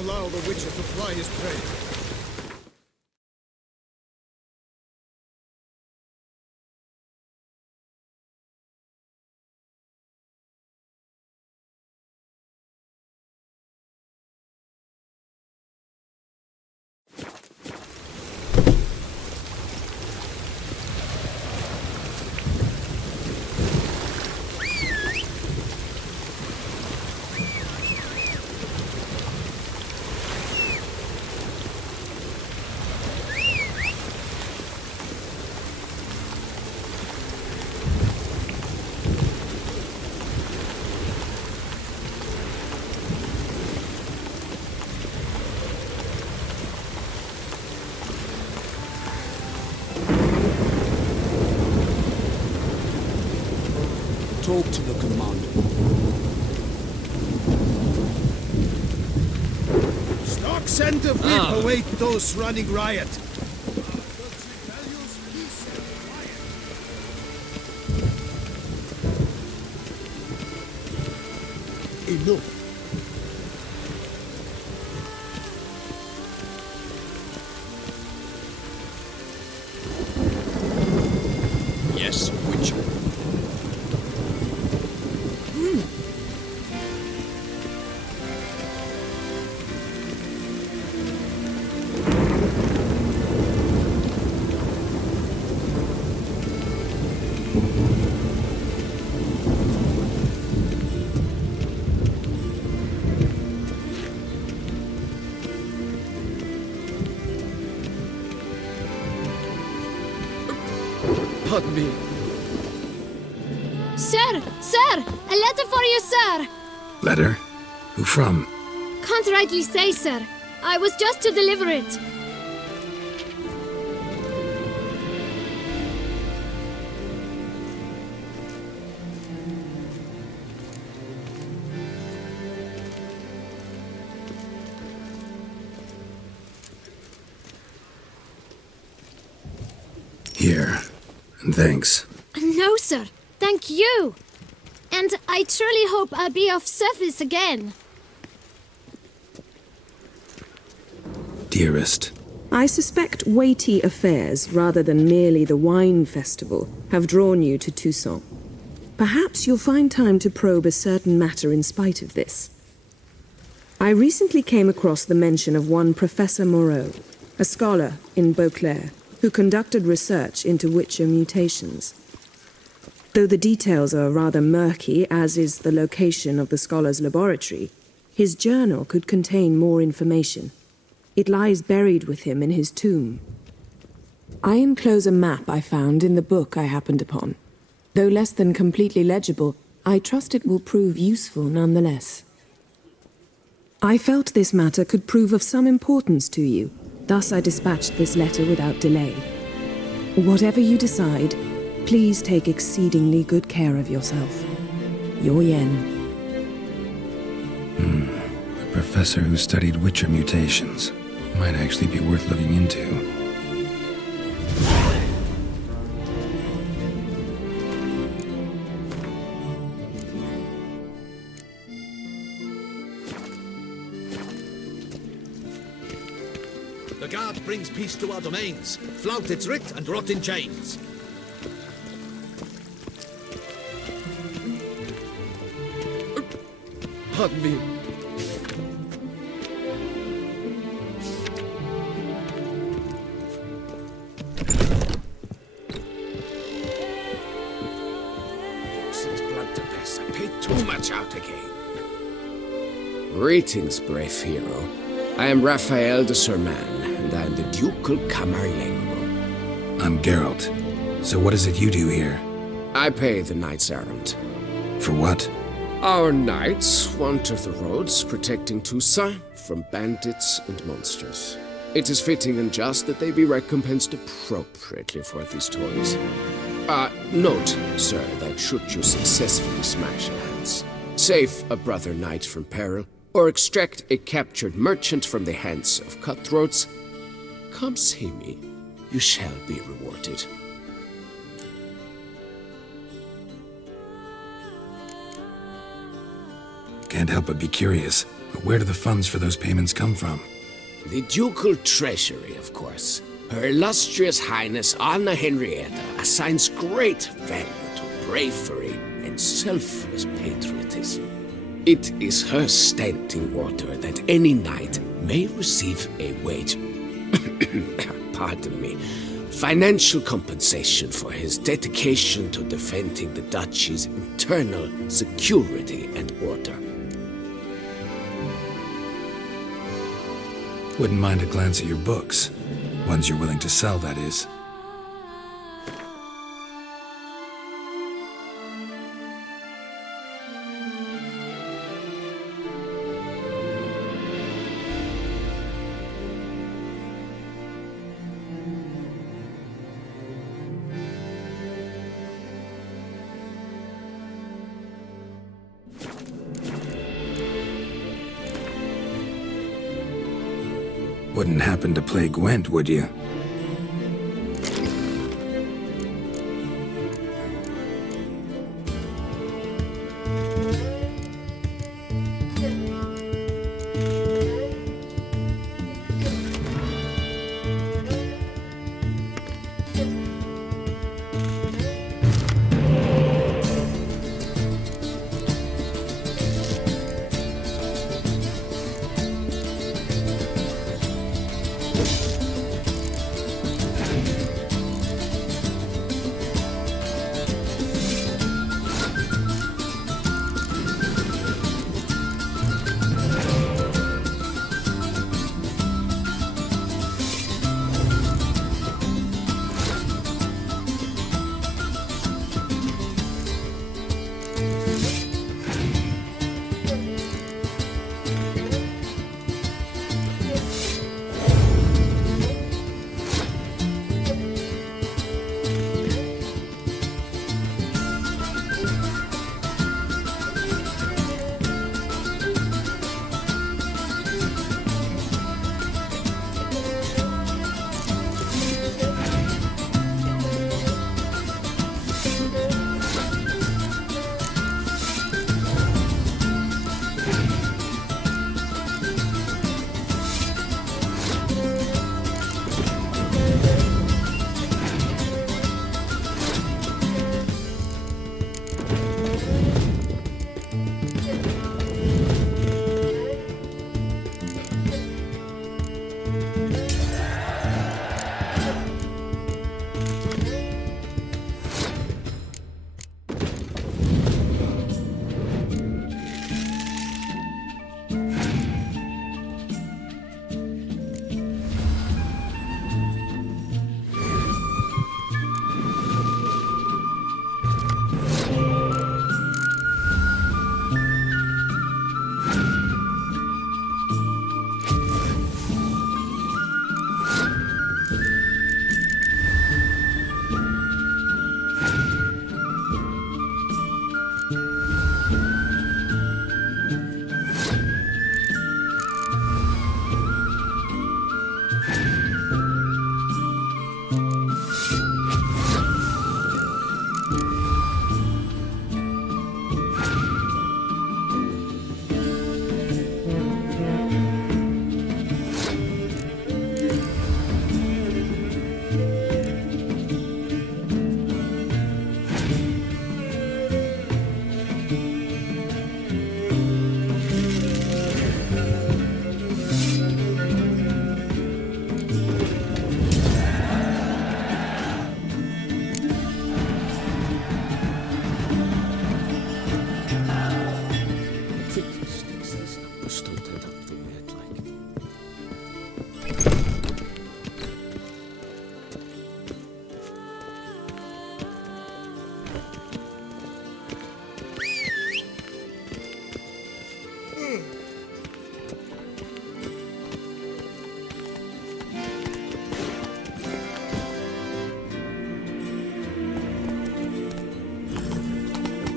allow the Witcher to fly his prey. Talk to the commander. Stock scent of whip await those running riot. Enough. Yes, Witcher. Pardon me. Sir! Sir! A letter for you, sir! Letter? Who from? Can't rightly say, sir. I was just to deliver it. Here. And thanks. No, sir. Thank you. And I truly hope I'll be of service again. Dearest. I suspect weighty affairs, rather than merely the wine festival, have drawn you to Toussaint. Perhaps you'll find time to probe a certain matter in spite of this. I recently came across the mention of one Professor Moreau, a scholar in Beauclair, who conducted research into Witcher mutations. Though the details are rather murky, as is the location of the scholar's laboratory, his journal could contain more information. It lies buried with him in his tomb. I enclose a map I found in the book I happened upon. Though less than completely legible, I trust it will prove useful nonetheless. I felt this matter could prove of some importance to you, thus I dispatched this letter without delay. Whatever you decide, please take exceedingly good care of yourself. Your Yen. A professor who studied Witcher mutations. Might actually be worth looking into. The guard brings peace to our domains. Flout its writ and rot in chains. Pardon me. Since blood to mess, I paid too much out again. Greetings, brave hero. I am Raphael de Serman, and I am the Ducal Camarlengo. I'm Geralt. So what is it you do here? I pay the knights errant. For what? Our knights wander the roads, protecting Toussaint from bandits and monsters. It is fitting and just that they be recompensed appropriately for these toys. Note, sir, that should you successfully smash hands, save a brother knight from peril, or extract a captured merchant from the hands of cutthroats, come see me. You shall be rewarded. Can't can't help but be curious, but where do the funds for those payments come from? The ducal treasury, of course. Her illustrious highness Anna Henrietta assigns great value to bravery and selfless patriotism. It is her standing order that any knight may receive a wage, pardon me, financial compensation for his dedication to defending the duchy's internal security and order. Wouldn't mind a glance at your books. Ones you're willing to sell, that is. Wouldn't happen to play Gwent, would you?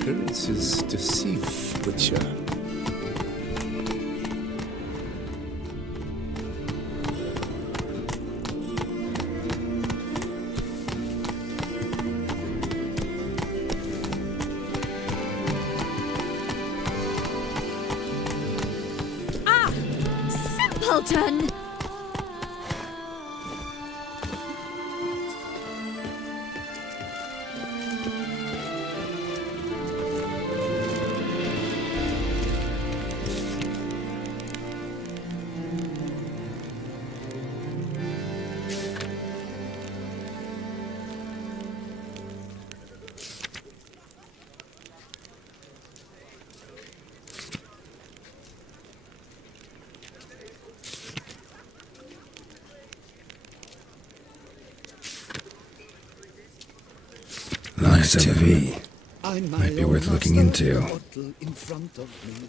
Appearances deceive, Witcher. turn. Nice TV. I'm Might be my worth own looking master, into. a bottle in front of me.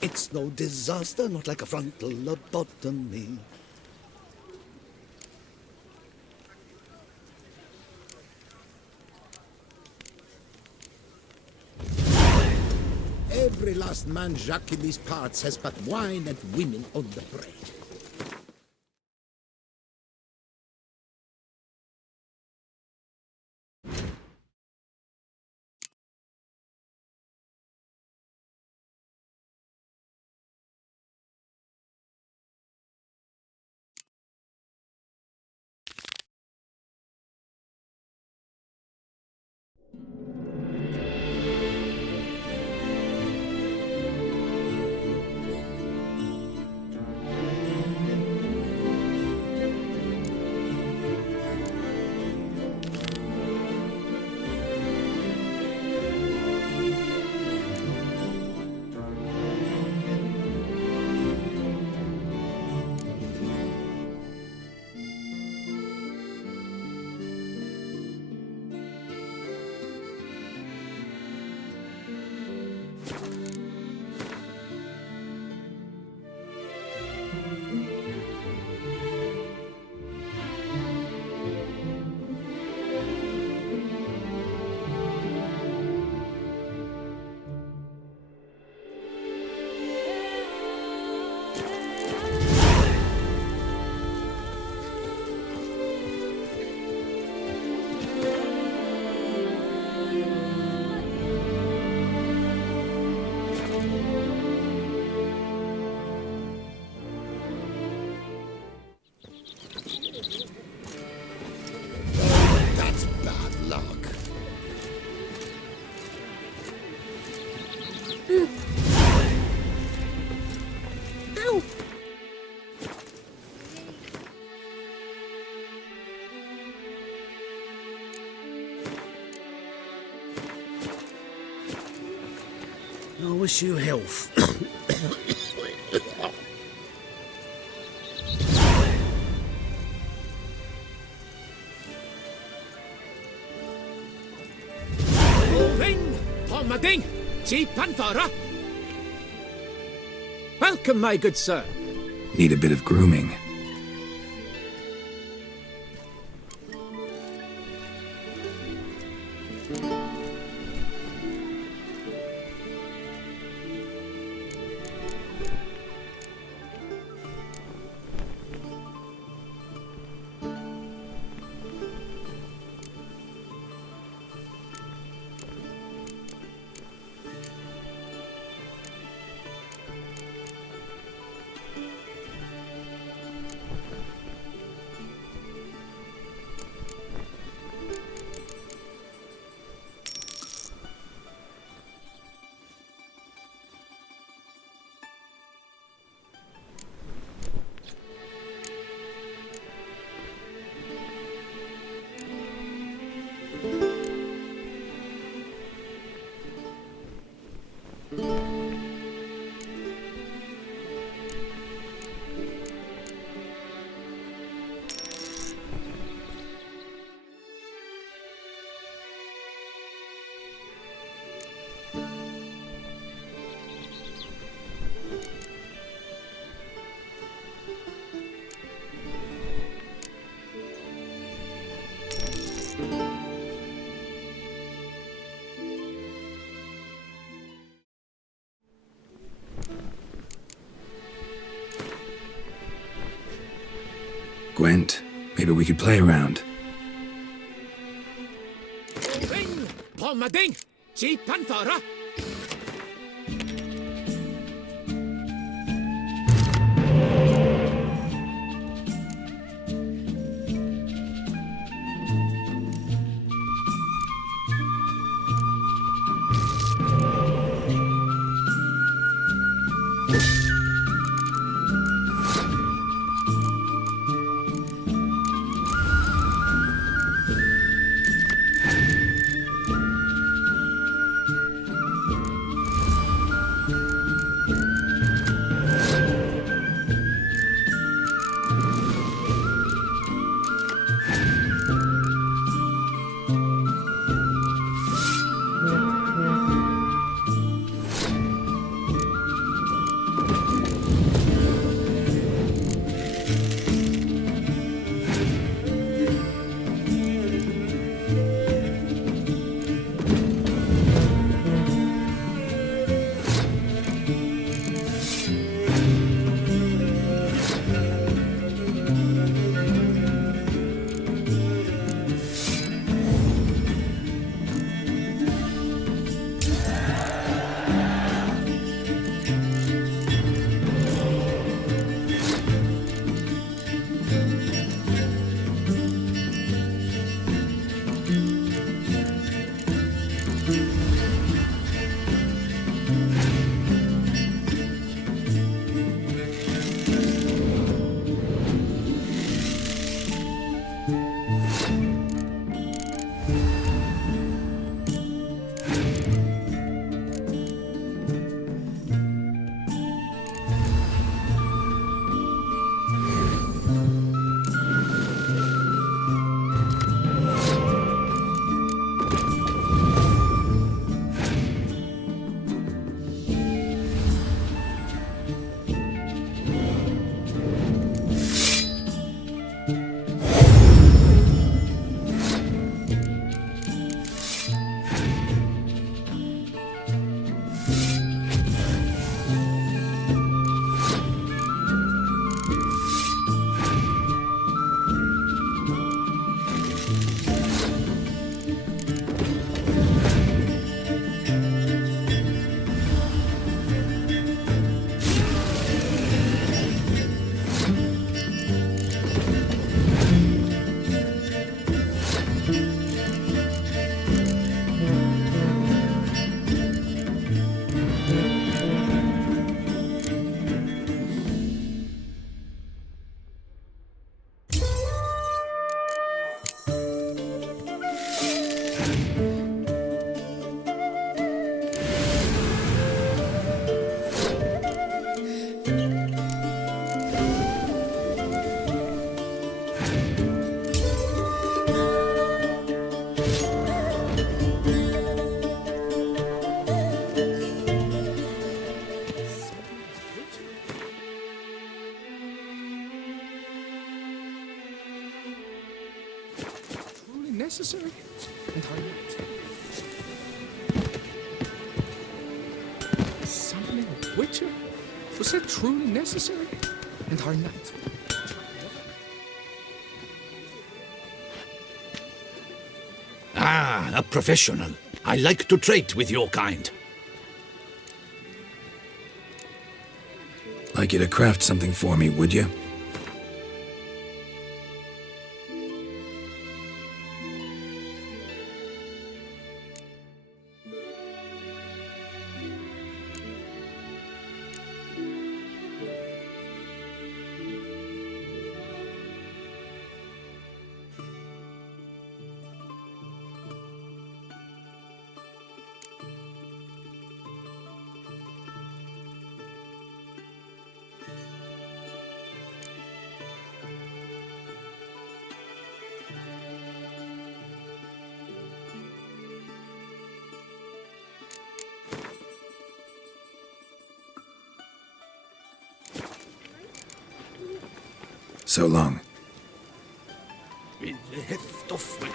It's no disaster, not like a frontal lobotomy. Every last man Jacques in these parts has but wine and women on the brain. That's bad luck. Ow! I wish you health. Ring, Pomading, Chief Panthara. Welcome, my good sir. Need a bit of grooming. Gwent, maybe we could play around. Ring, Pomading, Chief Panthara. necessary and are not. Summoning a Witcher? Was that truly necessary and are not? Ah, a professional. I like to trade with your kind. Like you to craft something for me, would you? So long. With the heft of man.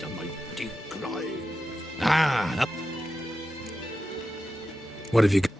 The mighty cry. Ah, What have you got?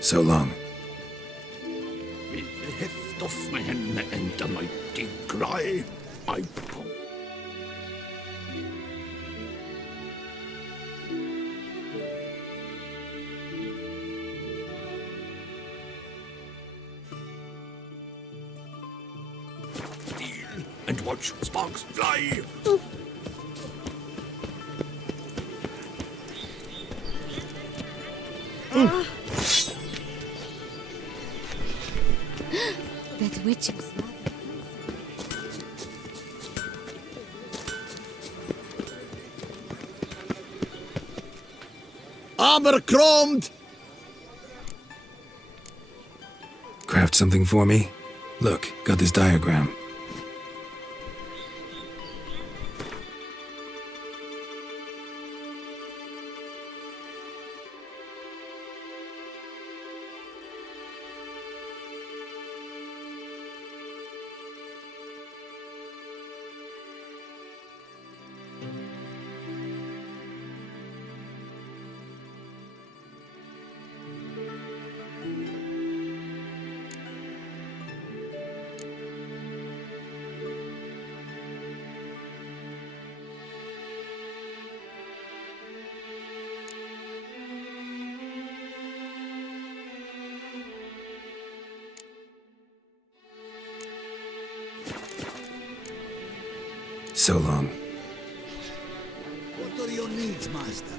So long. with the heft of man and the mighty cry, I come. Steal and watch sparks fly. That witch is rather handsome. Armor chromed! Craft something for me? Look, got this diagram. So long. What are your needs, master?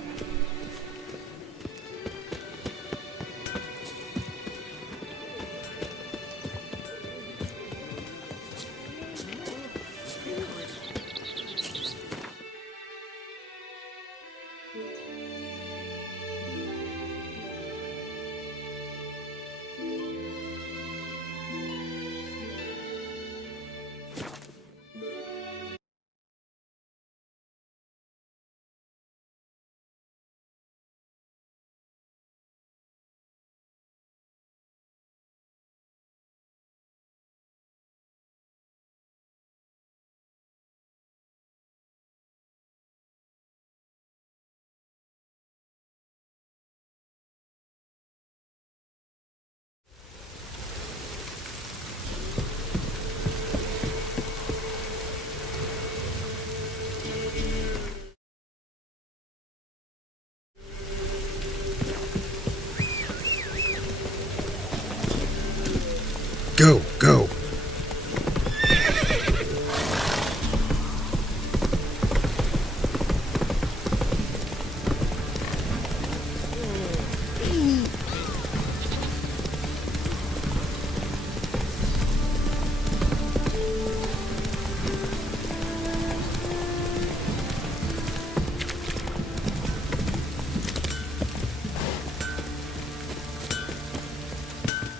Go, go.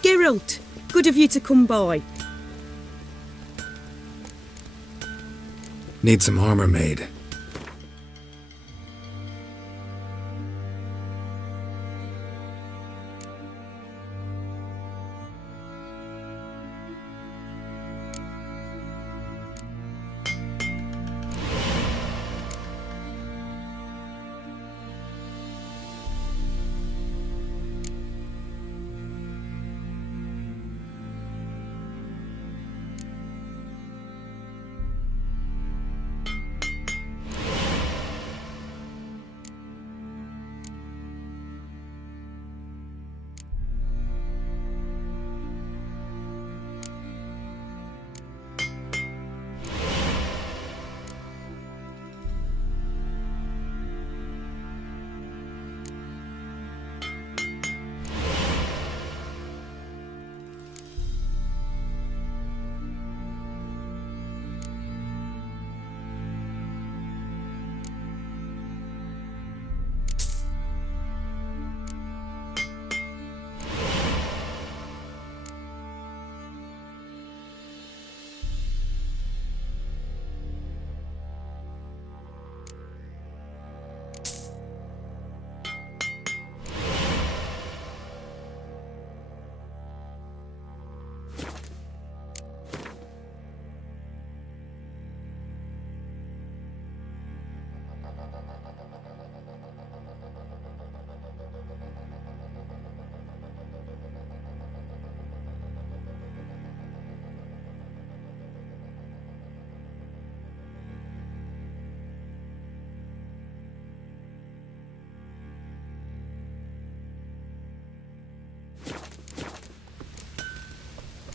Geralt, good of you to come by. Need some armor made.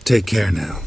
Take care now.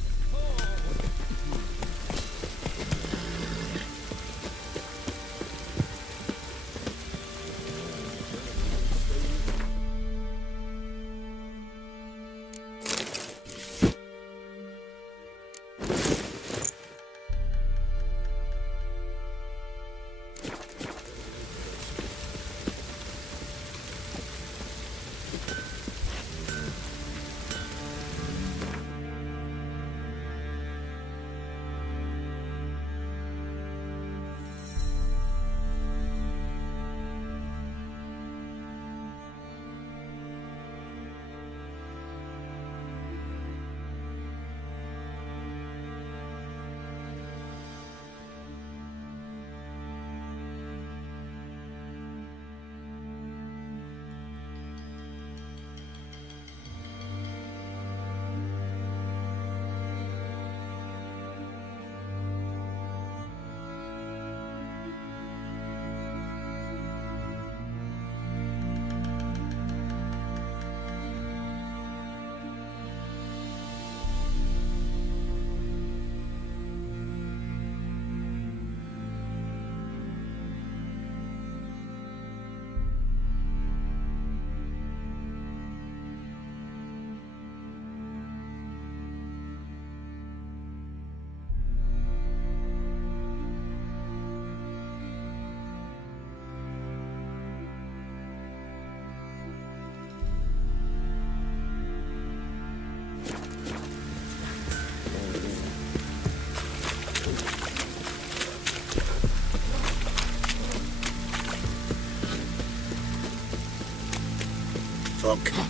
folk.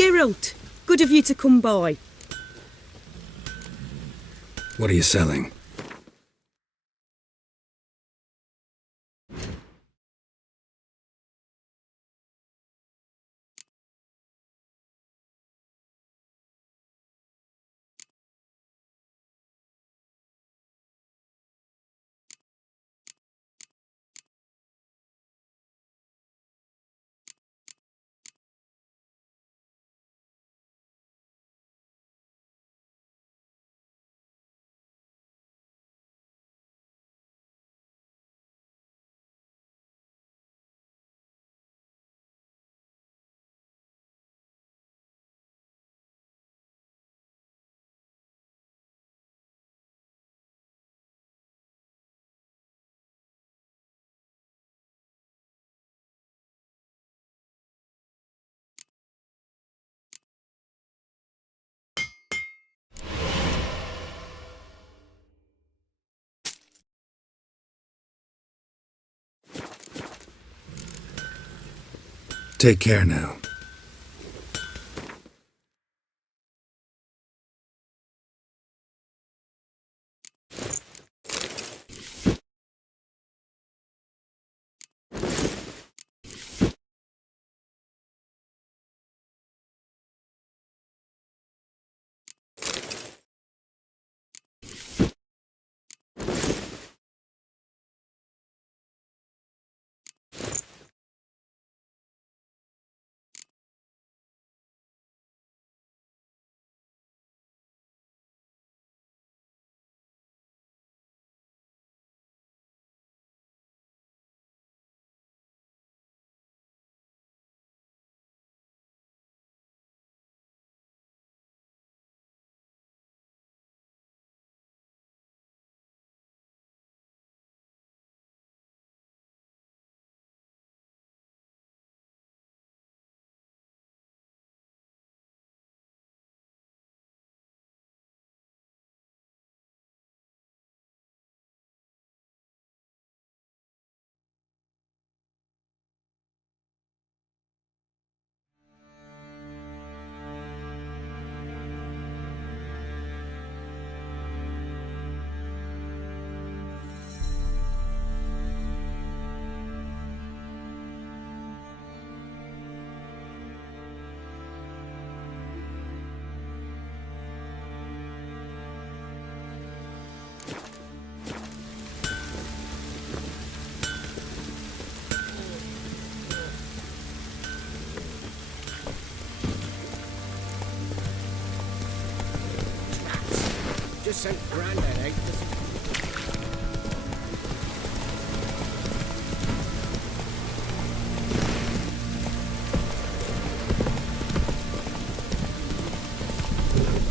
Geralt, good of you to come by. What are you selling? Take care now. just sent Grandad out to...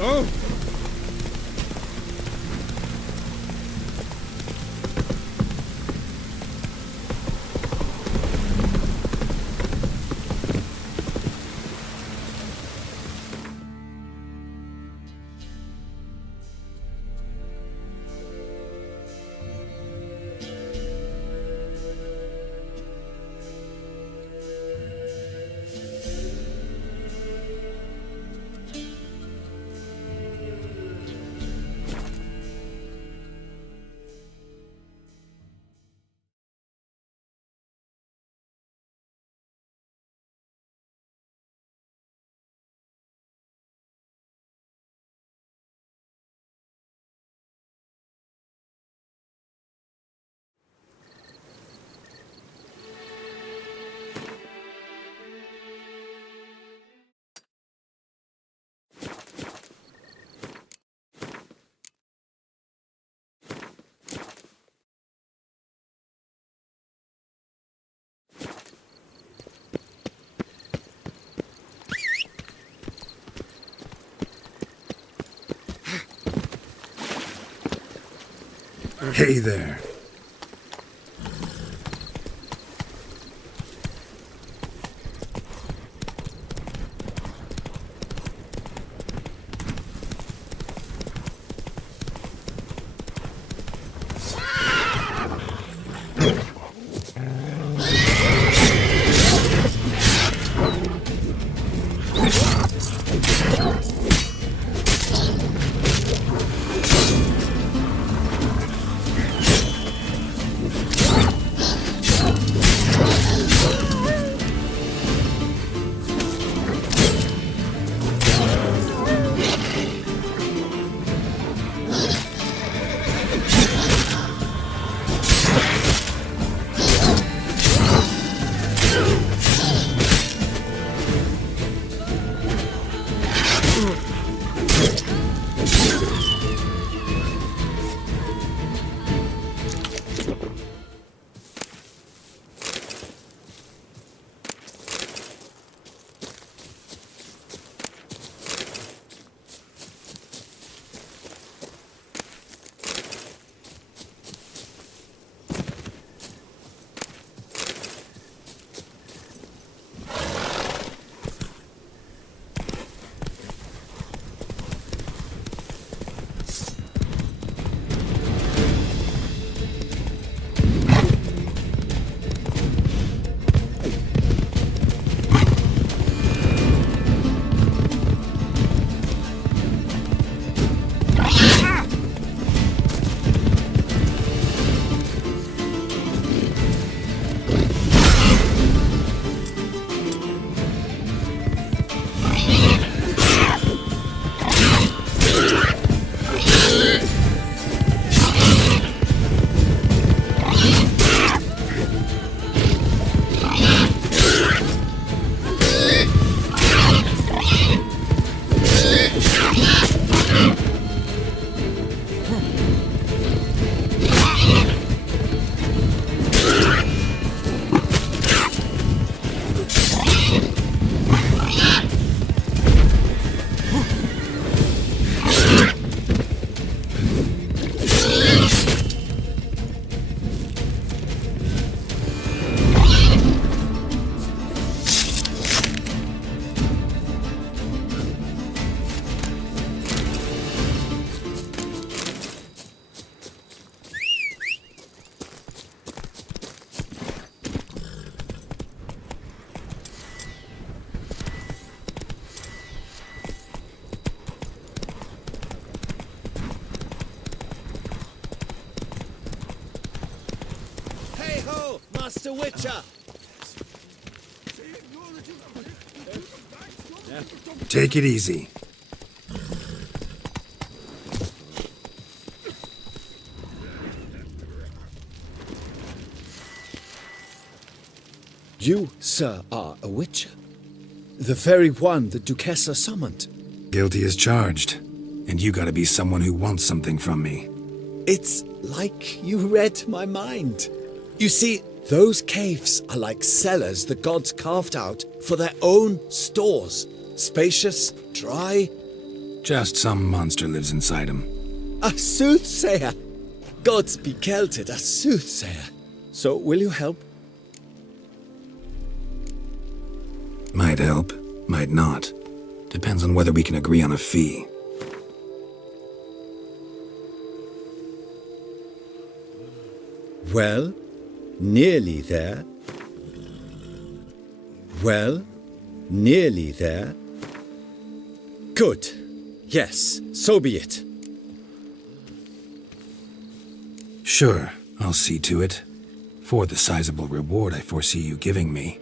Oh! Hey there. Master Witcher! Take it easy. You, sir, are a witcher. The very one the Duchessa summoned. Guilty as charged. And you gotta be someone who wants something from me. It's like you read my mind. You see, those caves are like cellars the gods carved out for their own stores. Spacious, dry. Just some monster lives inside them. A soothsayer. Gods be Celted, a soothsayer. So will you help? Might help, might not. Depends on whether we can agree on a fee. Well, nearly there. Well, nearly there. Good. Yes, so be it. Sure, I'll see to it. For the sizable reward I foresee you giving me.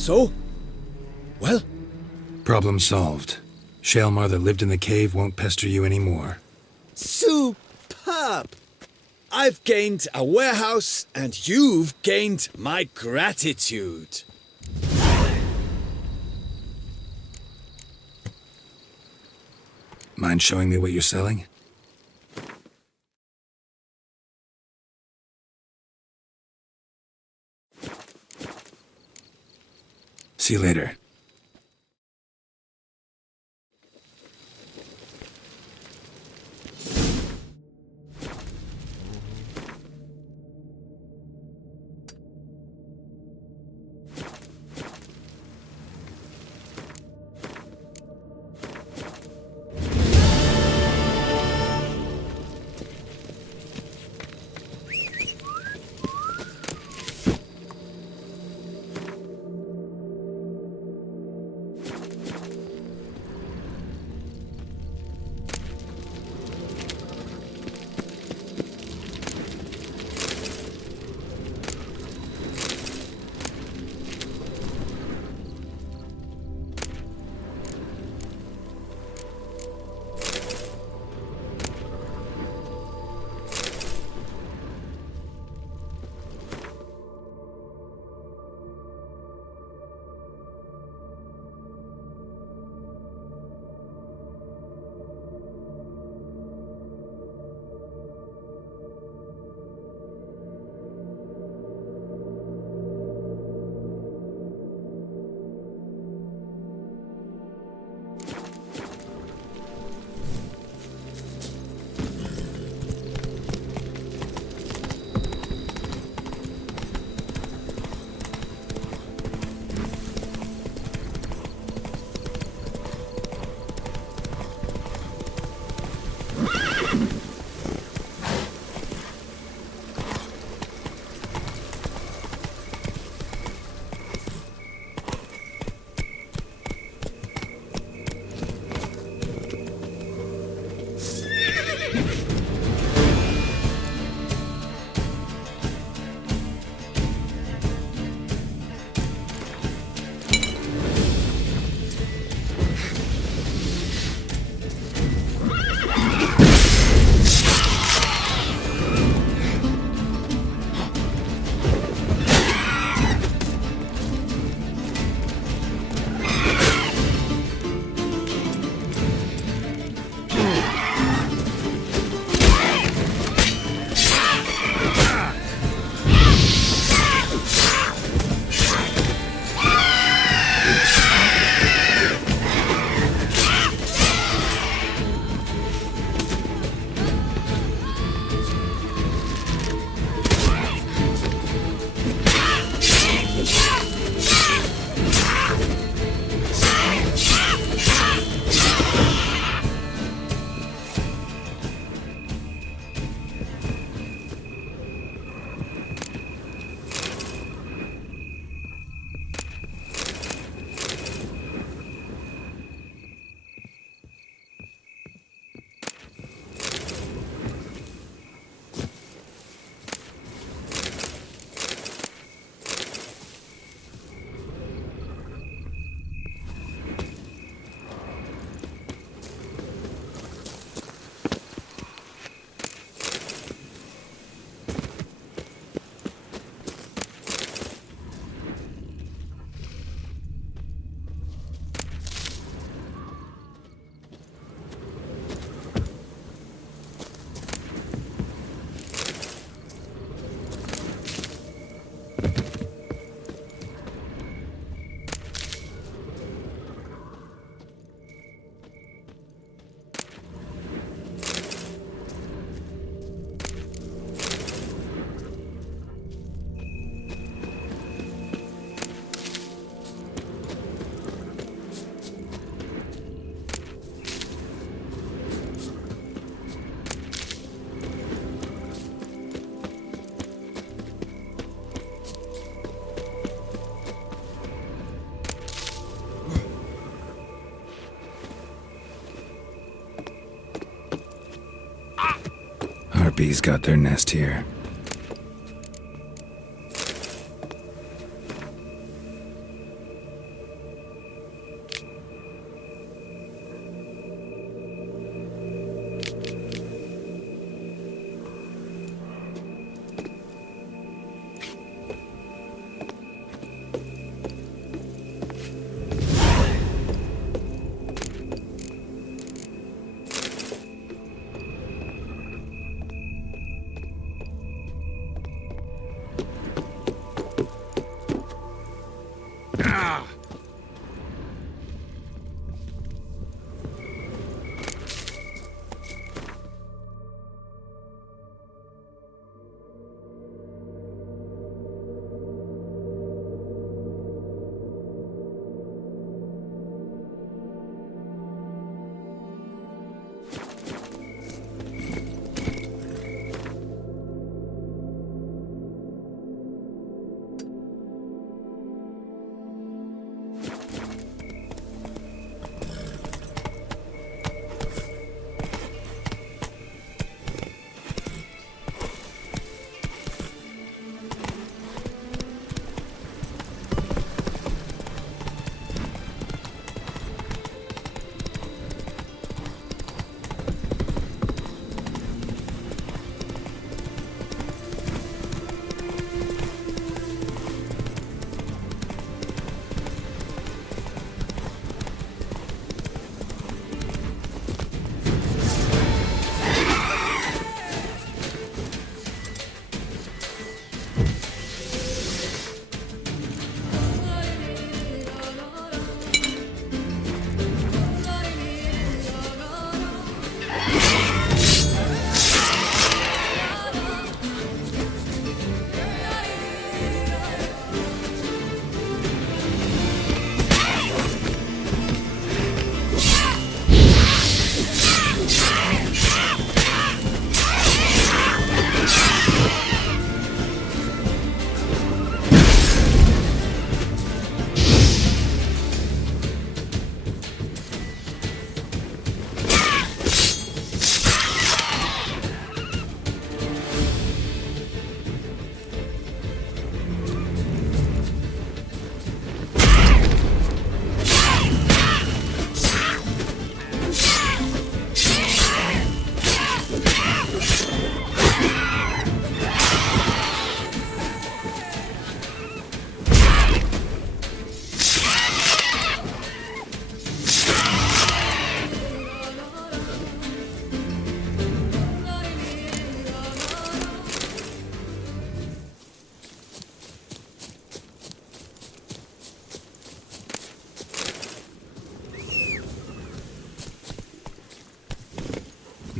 So? Well? Problem solved. Shalmar that lived in the cave won't pester you anymore. Superb! I've gained a warehouse, and you've gained my gratitude. Mind showing me what you're selling? See you later. Harpies got their nest here.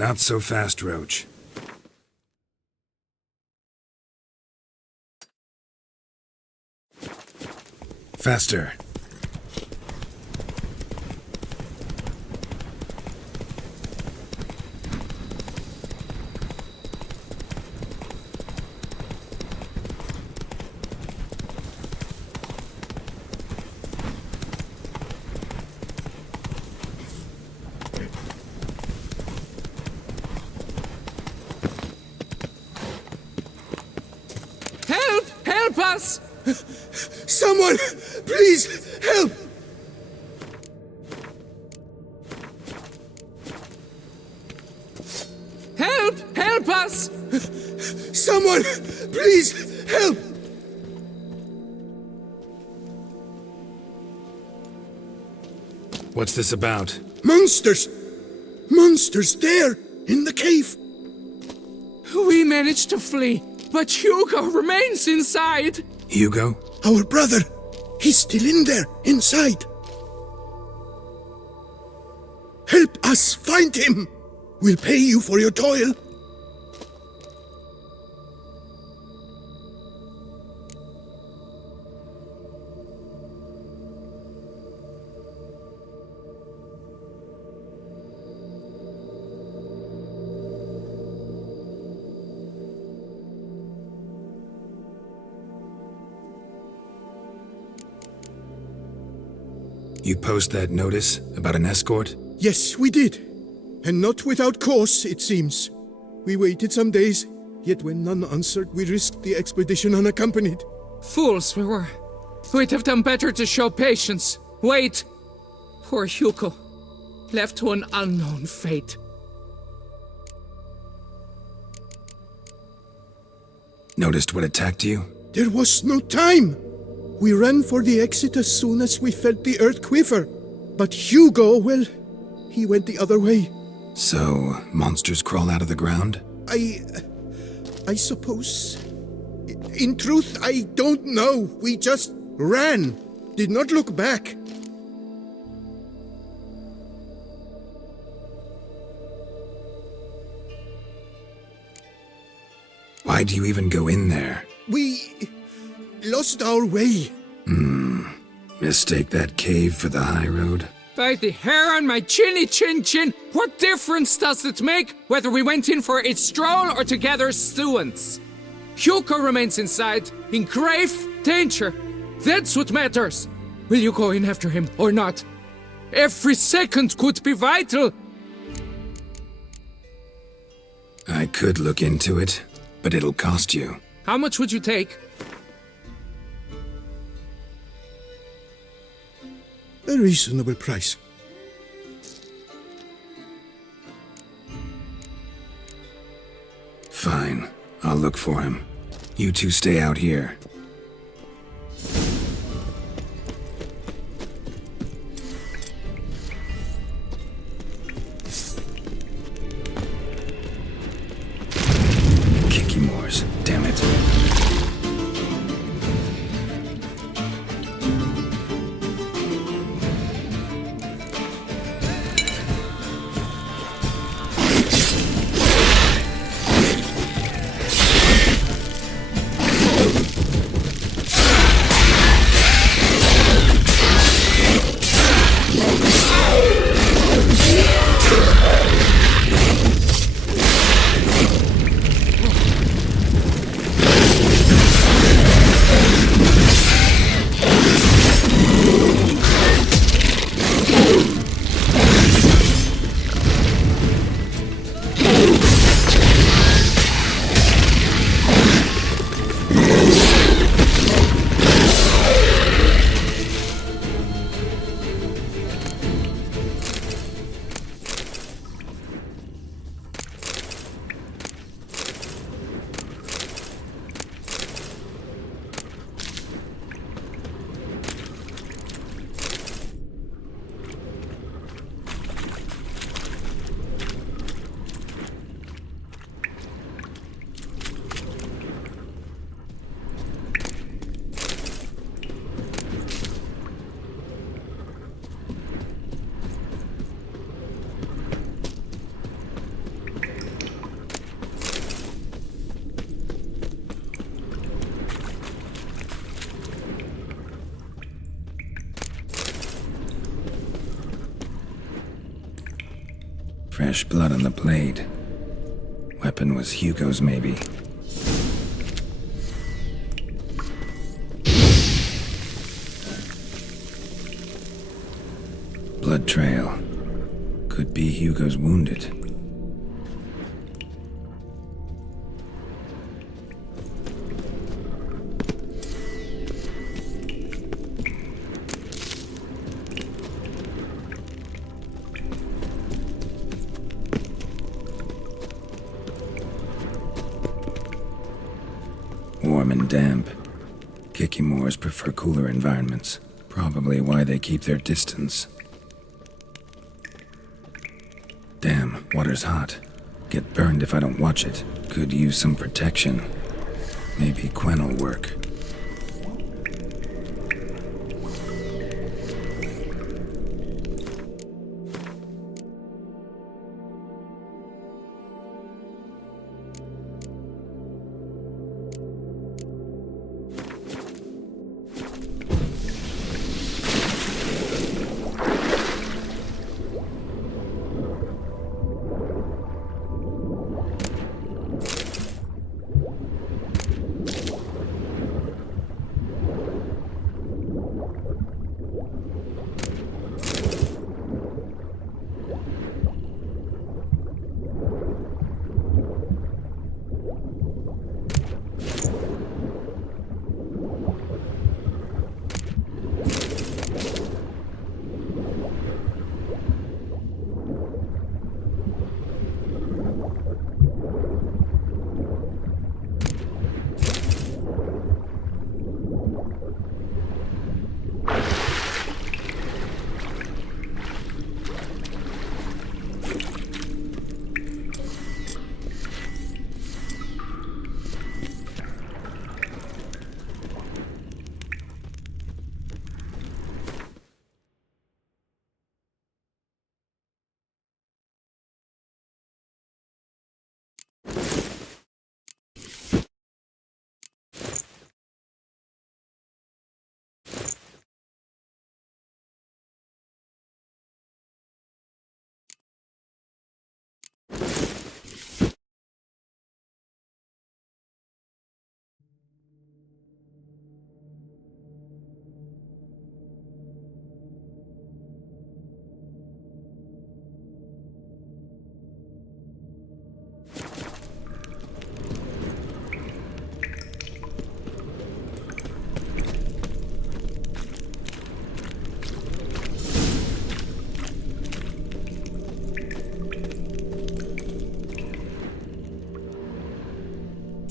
Not so fast, Roach. Faster. Help! Help us! Someone, please help! Help! Help us! Someone, please help! What's this about? Monsters! Monsters there in the cave! We managed to flee, but Hugo remains inside. Hugo? Our brother! He's still in there, inside! Help us find him! We'll pay you for your toil! You post that notice about an escort? Yes, we did. And not without cause, it seems. We waited some days, yet when none answered, we risked the expedition unaccompanied. Fools we were. We'd have done better to show patience. Wait. Poor Hugo. Left to an unknown fate. Noticed what attacked you? There was no time! We ran for the exit as soon as we felt the earth quiver. But Hugo, well, he went the other way. So, monsters crawl out of the ground? I suppose. In truth, I don't know. We just ran. Did not look back. Why do you even go in there? We lost our way. Mistake that cave for the high road? By the hair on my chinny chin chin, what difference does it make whether we went in for a stroll or to gather students? Hugo remains inside, in grave danger. That's what matters. Will you go in after him or not? Every second could be vital. I could look into it, but it'll cost you. How much would you take? A reasonable price. Fine. I'll look for him. You two stay out here. Kikimores, damn it. Fresh blood on the blade. Weapon was Hugo's, maybe. Blood trail. Could be Hugo's wounded. Warm and damp. Kikimores prefer cooler environments. Probably why they keep their distance. Damn, water's hot. Get burned if I don't watch it. Could use some protection. Maybe Quen will work.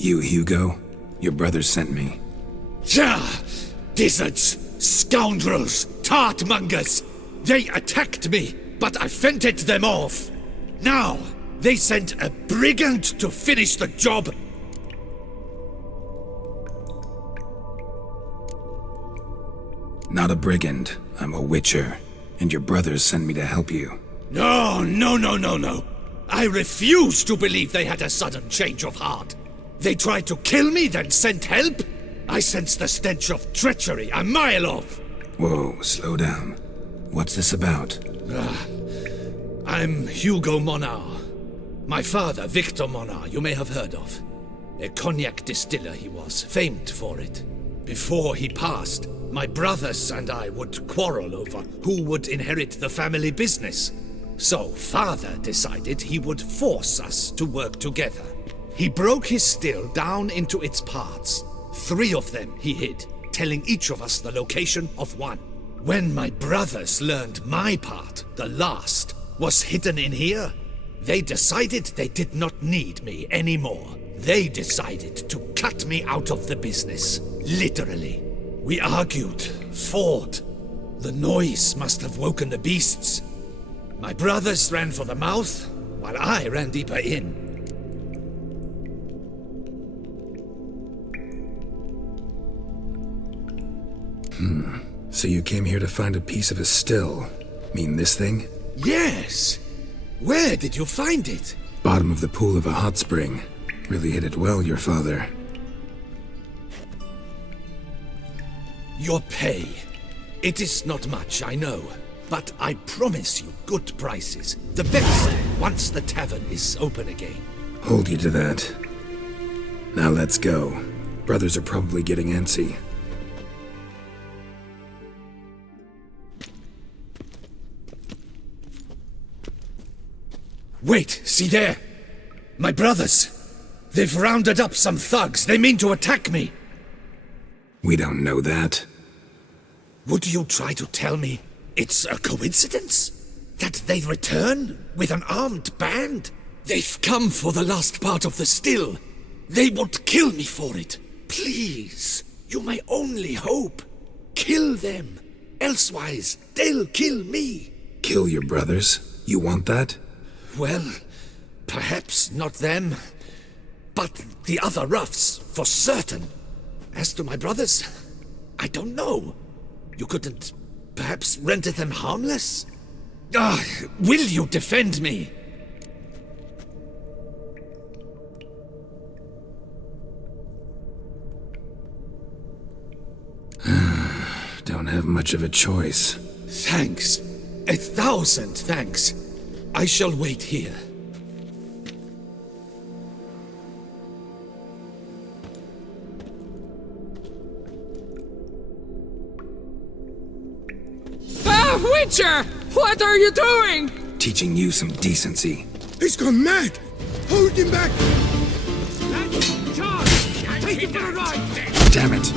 You, Hugo? Your brother sent me. Ja! Dizzards! Scoundrels! Tartmongers! They attacked me, but I fended them off. Now, they sent a brigand to finish the job. Not a brigand. I'm a witcher. And your brothers sent me to help you. No. I refuse to believe they had a sudden change of heart. They tried to kill me, then sent help? I sense the stench of treachery a mile off. Whoa, slow down. What's this about? I'm Hugo Monar. My father, Victor Monar, you may have heard of. A cognac distiller he was, famed for it. Before he passed, my brothers and I would quarrel over who would inherit the family business. So father decided he would force us to work together. He broke his still down into its parts. 3 of them he hid, telling each of us the location of one. When my brothers learned my part, the last, was hidden in here, they decided they did not need me anymore. They decided to cut me out of the business, literally. We argued, fought. The noise must have woken the beasts. My brothers ran for the mouth, while I ran deeper in. So you came here to find a piece of a still. Mean this thing? Yes! Where did you find it? Bottom of the pool of a hot spring. Really hit it well, your father. Your pay. It is not much, I know. but I promise you good prices. The best, once the tavern is open again. Hold you to that. Now let's go. Brothers are probably getting antsy. Wait, see there! My brothers! They've rounded up some thugs. They mean to attack me. We don't know that. Would you try to tell me it's a coincidence? That they return with an armed band? They've come for the last part of the still. They would kill me for it. Please, you're my only hope. Kill them. Elsewise, they'll kill me. Kill your brothers? You want that? Well, perhaps not them, but the other roughs, for certain. As to my brothers, I don't know. You couldn't perhaps render them harmless? Will you defend me? Don't have much of a choice. Thanks. 1,000 thanks. I shall wait here. Witcher! What are you doing? Teaching you some decency. He's gone mad! Hold him back! Take it for a ride! Damn it!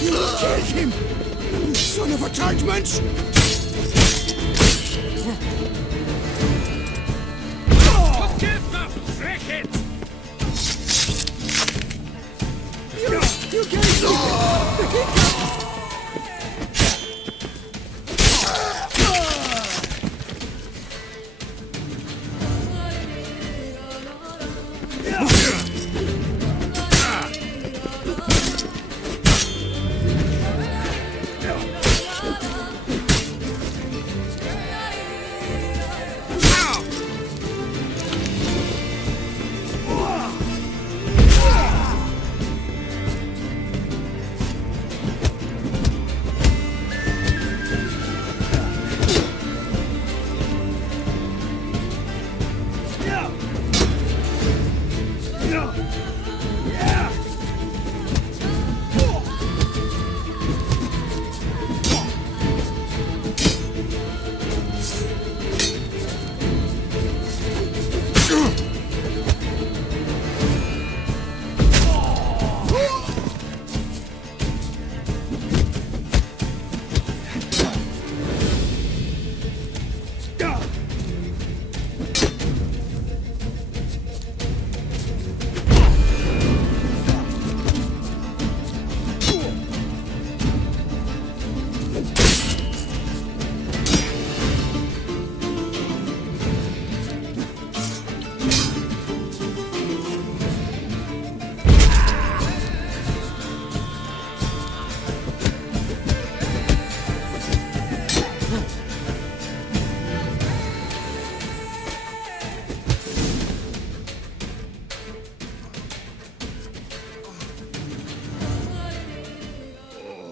Kill him! You son of a chargeman!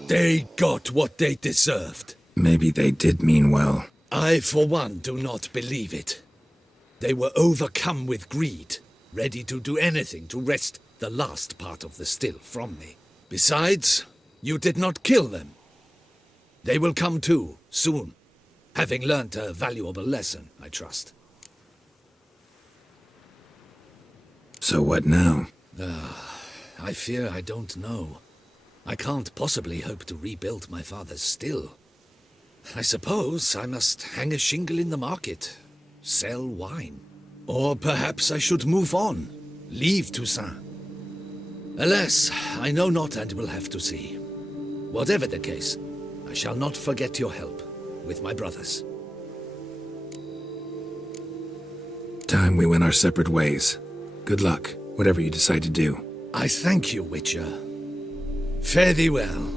They got what they deserved. Maybe they did mean well. I, for one, do not believe it. They were overcome with greed, ready to do anything to wrest the last part of the still from me. Besides, you did not kill them. They will come too, soon, having learnt a valuable lesson, I trust. So what now? I fear I don't know. I can't possibly hope to rebuild my father's still. I suppose I must hang a shingle in the market, sell wine. Or perhaps I should move on, leave Toussaint. Alas, I know not and will have to see. Whatever the case, I shall not forget your help with my brothers. Time we went our separate ways. Good luck, whatever you decide to do. I thank you, Witcher. Fare thee well.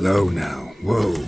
Slow now. Whoa.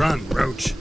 Run, Roach.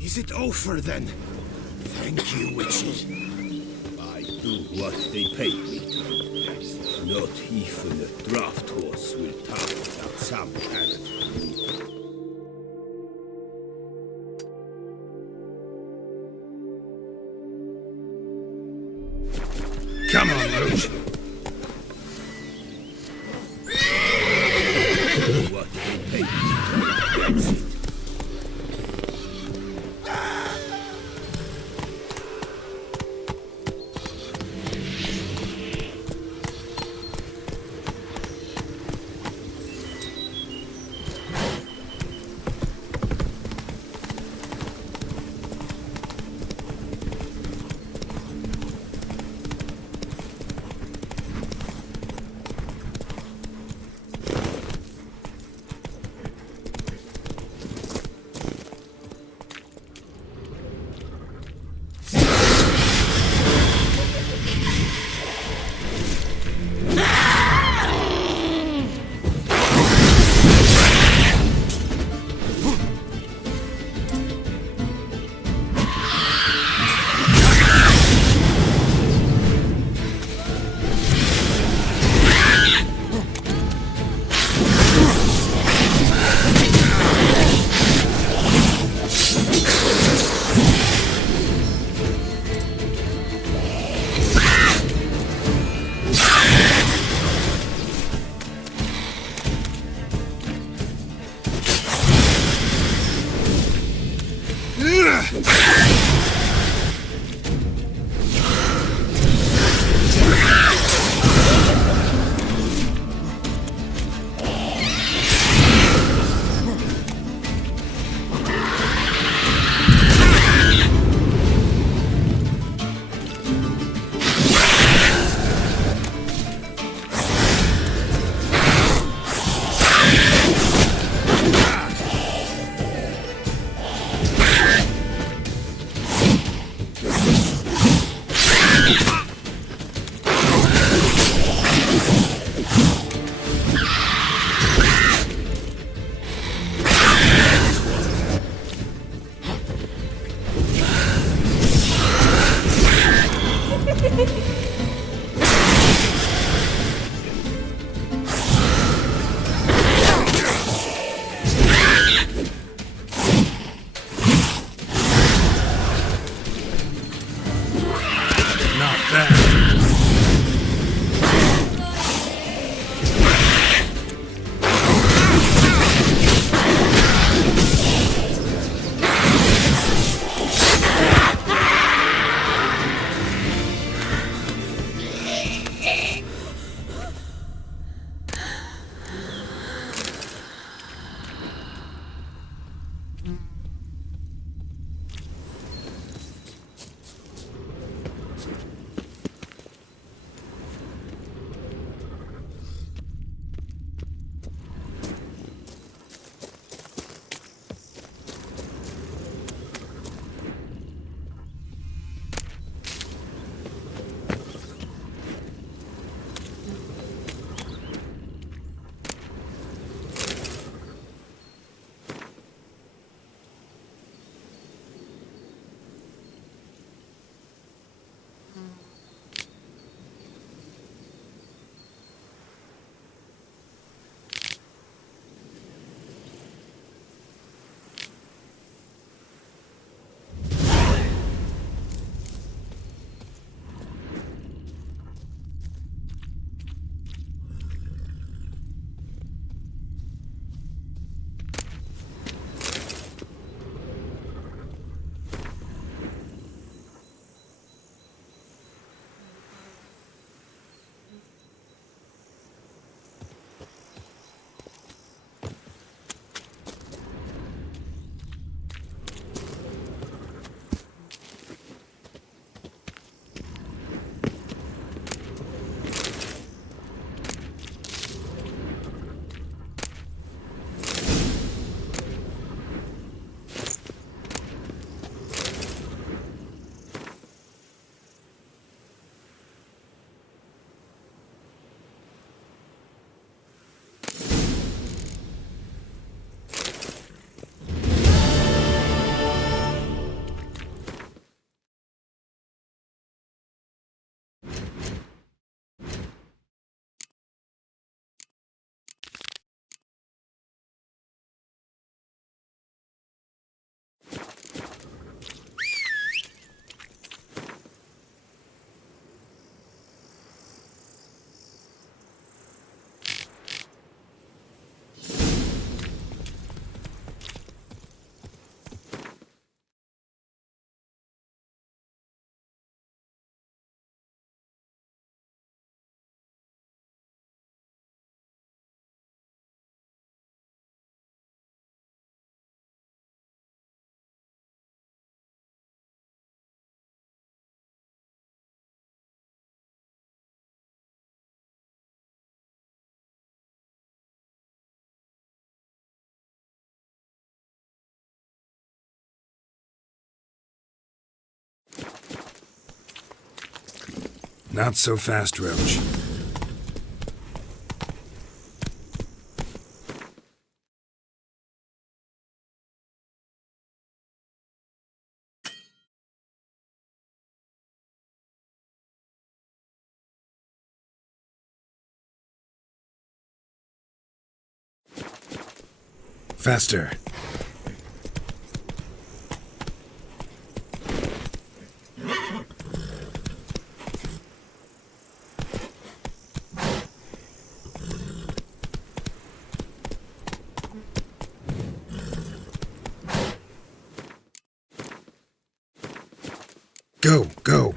Is it over then? Thank you, witches. I do what they pay me to. Not even a draft horse will talk without some parrot. Come on, Roach. What they pay me to. Not so fast, Roach. Faster. Go, go.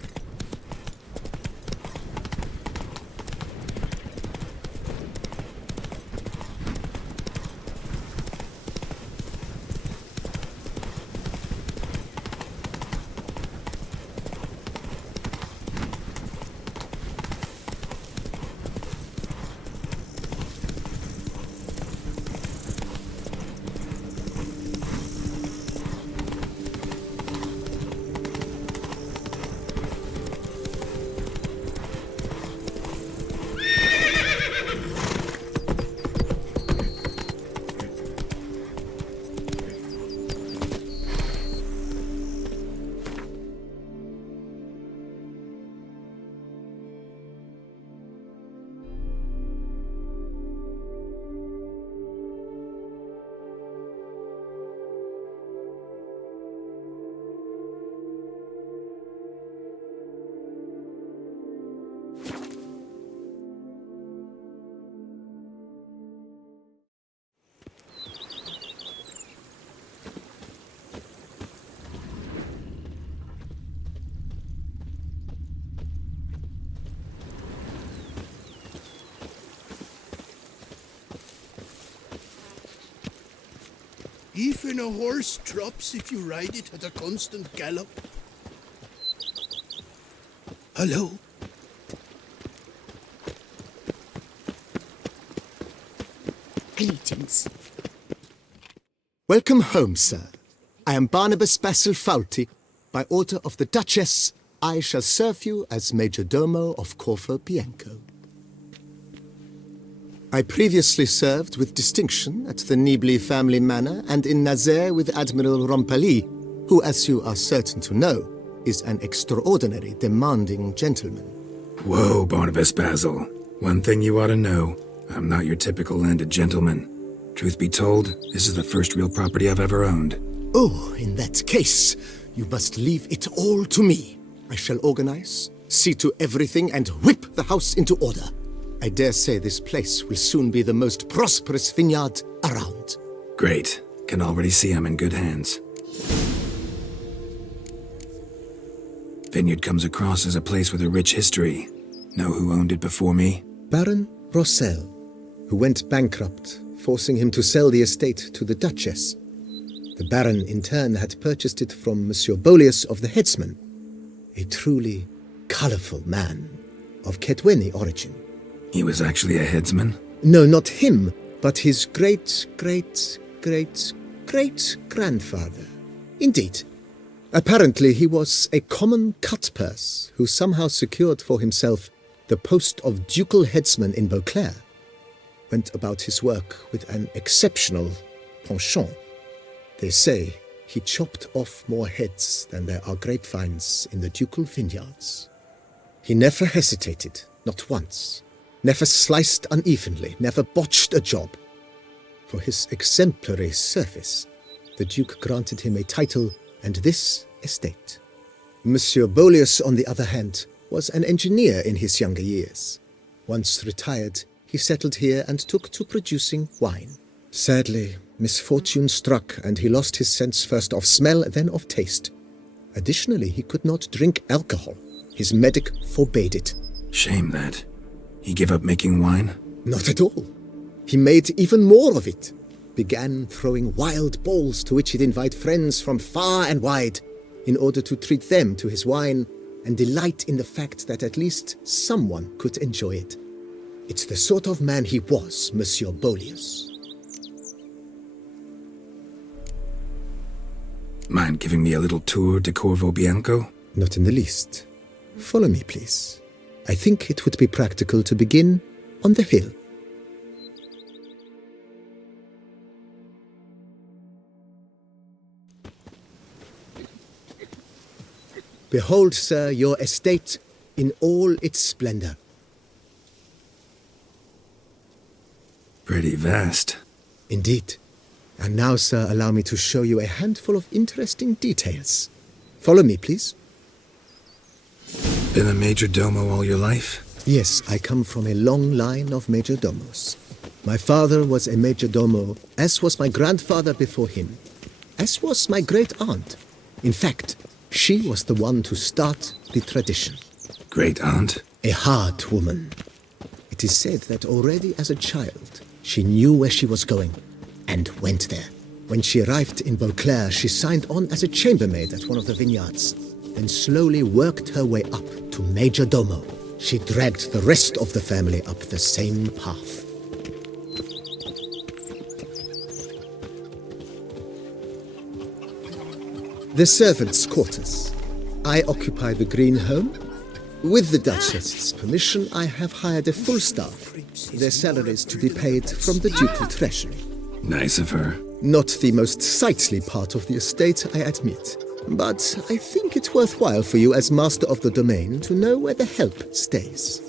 Even a horse drops if you ride it at a constant gallop. Hello? Greetings. Welcome home, sir. I am Barnabas Basil Faulty. By order of the Duchess, I shall serve you as Major Domo of Corvo Bianco. I previously served with distinction at the Nibli family manor and in Nazaire with Admiral Rompali, who, as you are certain to know, is an extraordinary demanding gentleman. Whoa, Barnabas Basil. One thing you ought to know. I'm not your typical landed gentleman. Truth be told, this is the first real property I've ever owned. Oh, in that case, you must leave it all to me. I shall organize, see to everything, and whip the house into order. I dare say this place will soon be the most prosperous vineyard around. Great. Can already see I'm in good hands. Vineyard comes across as a place with a rich history. Know who owned it before me? Baron Rossel, who went bankrupt, forcing him to sell the estate to the Duchess. The Baron, in turn, had purchased it from Monsieur Bolius of the Headsman, a truly colourful man of Ketweni origin. He was actually a headsman? No, not him, but his great-great-great-great-grandfather. Indeed. Apparently he was a common cut-purse who somehow secured for himself the post of ducal headsman in Beauclair. Went about his work with an exceptional penchant. They say he chopped off more heads than there are grapevines in the ducal vineyards. He never hesitated, not once. Never sliced unevenly, never botched a job. For his exemplary service, the Duke granted him a title and this estate. Monsieur Bolius, on the other hand, was an engineer in his younger years. Once retired, he settled here and took to producing wine. Sadly, misfortune struck and he lost his sense first of smell, then of taste. Additionally, he could not drink alcohol. His medic forbade it. Shame that. He gave up making wine? Not at all. He made even more of it. Began throwing wild balls to which he'd invite friends from far and wide in order to treat them to his wine and delight in the fact that at least someone could enjoy it. It's the sort of man he was, Monsieur Bolius. Mind giving me a little tour de Corvo Bianco? Not in the least. Follow me, please. I think it would be practical to begin on the hill. Behold, sir, your estate in all its splendor. Pretty vast. Indeed. And now, sir, allow me to show you a handful of interesting details. Follow me, please. Been a major domo all your life? Yes, I come from a long line of major domos. My father was a major domo, as was my grandfather before him, as was my great-aunt. In fact, she was the one to start the tradition. Great-aunt? A hard woman. It is said that already as a child, she knew where she was going, and went there. When she arrived in Beauclair, she signed on as a chambermaid at one of the vineyards, then slowly worked her way up to Major Domo. She dragged the rest of the family up the same path. The servants' quarters. I occupy the green home. With the Duchess's permission, I have hired a full staff, their salaries to be paid from the ducal treasury. Nice of her. Not the most sightly part of the estate, I admit. But I think it worthwhile for you as master of the domain to know where the help stays.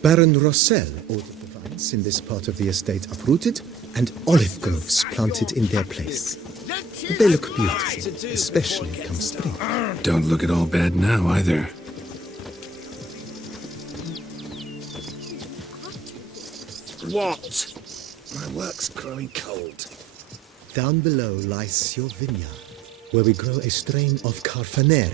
Baron Rossel ordered the vines in this part of the estate uprooted and olive groves planted in their place. They look beautiful, especially come spring. Don't look at all bad now, either. What? My work's growing cold. Down below lies your vineyard, where we grow a strain of Carfanere,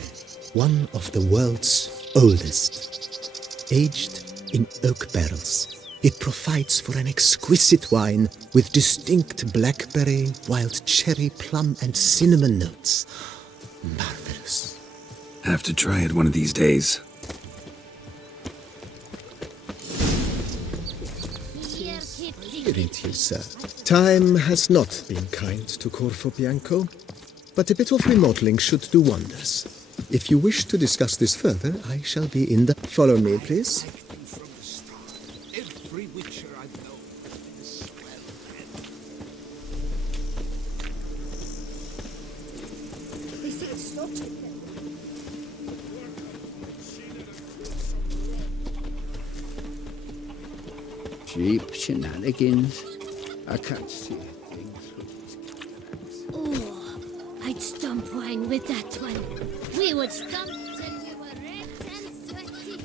one of the world's oldest. Aged in oak barrels, it provides for an exquisite wine with distinct blackberry, wild cherry, plum, and cinnamon notes. Marvelous. Have to try it one of these days. Greet you, sir. Time has not been kind to Corvo Bianco, but a bit of remodeling should do wonders. If you wish to discuss this further, I shall be in the... Follow me, please. Cheap shenanigans. I can't see things. Oh, I'd stomp wine with that one. We would stomp till we were red and sweaty.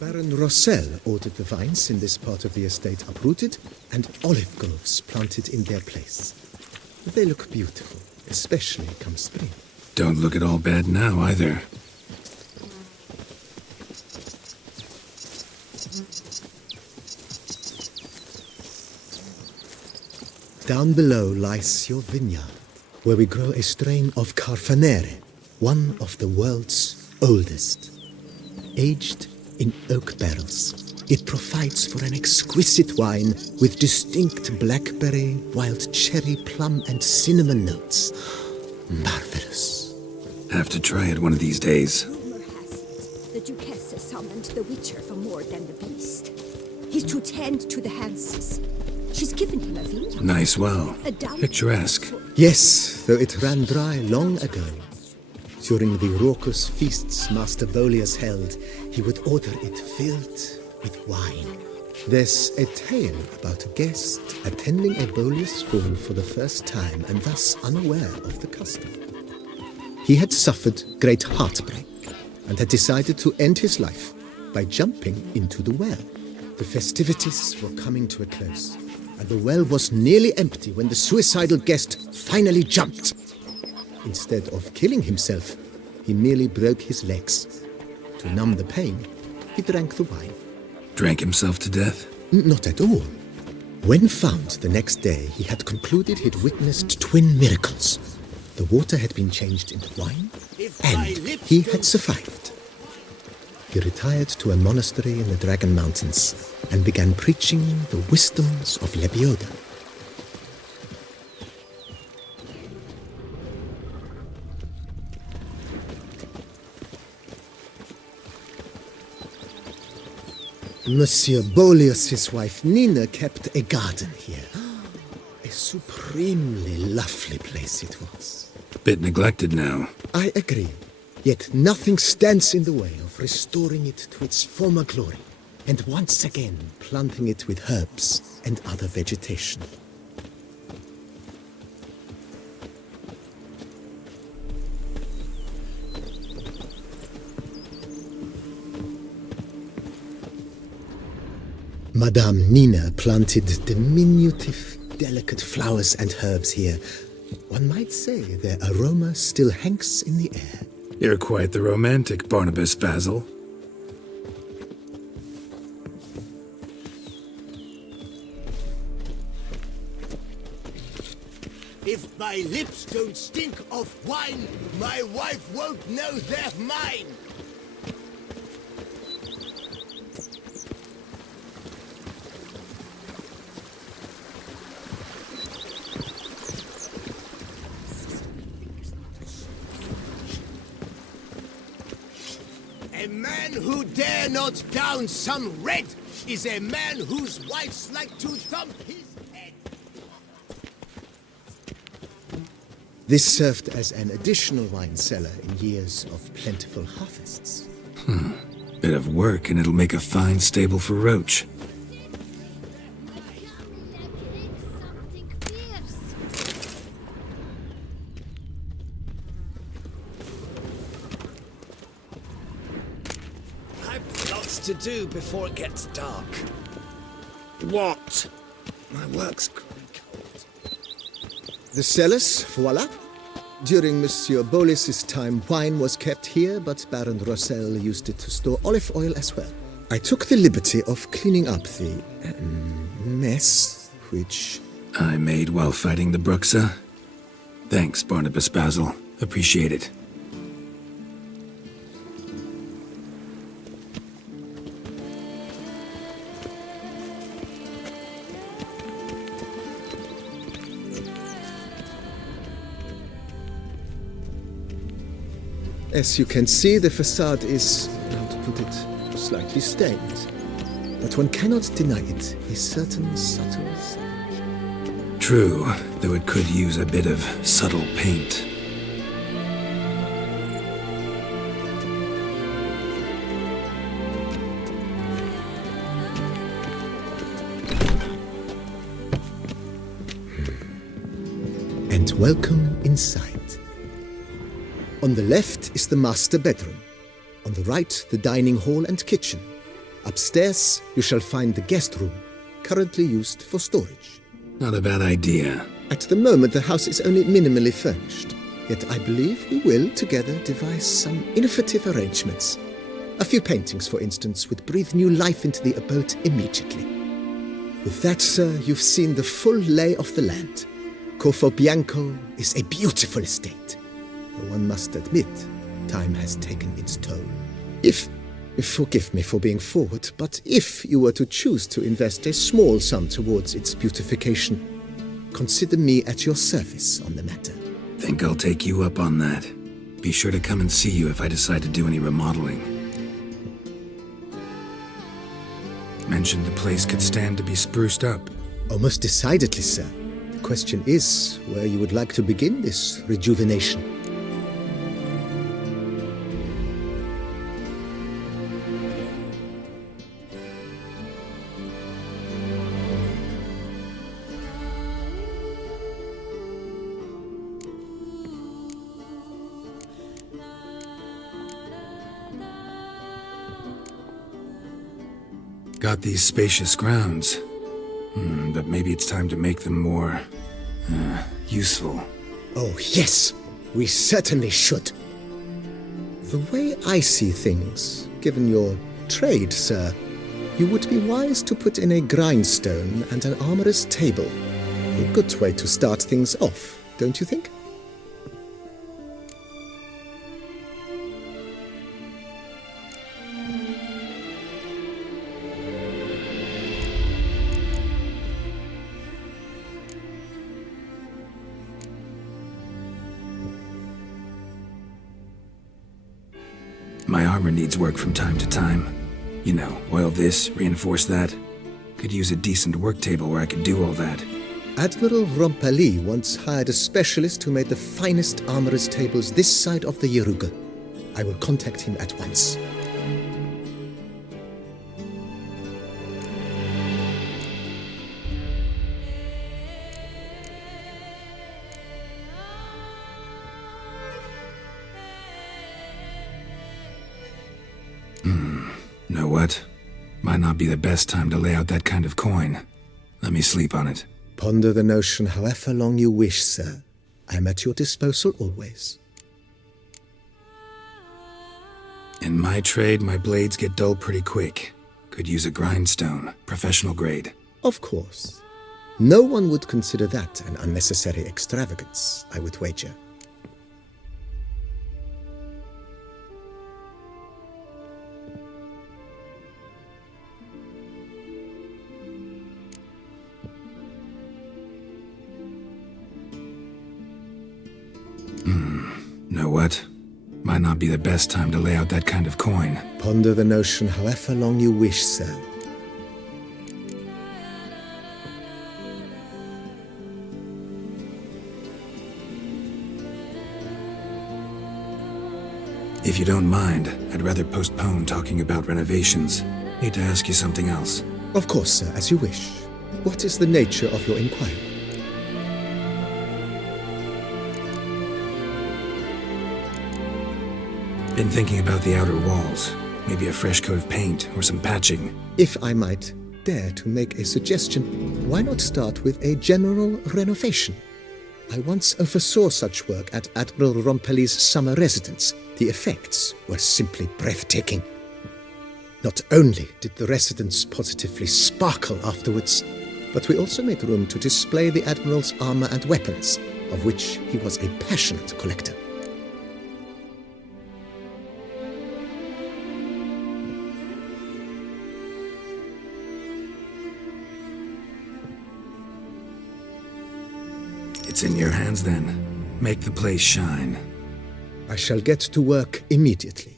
Baron Rossel ordered the vines in this part of the estate uprooted and olive groves planted in their place. They look beautiful, especially come spring. Don't look at all bad now, either. Down below lies your vineyard, where we grow a strain of Carfanere, one of the world's oldest. Aged in oak barrels, it provides for an exquisite wine with distinct blackberry, wild cherry, plum, and cinnamon notes. Marvelous. Have to try it one of these days. Rumor has it the Duchess has summoned the Witcher for more than the beast. He's to tend to the Hanses. She's given him a vineyard. Nice well. Picturesque. Yes, though it ran dry long ago. During the raucous feasts Master Bolius held, he would order it filled with wine. There's a tale about a guest attending a Bolius school for the first time and thus unaware of the custom. He had suffered great heartbreak and had decided to end his life by jumping into the well. The festivities were coming to a close, and the well was nearly empty when the suicidal guest finally jumped. Instead of killing himself, he merely broke his legs. To numb the pain, he drank the wine. Drank himself to death? Not at all. When found the next day, he had concluded he'd witnessed twin miracles. The water had been changed into wine, and he had survived. He retired to a monastery in the Dragon Mountains and began preaching the wisdoms of Lebioda. Monsieur Bolius' wife Nina kept a garden here. A supremely lovely place it was. Bit neglected now. I agree. Yet nothing stands in the way of restoring it to its former glory, and once again planting it with herbs and other vegetation. Madame Nina planted diminutive, delicate flowers and herbs here. One might say their aroma still hangs in the air. You're quite the romantic, Barnabas Basil. If my lips don't stink of wine, my wife won't know they're mine. A man who dare not down some red is a man whose wives like to thump his head. This served as an additional wine cellar in years of plentiful harvests. Bit of work and it'll make a fine stable for Roach. To do before it gets dark. What? My work's growing cold. The cellars, voila. During Monsieur Bolis's time, wine was kept here, but Baron Rossel used it to store olive oil as well. I took the liberty of cleaning up the mess, which I made while fighting the Bruxa. Thanks, Barnabas Basil. Appreciate it. As you can see, the facade is, how to put it, slightly stained. But one cannot deny it, a certain subtle stench. True, though it could use a bit of subtle paint. And welcome inside. On the left is the master bedroom. On the right, the dining hall and kitchen. Upstairs, you shall find the guest room, currently used for storage. Not a bad idea. At the moment, the house is only minimally furnished. Yet I believe we will, together, devise some innovative arrangements. A few paintings, for instance, would breathe new life into the abode immediately. With that, sir, you've seen the full lay of the land. Corvo Bianco is a beautiful estate. Though one must admit, time has taken its toll. Forgive me for being forward, but if you were to choose to invest a small sum towards its beautification, consider me at your service on the matter. Think I'll take you up on that. Be sure to come and see you if I decide to do any remodeling. Mentioned the place could stand to be spruced up. Oh, most decidedly, sir. The question is where you would like to begin this rejuvenation. Got these spacious grounds. But maybe it's time to make them more... useful. Oh, yes! We certainly should. The way I see things, given your trade, sir, you would be wise to put in a grindstone and an armorer's table. A good way to start things off, don't you think? My armor needs work from time to time. You know, oil this, reinforce that. Could use a decent work table where I could do all that. Admiral Rompali once hired a specialist who made the finest armorer's tables this side of the Yaruga. I will contact him at once. Know what? Might not be the best time to lay out that kind of coin. Let me sleep on it. Ponder the notion however long you wish, sir. I am at your disposal always. In my trade, my blades get dull pretty quick. Could use a grindstone, professional grade. Of course. No one would consider that an unnecessary extravagance, I would wager. Know what? Might not be the best time to lay out that kind of coin. Ponder the notion however long you wish, sir. If you don't mind, I'd rather postpone talking about renovations. Need to ask you something else. Of course, sir, as you wish. What is the nature of your inquiry? Been thinking about the outer walls. Maybe a fresh coat of paint or some patching. If I might dare to make a suggestion, why not start with a general renovation? I once oversaw such work at Admiral Rompeli's summer residence. The effects were simply breathtaking. Not only did the residence positively sparkle afterwards, but we also made room to display the Admiral's armor and weapons, of which he was a passionate collector. It's in your hands then. Make the place shine. I shall get to work immediately.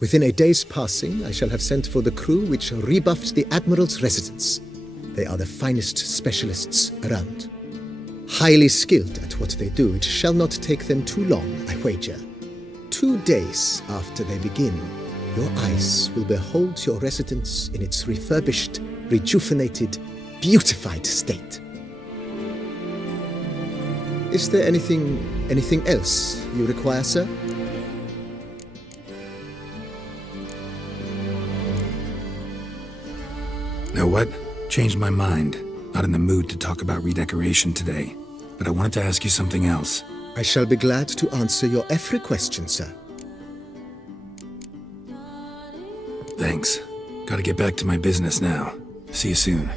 Within a day's passing, I shall have sent for the crew which rebuffed the Admiral's residence. They are the finest specialists around. Highly skilled at what they do, it shall not take them too long, I wager. 2 days after they begin, your eyes will behold your residence in its refurbished, rejuvenated, beautified state. Is there anything else you require, sir? Know what? Changed my mind. Not in the mood to talk about redecoration today. But I wanted to ask you something else. I shall be glad to answer your every question, sir. Thanks. Gotta get back to my business now. See you soon.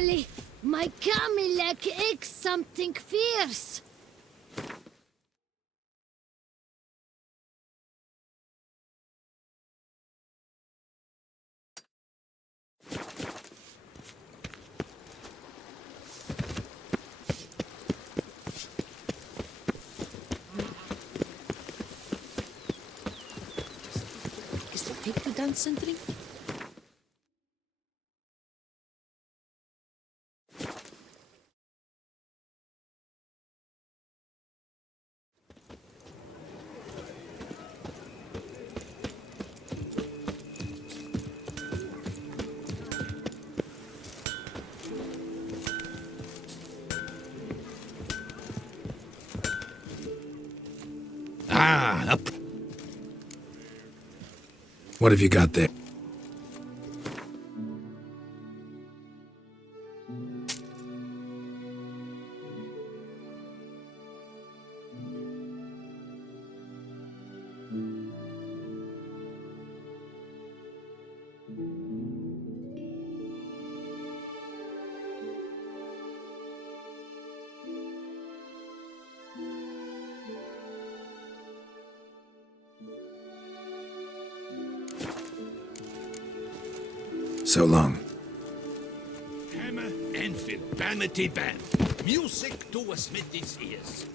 Italy. My Camilek aches something fierce. Is the pig to dance and drink? Ah, What have you got there? So long. Hammer, anvil, vanity band. Music to a smithy's ears.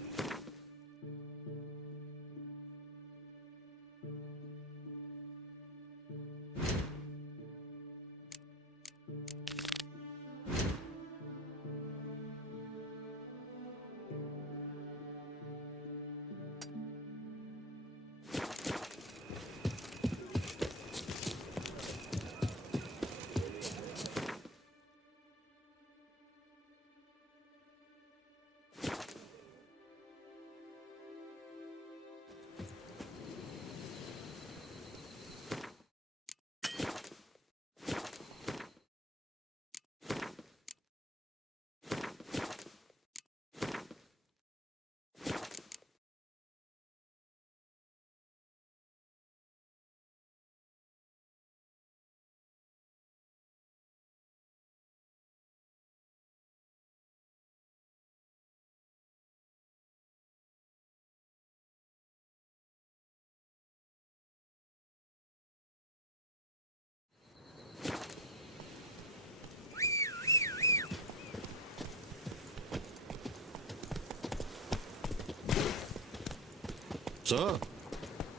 Sir?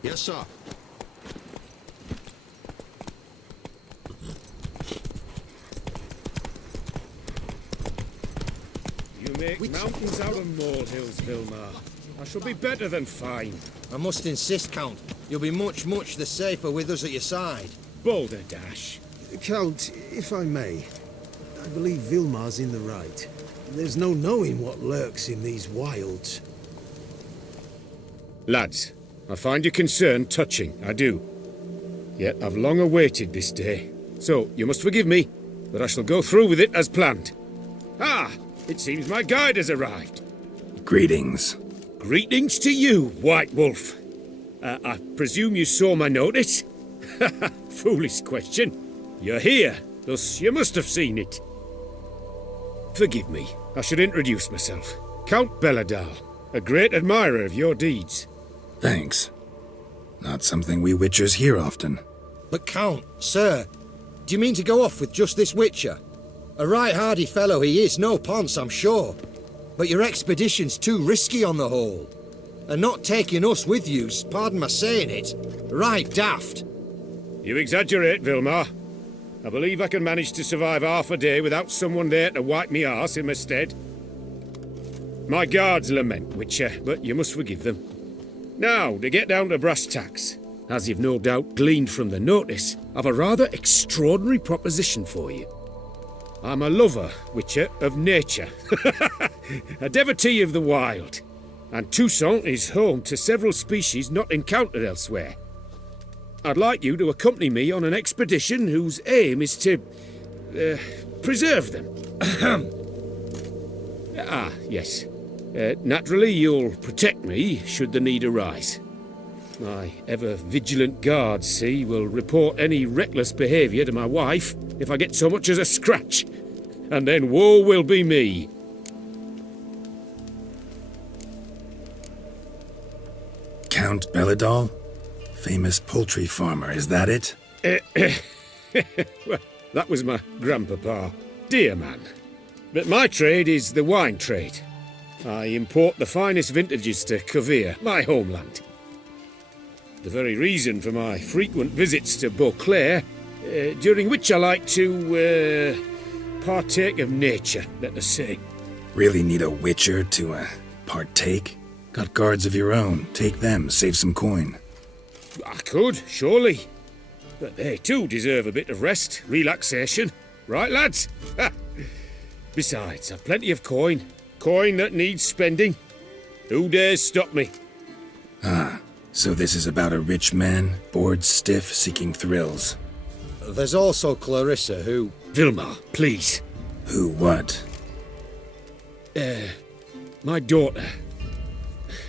Yes, sir. You make mountains out of molehills, Vilmar. I shall be better than fine. I must insist, Count. You'll be much the safer with us at your side. Balderdash. Count, if I may, I believe Vilmar's in the right. There's no knowing what lurks in these wilds. Lads, I find your concern touching, I do. Yet I've long awaited this day. So, you must forgive me, but I shall go through with it as planned. Ah! It seems my guide has arrived. Greetings. Greetings to you, White Wolf. I presume you saw my notice? Foolish question. You're here, thus you must have seen it. Forgive me, I should introduce myself. Count Belladal, a great admirer of your deeds. Thanks. Not something we Witchers hear often. But Count, sir, do you mean to go off with just this Witcher? A right hardy fellow he is, no ponce, I'm sure. But your expedition's too risky on the whole. And not taking us with you's, pardon my saying it, right daft. You exaggerate, Vilmar. I believe I can manage to survive half a day without someone there to wipe me arse in my stead. My guards lament, Witcher, but you must forgive them. Now, to get down to brass tacks, as you've no doubt gleaned from the notice, I've a rather extraordinary proposition for you. I'm a lover, Witcher, of nature. A devotee of the wild. And Toussaint is home to several species not encountered elsewhere. I'd like you to accompany me on an expedition whose aim is to preserve them. Yes. Naturally, you'll protect me should the need arise. My ever-vigilant guards, see, will report any reckless behaviour to my wife if I get so much as a scratch. and then woe will be me. Count Belladol? Famous poultry farmer, is that it? Well, that was my grandpapa. Dear man. But my trade is the wine trade. I import the finest vintages to Kovir, my homeland. The very reason for my frequent visits to Beauclair, during which I like to, partake of nature, let us say. Really need a witcher to, partake? Got guards of your own. Take them, save some coin. I could, surely. But they too deserve a bit of rest, relaxation. Right, lads? Besides, I've plenty of coin. Coin that needs spending. Who dares stop me? Ah, so this is about a rich man, bored stiff, seeking thrills. There's also Clarissa, who... Vilmar, please. Who what? My daughter.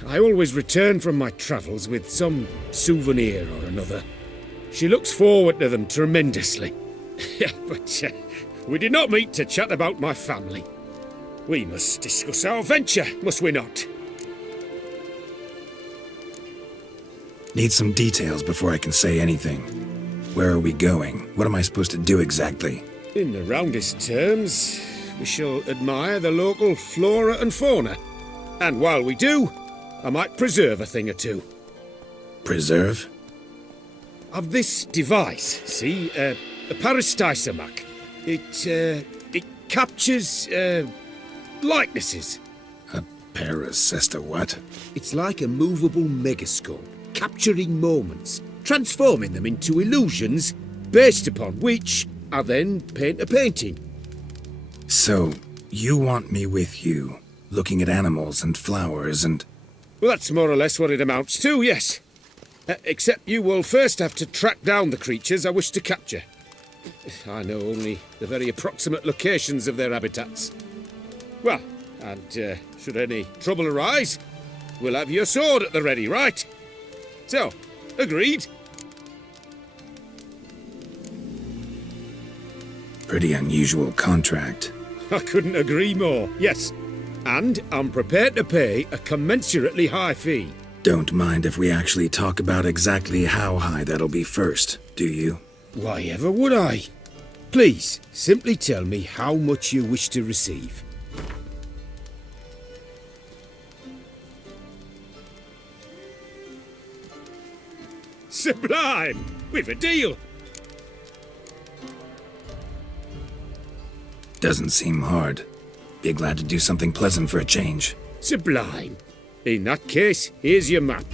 I always return from my travels with some souvenir or another. She looks forward to them tremendously. But we did not meet to chat about my family. We must discuss our venture, must we not? Need some details before I can say anything. Where are we going? What am I supposed to do exactly? In the roundest terms, we shall admire the local flora and fauna. And while we do, I might preserve a thing or two. Preserve? Of this device, see, a Parastysamac. It captures, likenesses. A parasesta what? It's like a movable megascope, capturing moments, transforming them into illusions, based upon which I then paint a painting. So, you want me with you, looking at animals and flowers and... Well, that's more or less what it amounts to, yes. Except you will first have to track down the creatures I wish to capture. I know only the very approximate locations of their habitats. Well, and should any trouble arise, we'll have your sword at the ready, right? So, agreed? Pretty unusual contract. I couldn't agree more, yes. And I'm prepared to pay a commensurately high fee. Don't mind if we actually talk about exactly how high that'll be first, do you? Why ever would I? Please, simply tell me how much you wish to receive. Sublime! We've a deal! Doesn't seem hard. Be glad to do something pleasant for a change. Sublime. In that case, here's your map.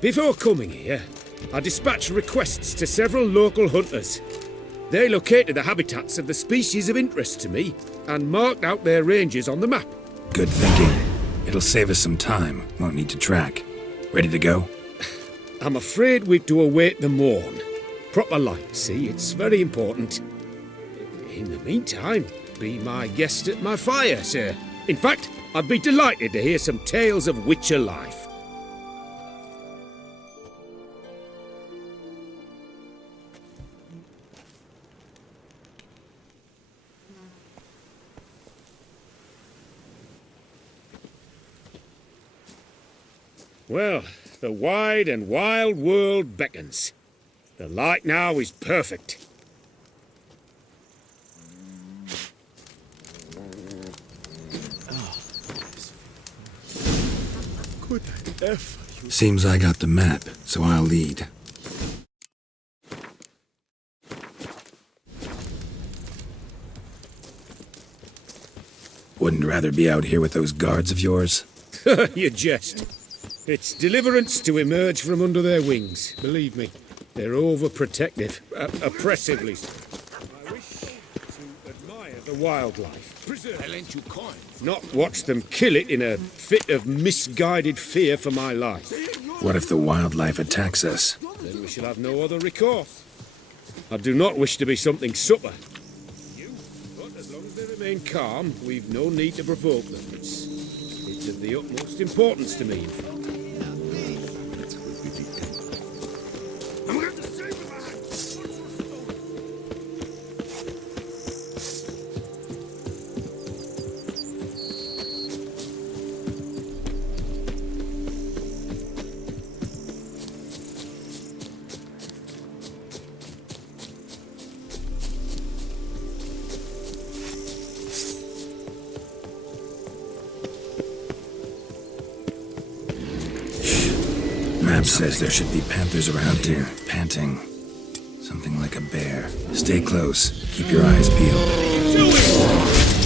Before coming here, I dispatched requests to several local hunters. They located the habitats of the species of interest to me and marked out their ranges on the map. Good thinking. It'll save us some time. Won't need to track. Ready to go? I'm afraid we've to await the morn. Proper light, see? It's very important. In the meantime, be my guest at my fire, sir. In fact, I'd be delighted to hear some tales of Witcher life. Well, the wide and wild world beckons. The light now is perfect. Good F. Seems I got the map, so I'll lead. Wouldn't rather be out here with those guards of yours? You jest. It's deliverance to emerge from under their wings, believe me. They're overprotective, oppressively so. I wish to admire the wildlife. Preserve. I lent you coin. Not watch them kill it in a fit of misguided fear for my life. What if the wildlife attacks us? Then we shall have no other recourse. I do not wish to be something supper. But as long as they remain calm, we've no need to provoke them. It's of the utmost importance to me, in fact. Note says there should be panthers around here, panting. Something like a bear. Stay close. Keep your eyes peeled. Do it!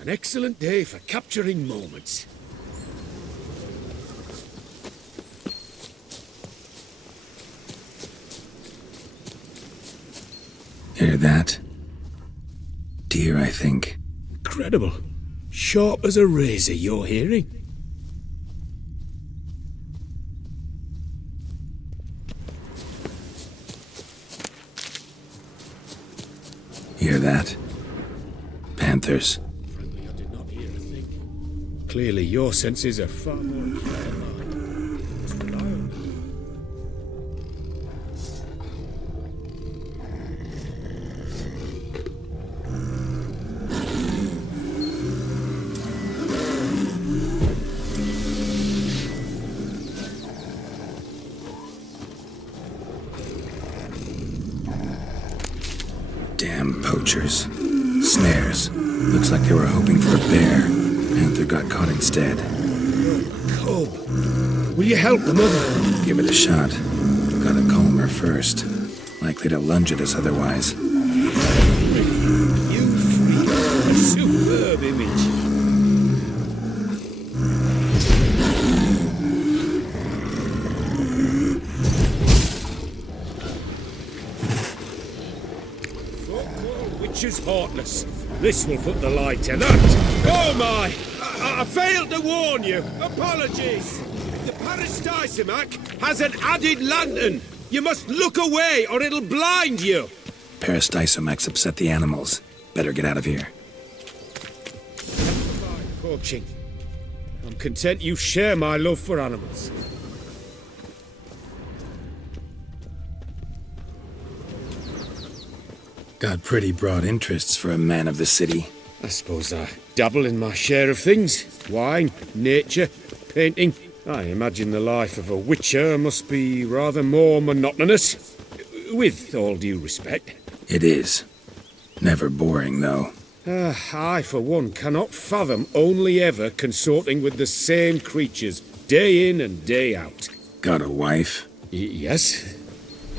An excellent day for capturing moments. Hear that? Deer, I think. Incredible. Sharp as a razor, you're hearing. Hear that? Panthers. Friendly, I did not hear a thing. Clearly, your senses are far more acute than mine. Let's rely on them. Damn poachers. Snares. Looks like they were hoping for a bear. Panther got caught instead. Cub, will you help the mother? Give it a shot. Gotta calm her first. Likely to lunge at us otherwise. You freak. A superb image. Which is heartless. This will put the light to that. Oh my! I failed to warn you. Apologies. The Peristysomac has an added lantern. You must look away or it'll blind you. Peristysomacs upset the animals. Better get out of here. Poaching. I'm content you share my love for animals. Got pretty broad interests for a man of the city. I suppose I dabble in my share of things. Wine, nature, painting. I imagine the life of a witcher must be rather more monotonous. With all due respect. It is. Never boring, though. I, for one, cannot fathom only ever consorting with the same creatures, day in and day out. Got a wife? Yes?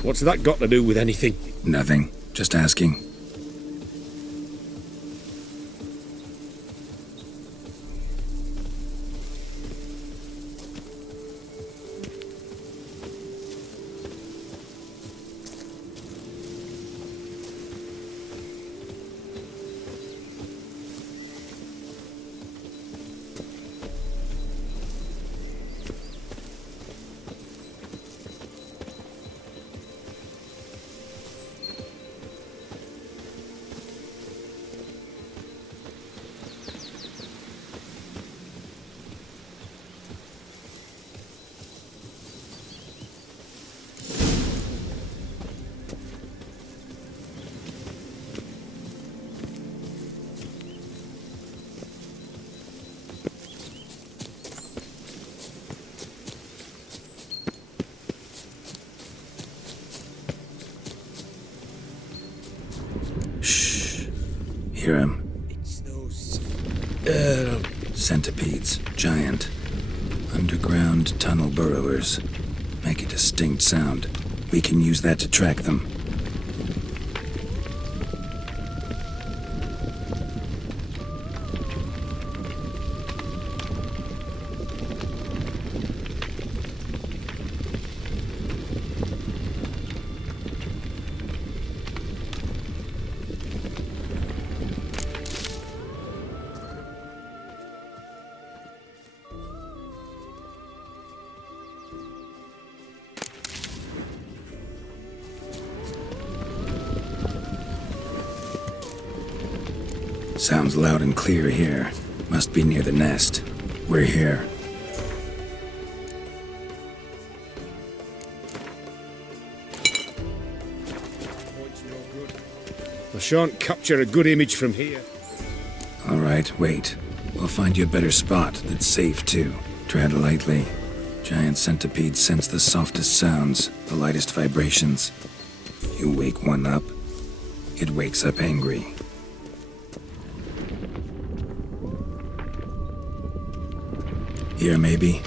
What's that got to do with anything? Nothing. Just asking. Hear him? It's those... Centipedes. Giant. Underground tunnel burrowers. Make a distinct sound. We can use that to track them. Sounds loud and clear here. Must be near the nest. We're here. Points shan't capture a good image from here. All right, wait. We'll find you a better spot that's safe, too. Tread lightly. Giant centipedes sense the softest sounds, the lightest vibrations. You wake one up, it wakes up angry. Here, maybe?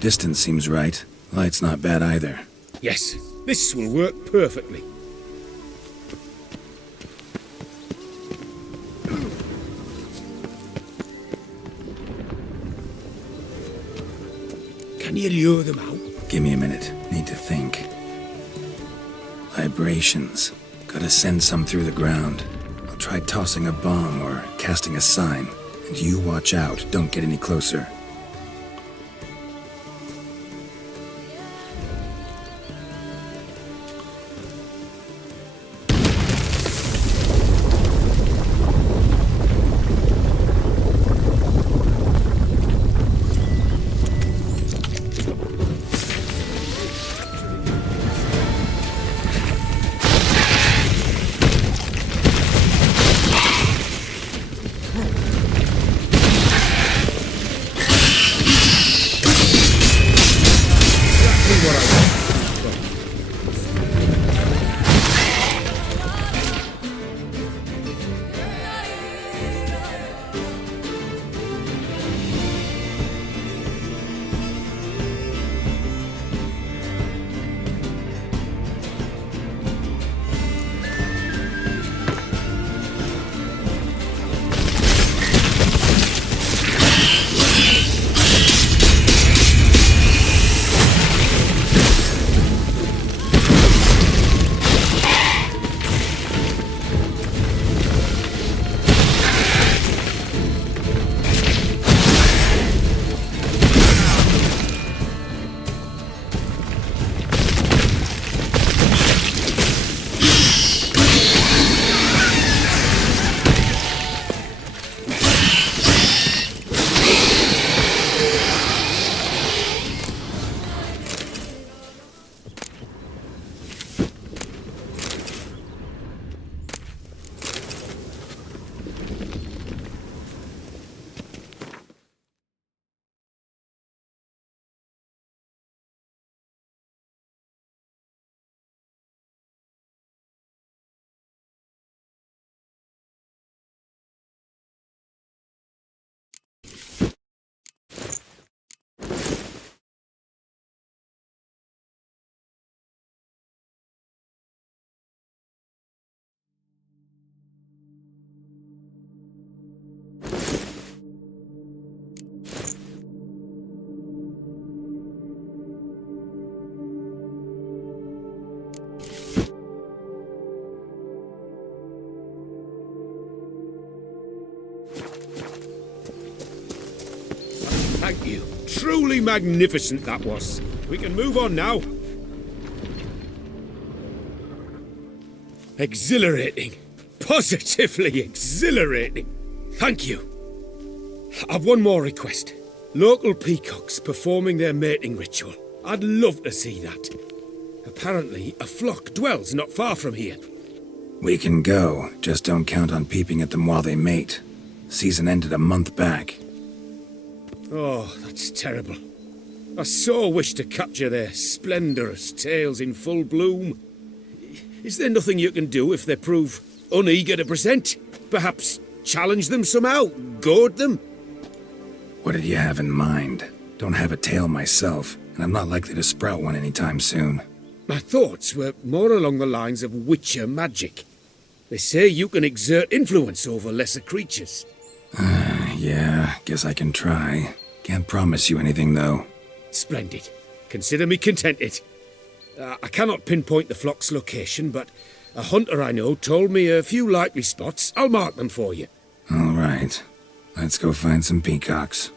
Distance seems right. Light's not bad either. Yes, this will work perfectly. Can you lure them out? Give me a minute. Need to think. Vibrations. Gotta send some through the ground. I'll try tossing a bomb or casting a sign. And you watch out. Don't get any closer. Thank you. Truly magnificent that was. We can move on now. Exhilarating. Positively exhilarating. Thank you. I've one more request. Local peacocks performing their mating ritual. I'd love to see that. Apparently, a flock dwells not far from here. We can go. Just don't count on peeping at them while they mate. Season ended a month back. Oh, that's terrible. I so wish to capture their splendorous tails in full bloom. Is there nothing you can do if they prove uneager to present? Perhaps challenge them somehow? Goad them? What did you have in mind? Don't have a tail myself, and I'm not likely to sprout one anytime soon. My thoughts were more along the lines of witcher magic. They say you can exert influence over lesser creatures. Yeah, guess I can try. Can't promise you anything, though. Splendid. Consider me contented. I cannot pinpoint the flock's location, but a hunter I know told me a few likely spots. I'll mark them for you. All right. Let's go find some peacocks.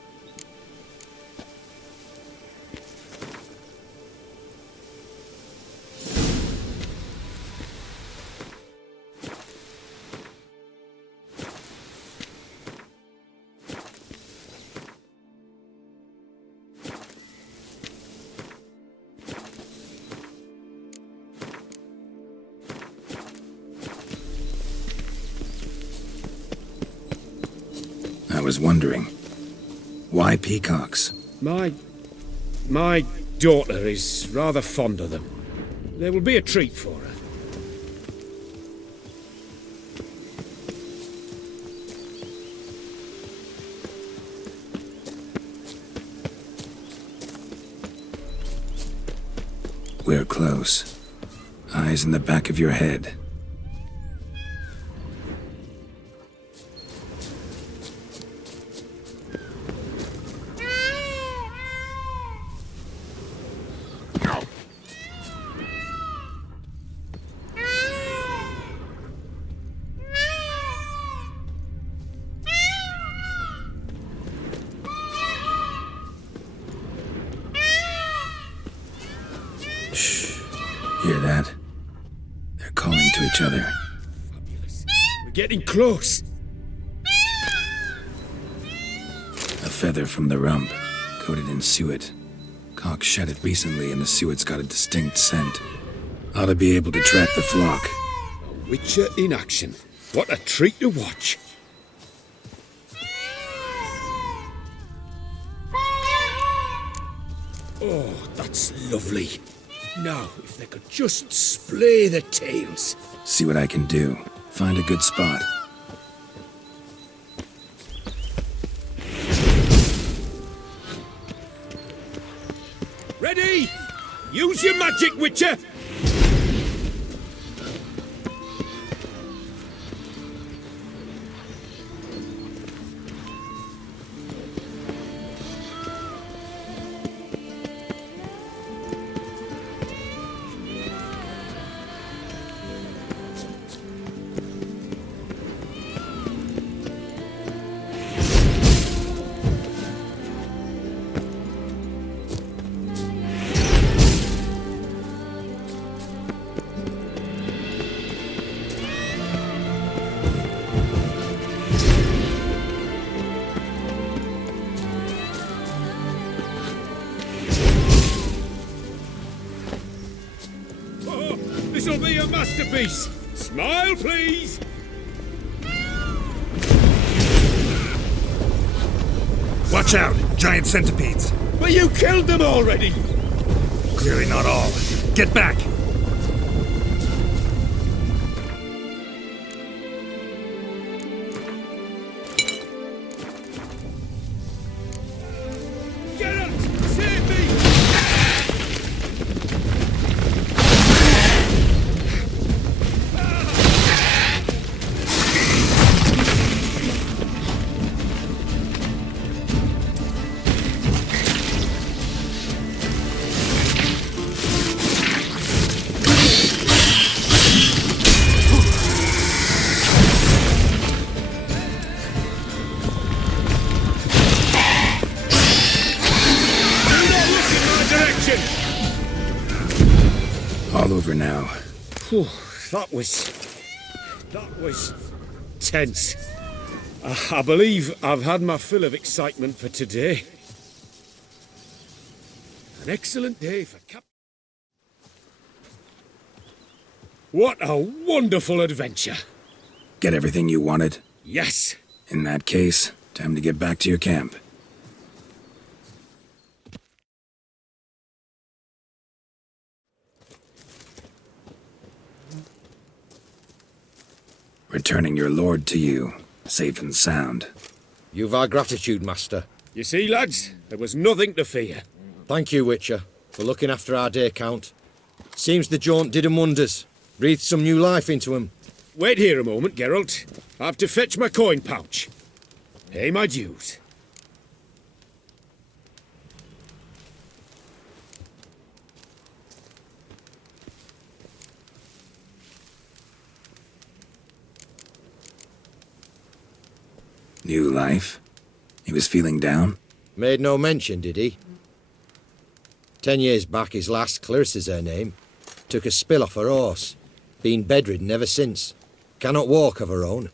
was wondering. Why peacocks? My daughter is rather fond of them. There will be a treat for her. We're close. Eyes in the back of your head. Hear that? They're calling to each other. We're getting close. A feather from the rump, coated in suet. Cock shed it recently and the suet's got a distinct scent. Ought to be able to track the flock. A witcher in action. What a treat to watch. Oh, that's lovely. Now, if they could just splay the tails. See what I can do. Find a good spot. Ready? Use your magic, Witcher! This'll be a masterpiece! Smile, please! Watch out! Giant centipedes! But you killed them already! Clearly not all. Get back! Geralt! Save me! All over now. Whew, that was tense. I believe I've had my fill of excitement for today. An excellent day for What a wonderful adventure! Get everything you wanted? Yes. In that case, time to get back to your camp. Returning your lord to you, safe and sound. You've our gratitude, Master. You see, lads, there was nothing to fear. Thank you, Witcher, for looking after our day count. Seems the jaunt did 'em wonders. Breathed some new life into 'em. Wait here a moment, Geralt. I have to fetch my coin pouch. Pay my dues. New life? He was feeling down? Made no mention, did he? 10 years back, his lass, Clarissa's her name, took a spill off her horse. Been bedridden ever since. Cannot walk of her own.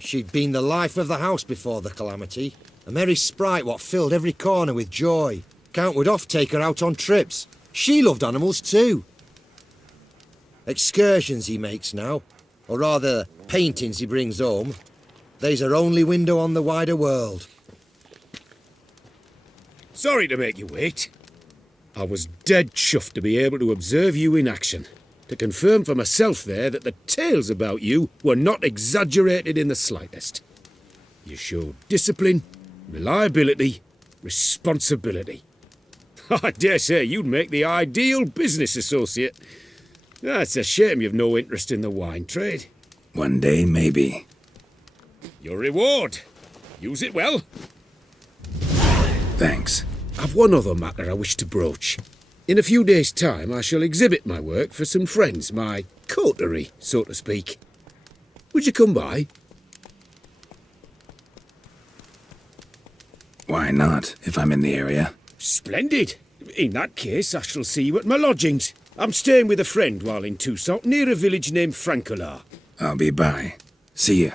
She'd been the life of the house before the calamity. A merry sprite what filled every corner with joy. Count would oft take her out on trips. She loved animals too. Excursions he makes now, or rather paintings he brings home. They's our only window on the wider world. Sorry to make you wait. I was dead chuffed to be able to observe you in action. To confirm for myself there that the tales about you were not exaggerated in the slightest. You showed discipline, reliability, responsibility. I dare say you'd make the ideal business associate. It's a shame you've no interest in the wine trade. One day, maybe. Your reward. Use it well. Thanks. I've one other matter I wish to broach. In a few days' time, I shall exhibit my work for some friends, my coterie, so to speak. Would you come by? Why not, if I'm in the area? Splendid. In that case, I shall see you at my lodgings. I'm staying with a friend while in Toussaint, near a village named Francois. I'll be by. See ya.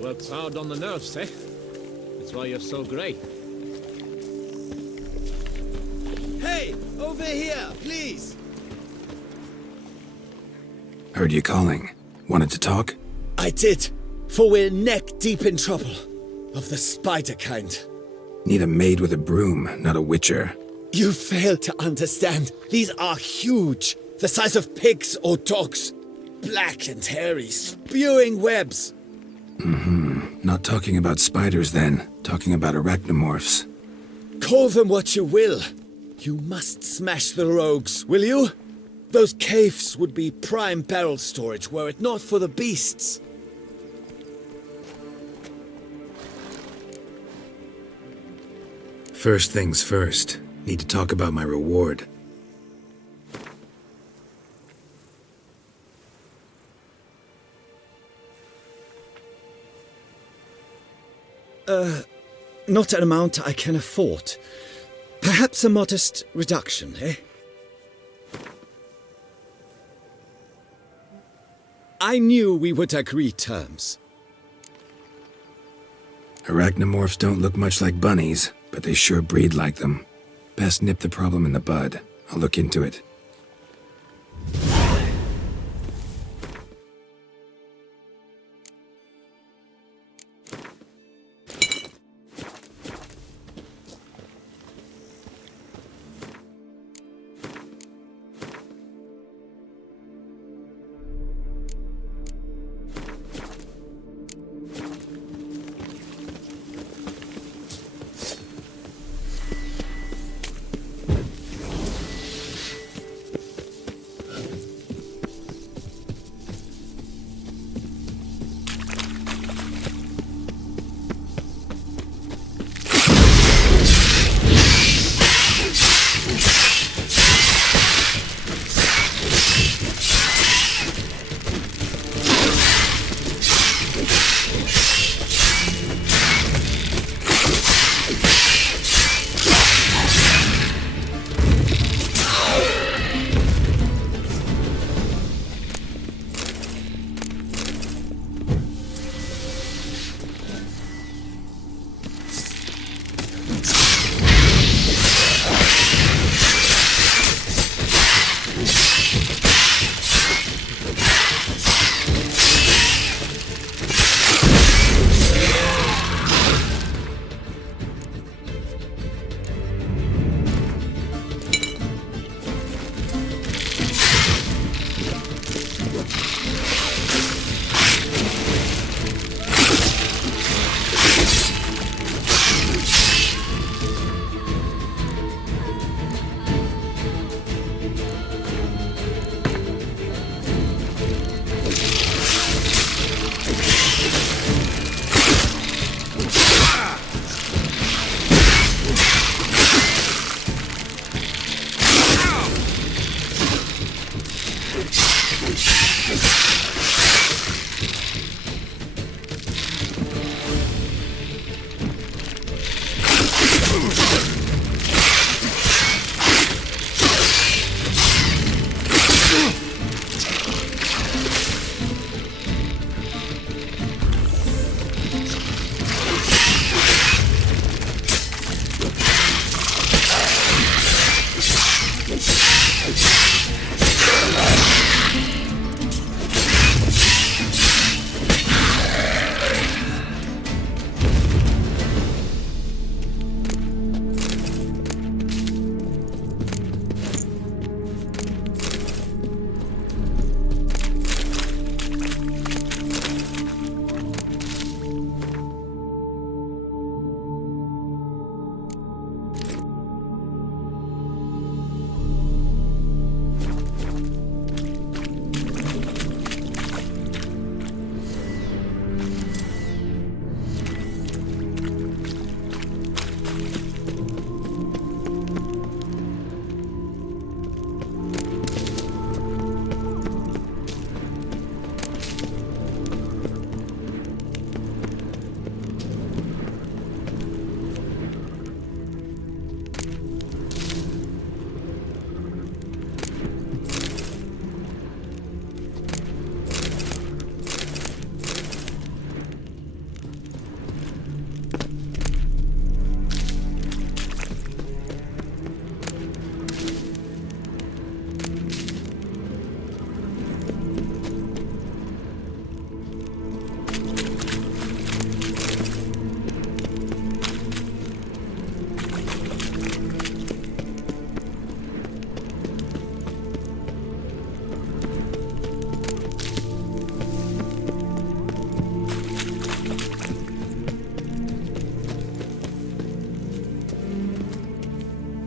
Works hard on the nerves, eh? That's why you're so great. Hey, over here, please! Heard you calling. Wanted to talk? I did, for we're neck deep in trouble. Of the spider kind. Need a maid with a broom, not a witcher. You fail to understand. These are huge. The size of pigs or dogs. Black and hairy, spewing webs. Not talking about spiders then. Talking about arachnomorphs. Call them what you will. You must smash the rogues, will you? Those caves would be prime barrel storage were it not for the beasts. First things first. Need to talk about my reward. Not an amount I can afford. Perhaps a modest reduction, eh? I knew we would agree terms. Arachnomorphs don't look much like bunnies, but they sure breed like them. Best nip the problem in the bud. I'll look into it.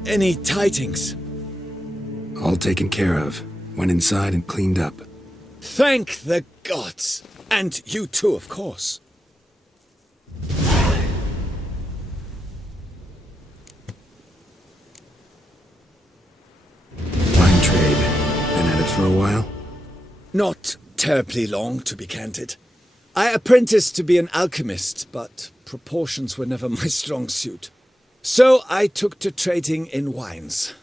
Any tidings? All taken care of. Went inside and cleaned up. Thank the gods! And you too, of course. Wine trade. Been at it for a while? Not terribly long, to be candid. I apprenticed to be an alchemist, but proportions were never my strong suit. So I took to trading in wines.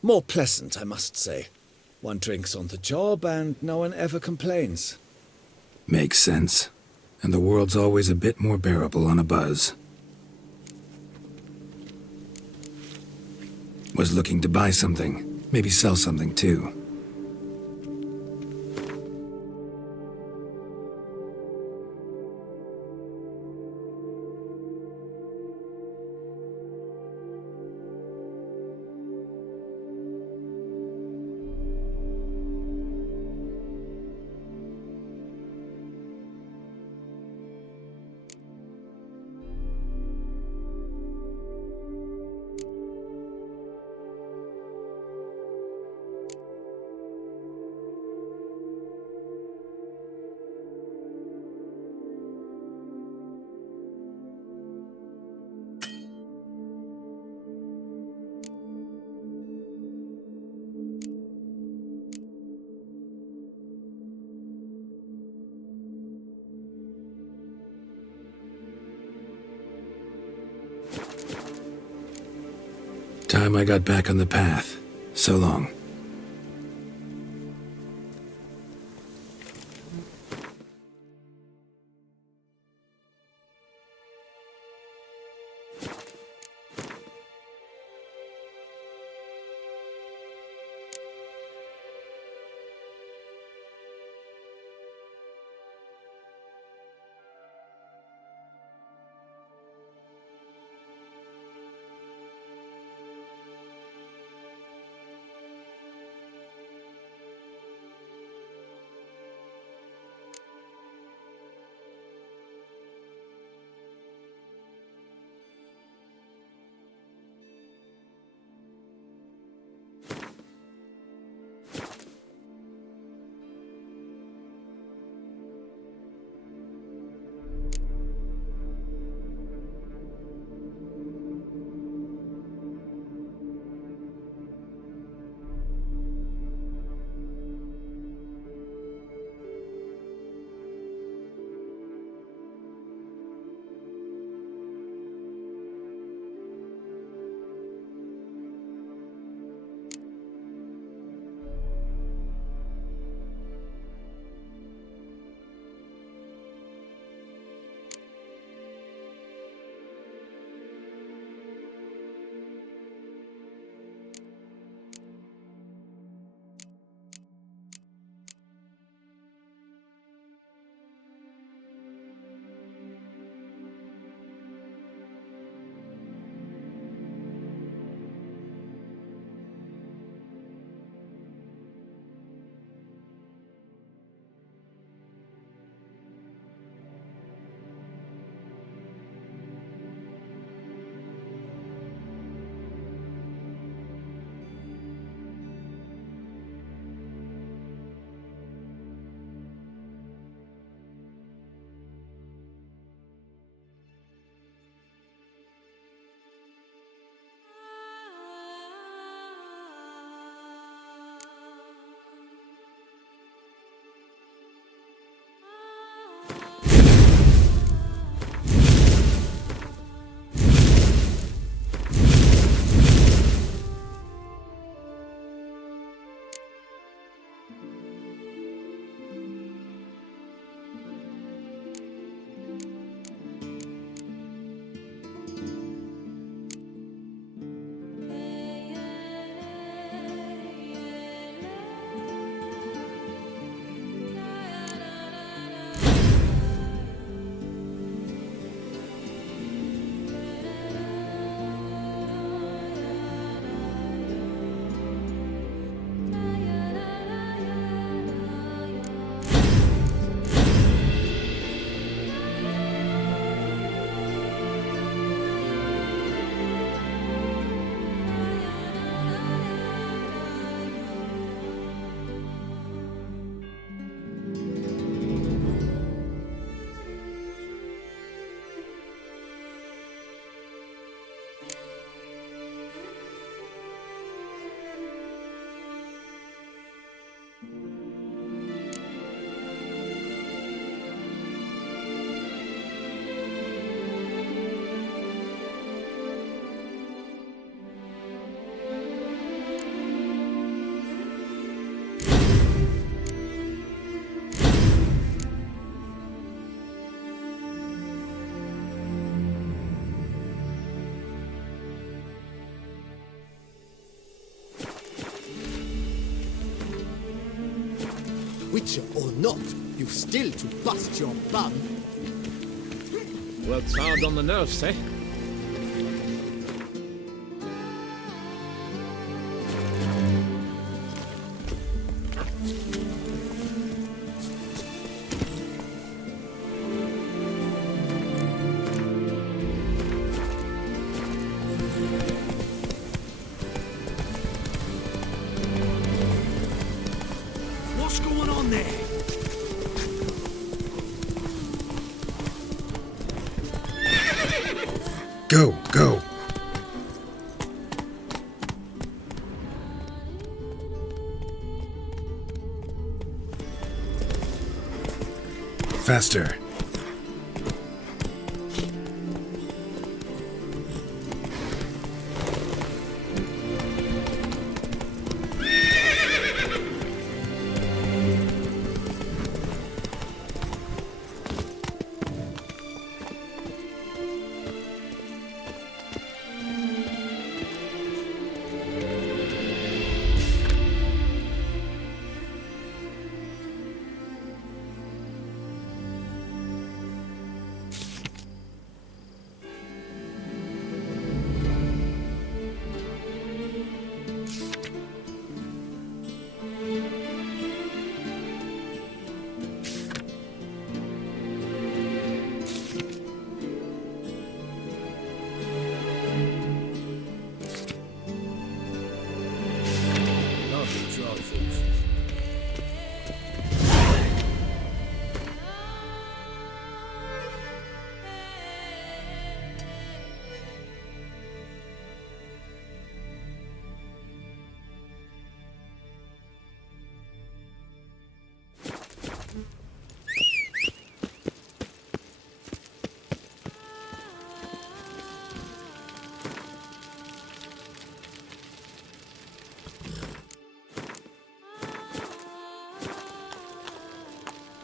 More pleasant, I must say. One drinks on the job and no one ever complains. Makes sense. And the world's always a bit more bearable on a buzz. Was looking to buy something. Maybe sell something too. Time I got back on the path. So long. Witcher or not, you've still to bust your bum. Well, it's hard on the nerves, eh? What's going on there? Go, go. Faster.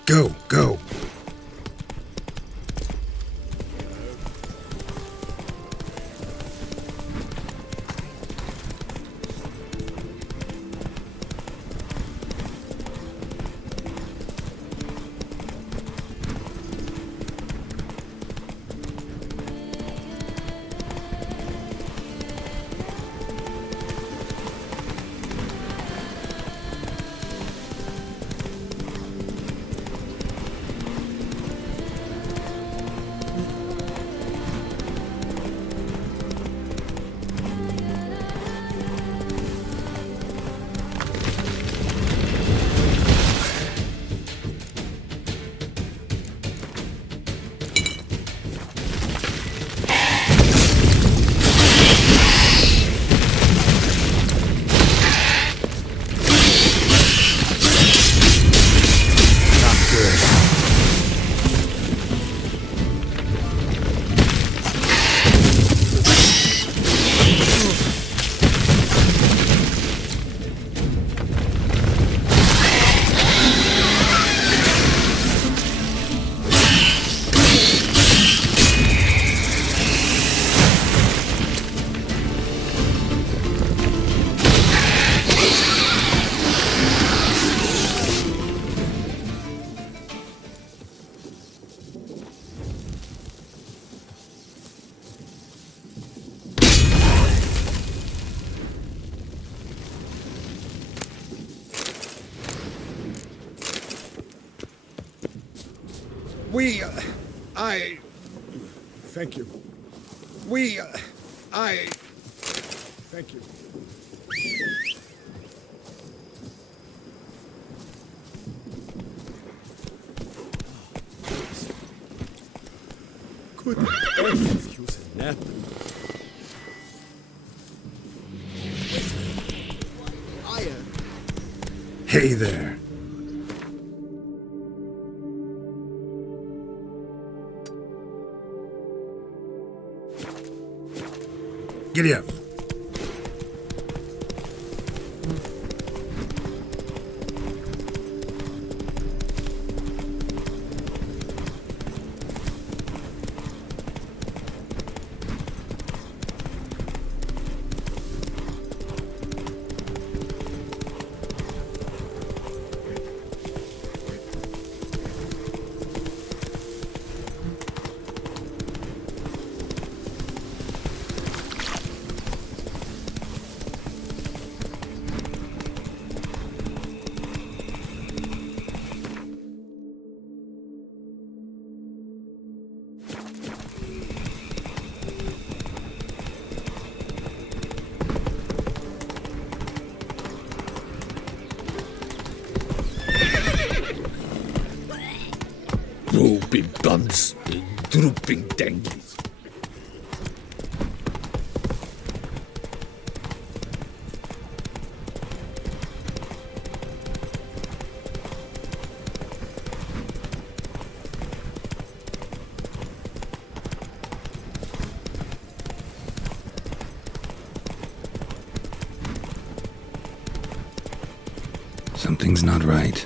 Go, go. Thank you. Thank you. Good earth, use a nap. Iron. Hey there. Giddy up. drooping bums, drooping danglies. Something's not right.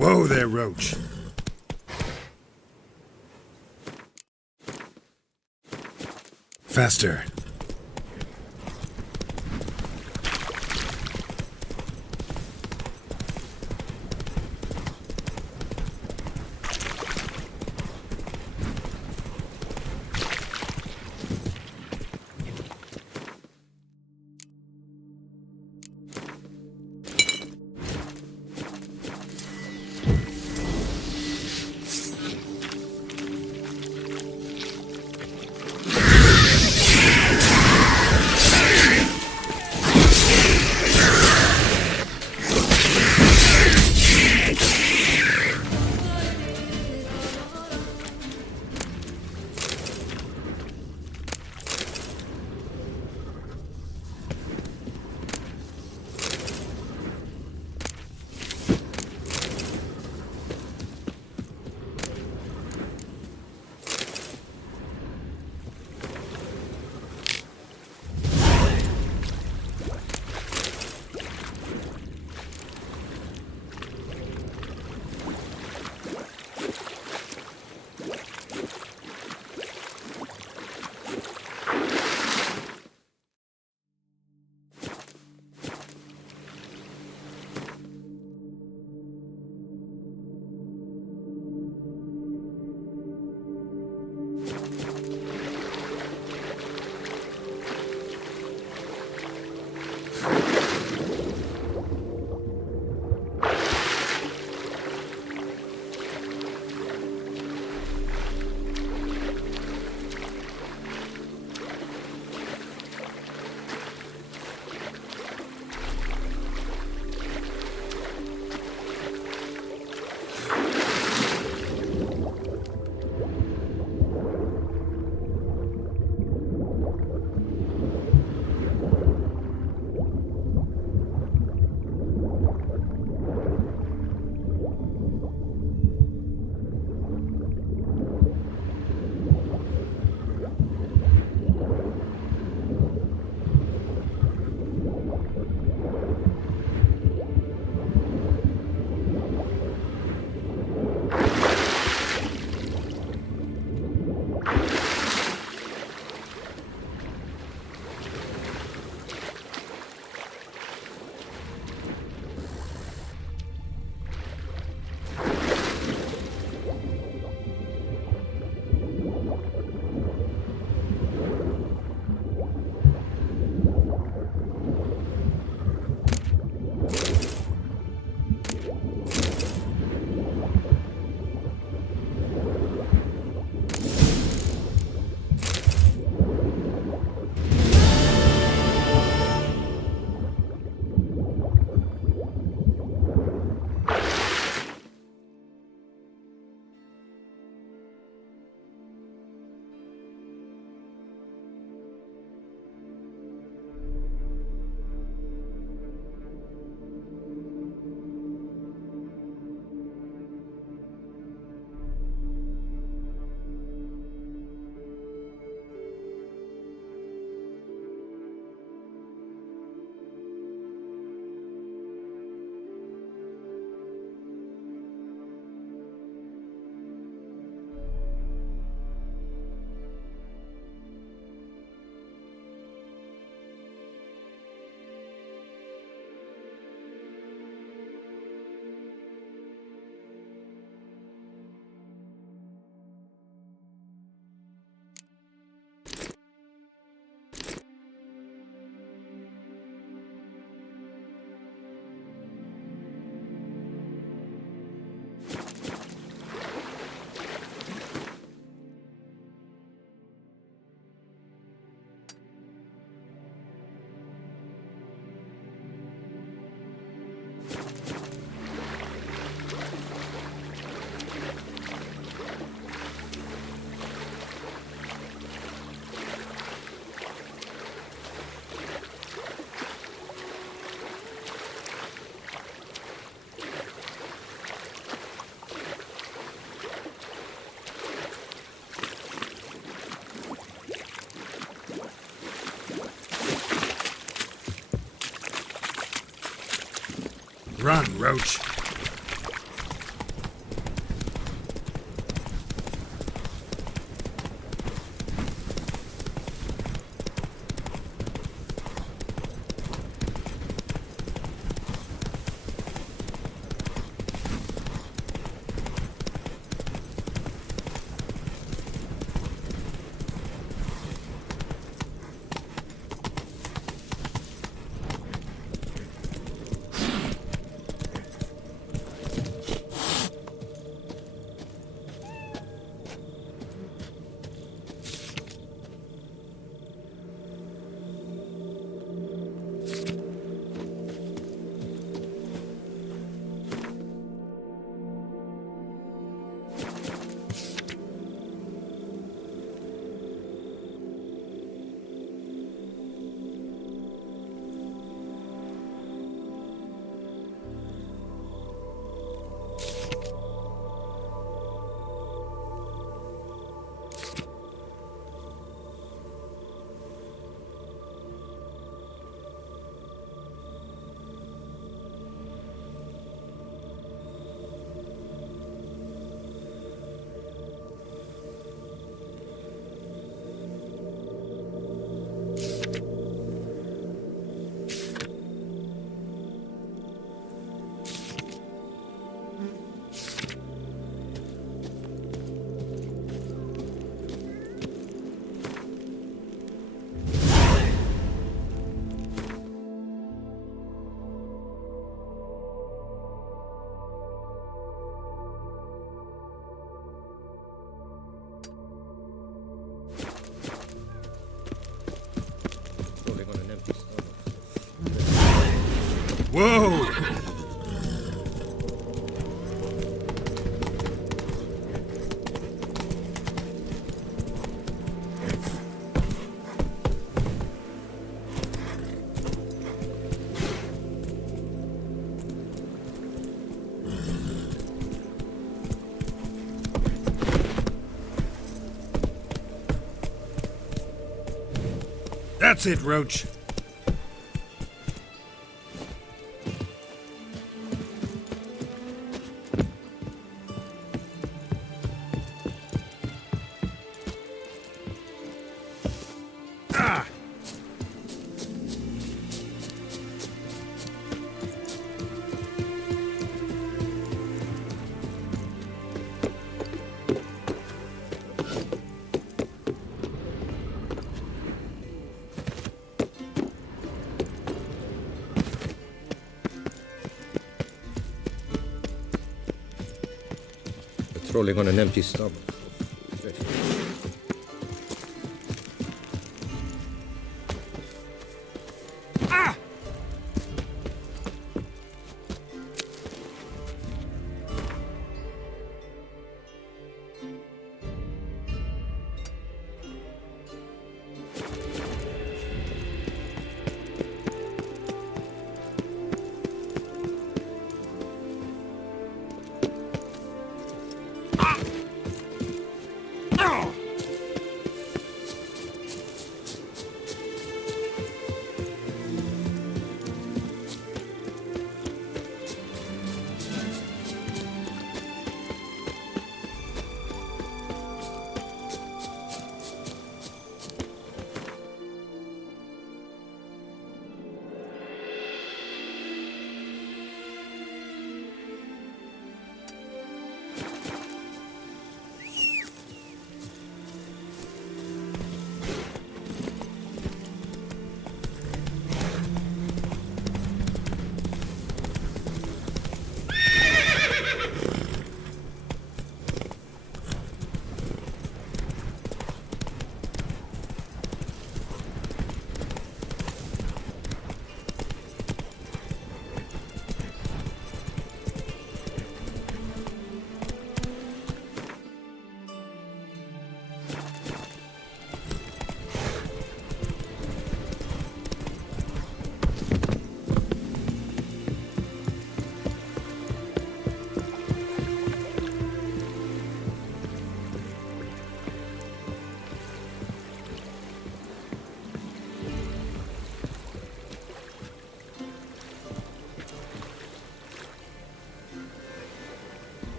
Whoa there, Roach. Faster. Run, Roach. Whoa! That's it, Roach. Patrolling on an empty stomach.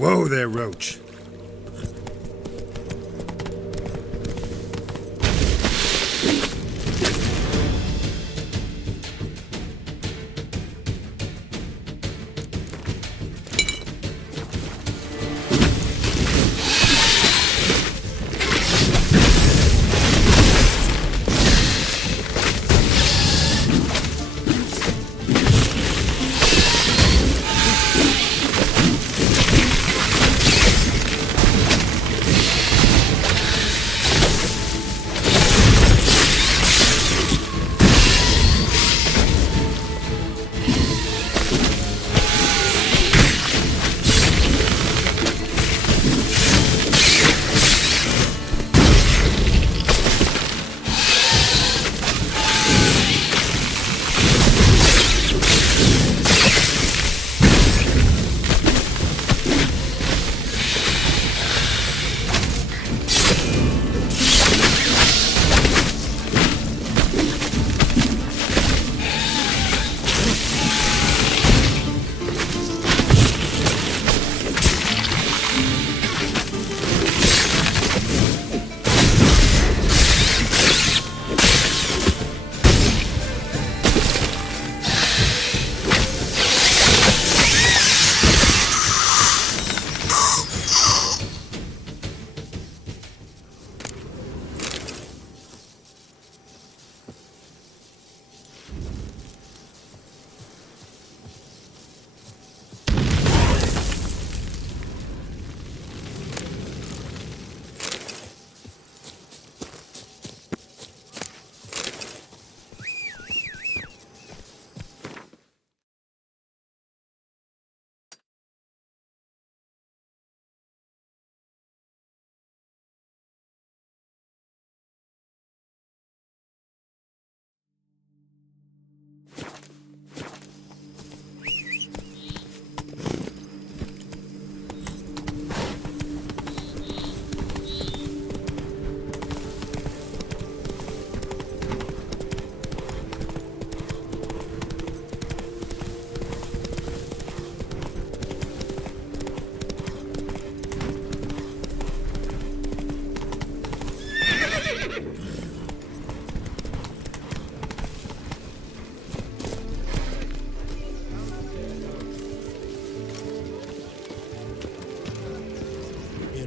Whoa there, Roach.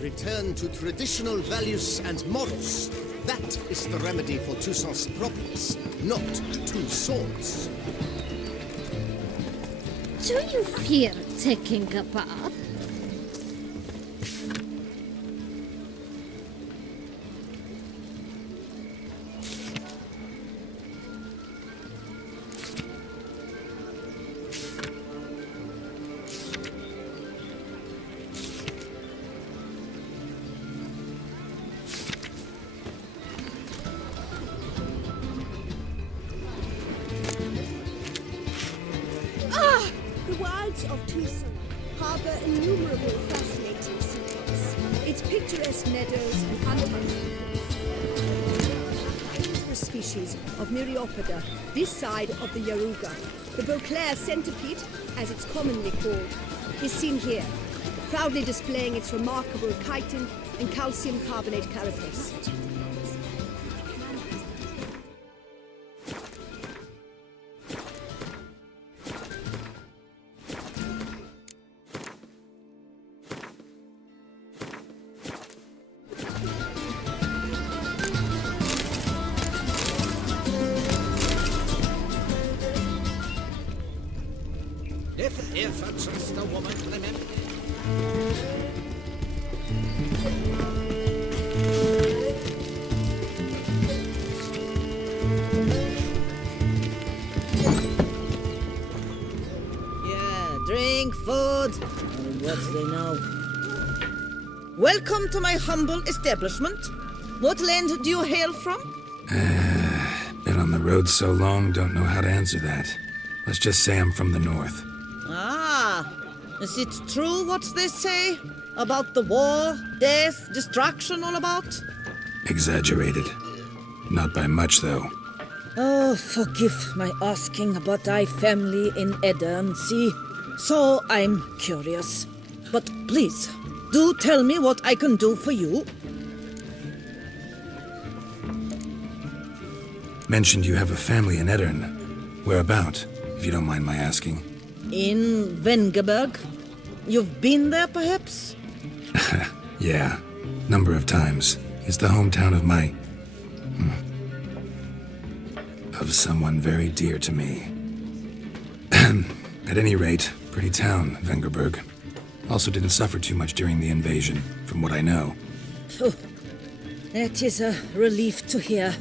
Return to traditional values and morals. That is the remedy for Toussaint's problems, not two swords. Do you fear taking a bath? The wilds of Toussaint harbor innumerable fascinating secrets. Its picturesque meadows and untouched species of Myriapoda, this side of the Yaruga. The Beauclair centipede, as it's commonly called, is seen here, proudly displaying its remarkable chitin and calcium carbonate carapace. If a just a woman, remember. Yeah, drink, food, and what they know. Welcome to my humble establishment. What land do you hail from? Been on the road so long, don't know how to answer that. Let's just say I'm from the north. Ah, is it true what they say? About the war, death, destruction all about? Exaggerated. Not by much, though. Oh, forgive my asking about thy family in Edda, see? So I'm curious. But Please, do tell me what I can do for you. Mentioned you have a family in Edirn. Whereabout, if you don't mind my asking? In Vengerberg? You've been there, perhaps? Yeah, number of times. It's the hometown of my... of someone very dear to me. At any rate, pretty town, Vengerberg. Also didn't suffer too much during the invasion, from what I know. Phew. That is a relief to hear.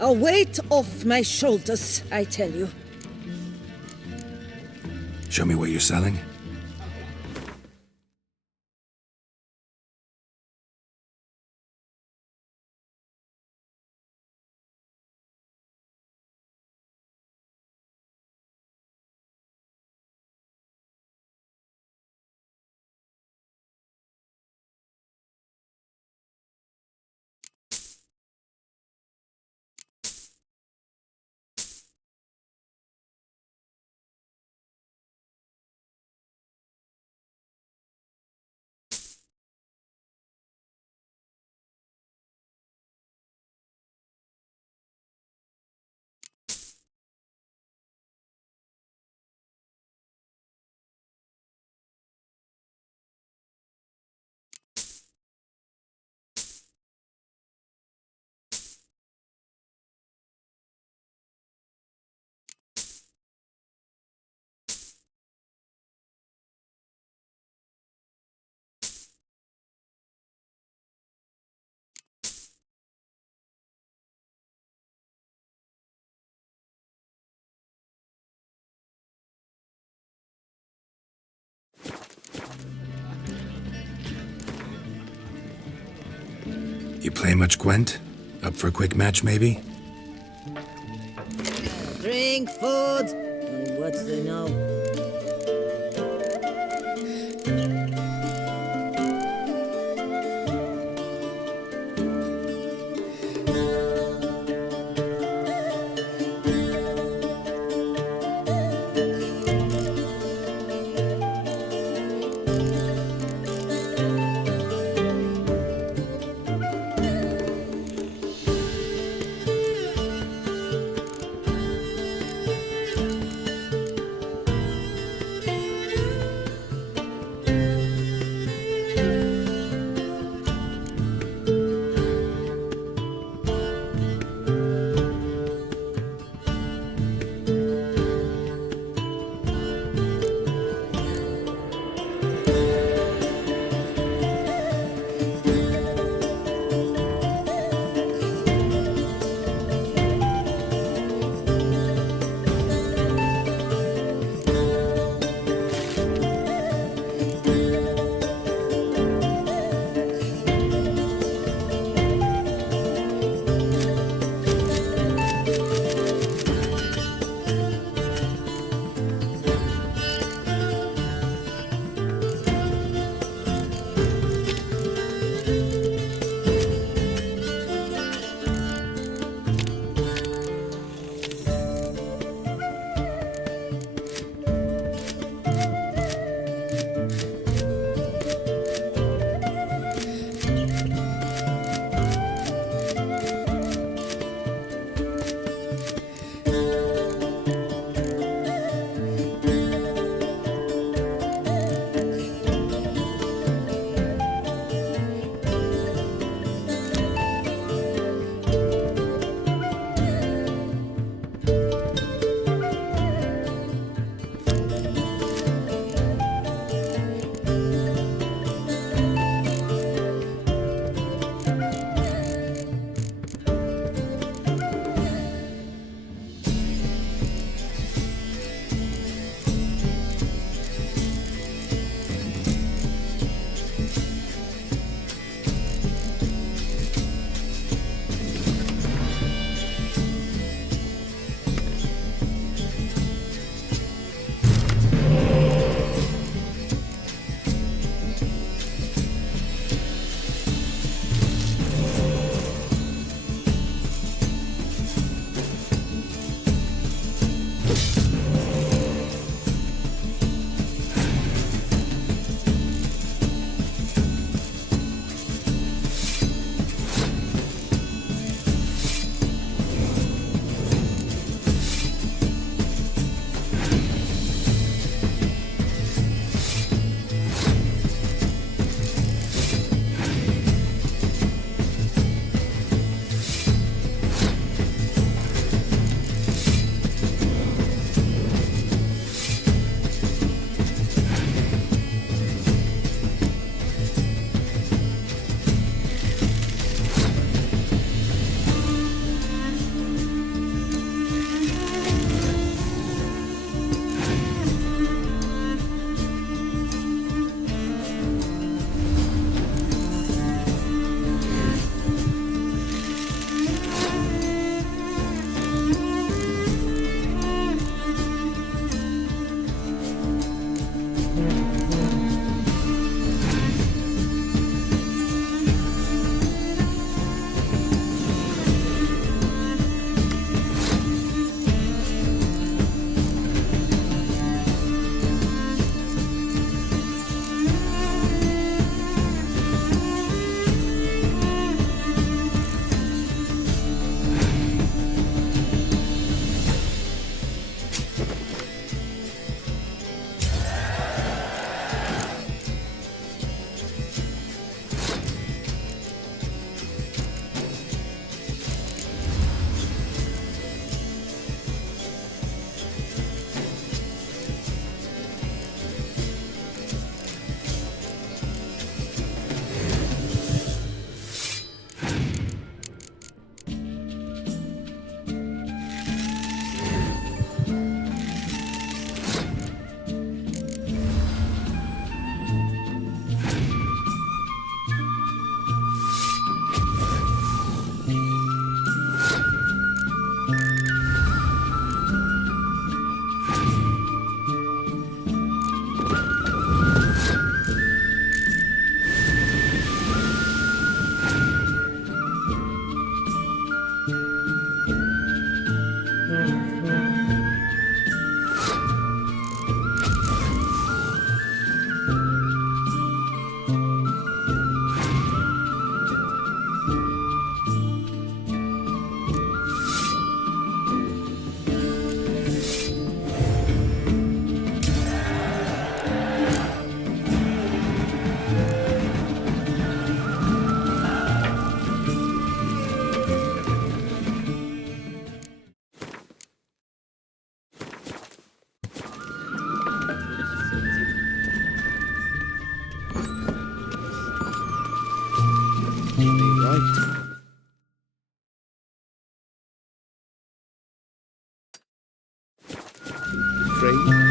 A weight off my shoulders, I tell you. Show me what you're selling. You play much, Gwent? Up for a quick match, maybe? Drink, food. Only words they know. strange.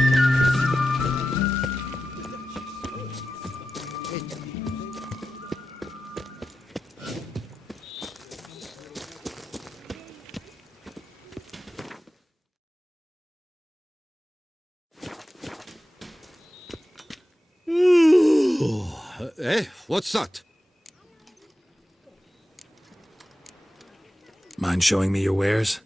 Eh? What's that? Mind showing me your wares?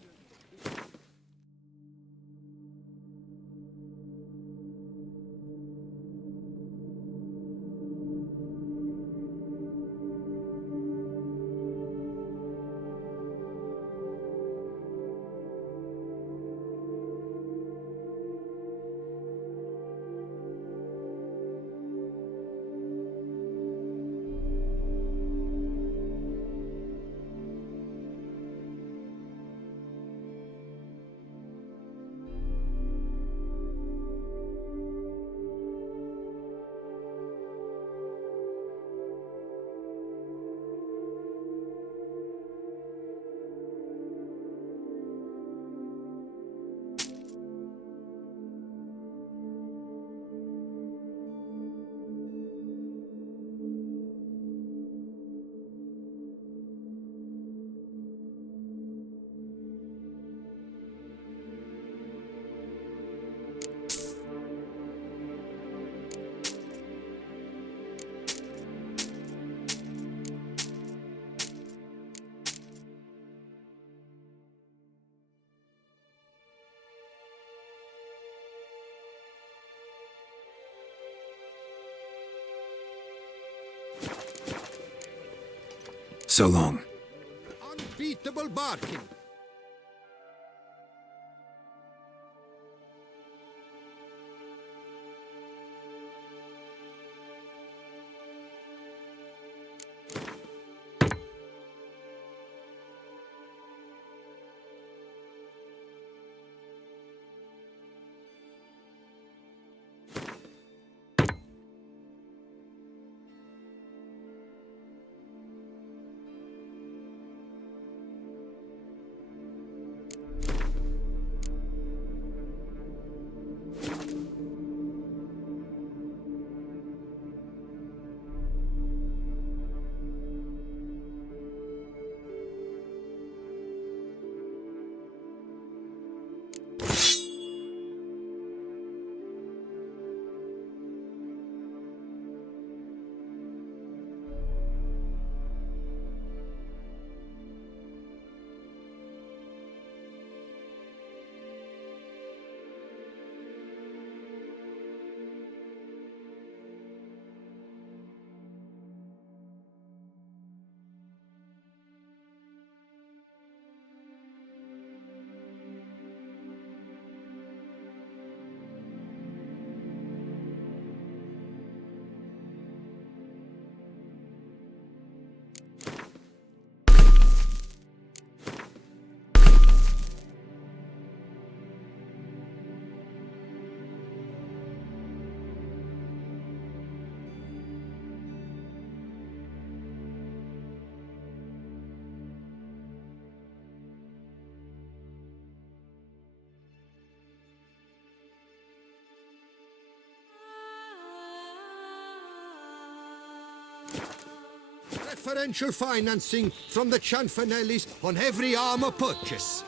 So long. Unbeatable barking. Preferential financing from the Cianfanellis on every armor purchase.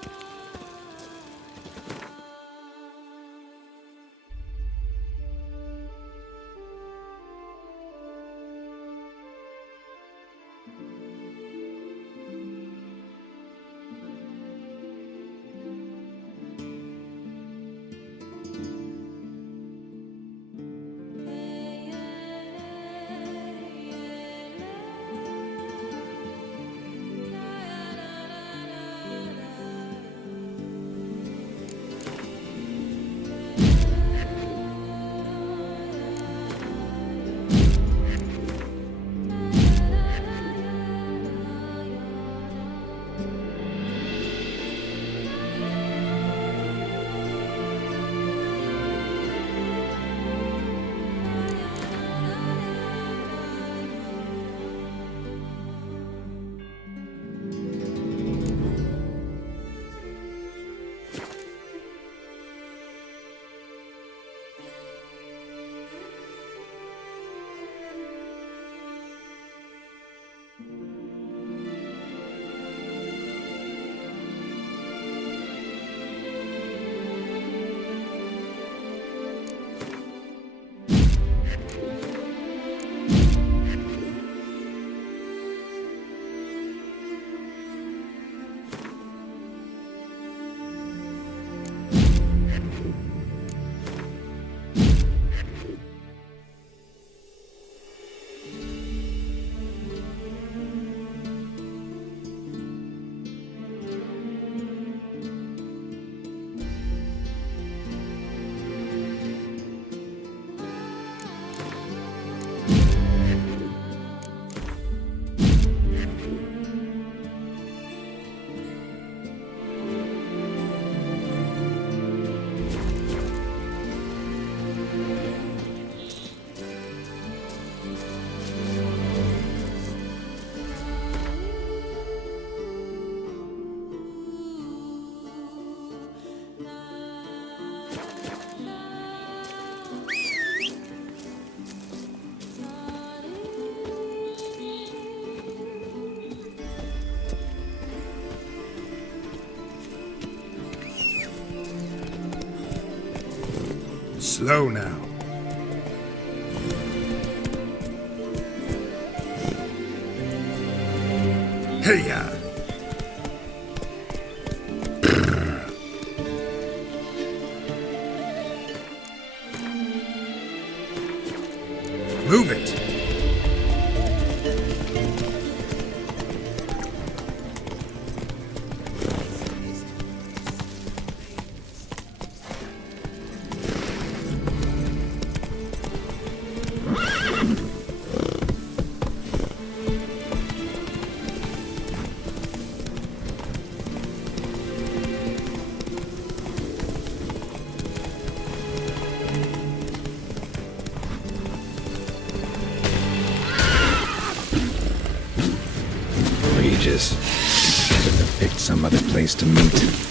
Slow now. Hey-ya! Move it! Regis. Couldn't have picked some other place to meet.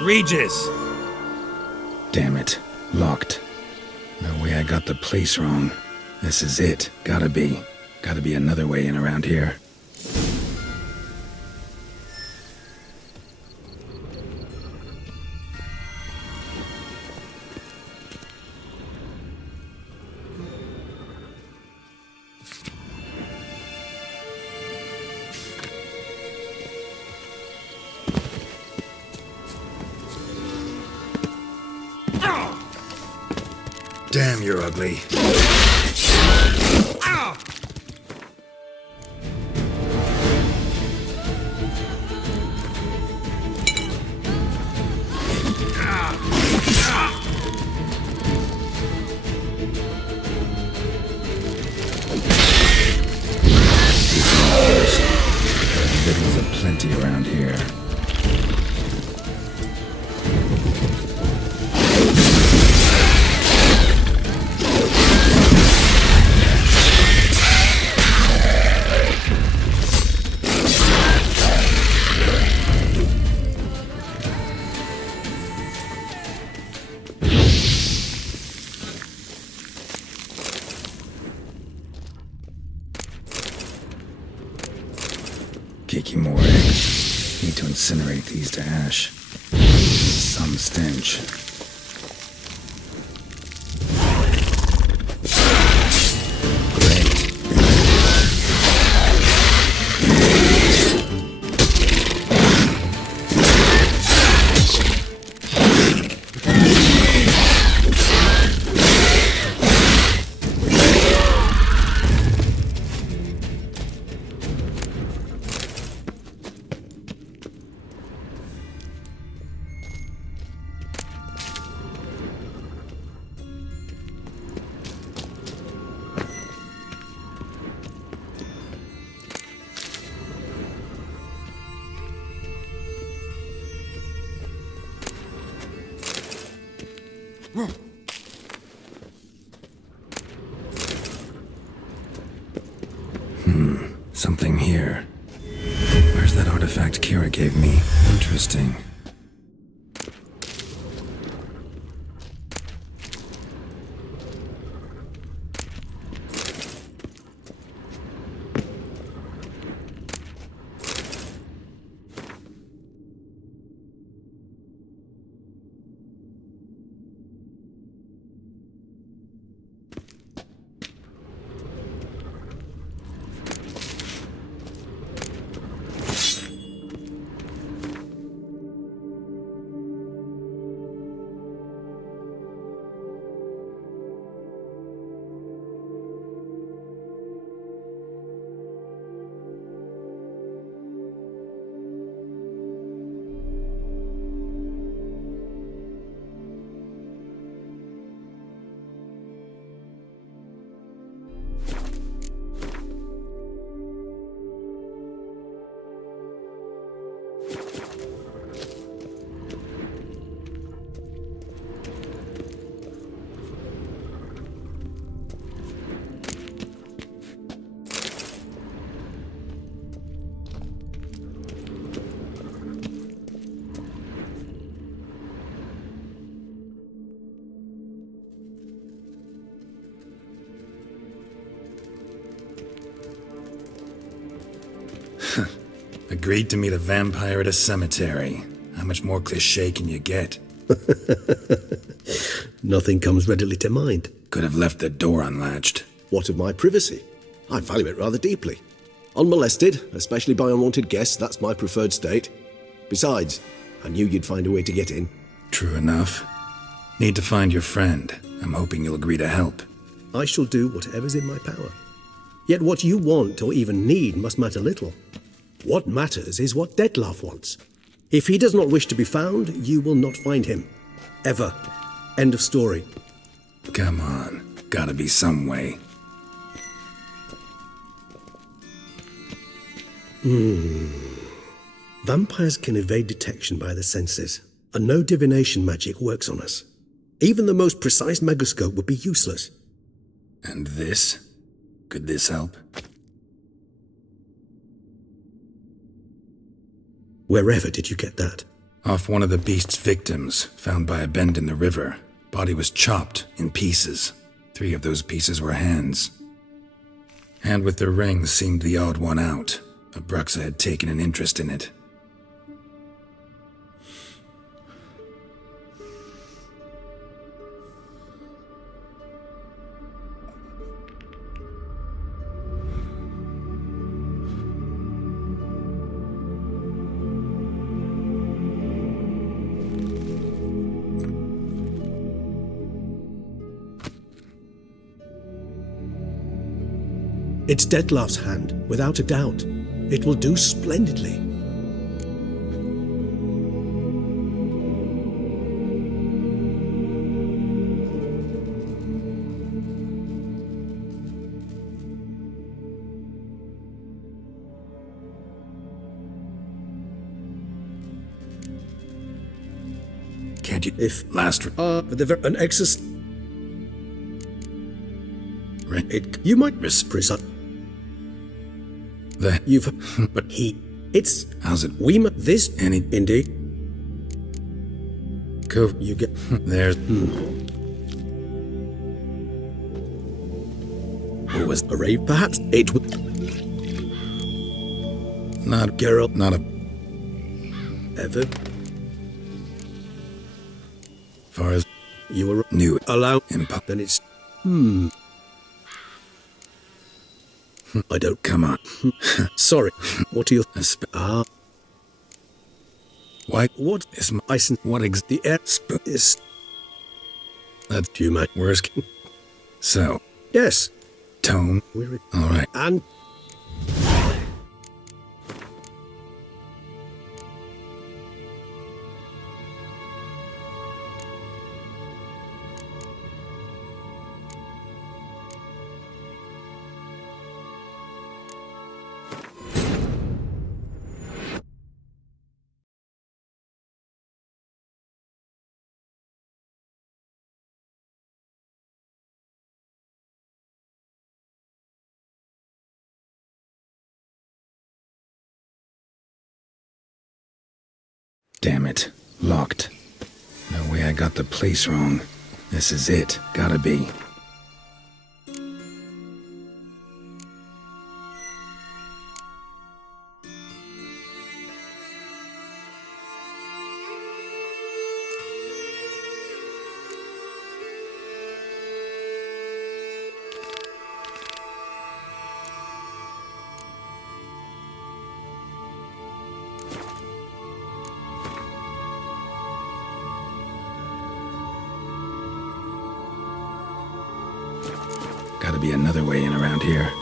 Regis! Damn it. Locked. No way I got the place wrong. This is it. Gotta be. Gotta be another way in around here. Damn, you're ugly. Victims are plenty around here. Kikimori. Need to incinerate these to ash. Some stench. Something here. Where's that artifact Kira gave me? Interesting. Agreed to meet a vampire at a cemetery. How much more cliché can you get? Nothing comes readily to mind. Could have left the door unlatched. What of my privacy? I value it rather deeply. Unmolested, especially by unwanted guests, that's my preferred state. Besides, I knew you'd find a way to get in. True enough. Need to find your friend. I'm hoping you'll agree to help. I shall do whatever's in my power. Yet what you want or even need must matter little. What matters is what Dettlaff wants. If he does not wish to be found, you will not find him. Ever. End of story. Come on. Gotta be some way. Vampires can evade detection by the senses, and no divination magic works on us. Even the most precise megascope would be useless. And this? Could this help? Wherever did you get that? Off one of the beast's victims, found by a bend in the river. Body was chopped in pieces. 3 of those pieces were hands. Hand with the ring seemed the odd one out. Abruxa had taken an interest in it. It's Dettlaff's hand, without a doubt. It will do splendidly. Can't you... If last... an exorcist... You might precise... But he... It's... How's it? We must... This... Any... Indeed. Go... You get... There's... Who was a rave? Perhaps it would... Not... Geralt. Not a... Ever... Far as... You were... Knew... Allow... Imp... Then it's... I don't... Come on. Sorry. What do you... Why? What is my... What the air... is... That's... You might... Worst... So... Yes. Tome... Alright. And... Damn it. Locked. No way I got the place wrong. This is it. Gotta be. Gotta be another way in around here.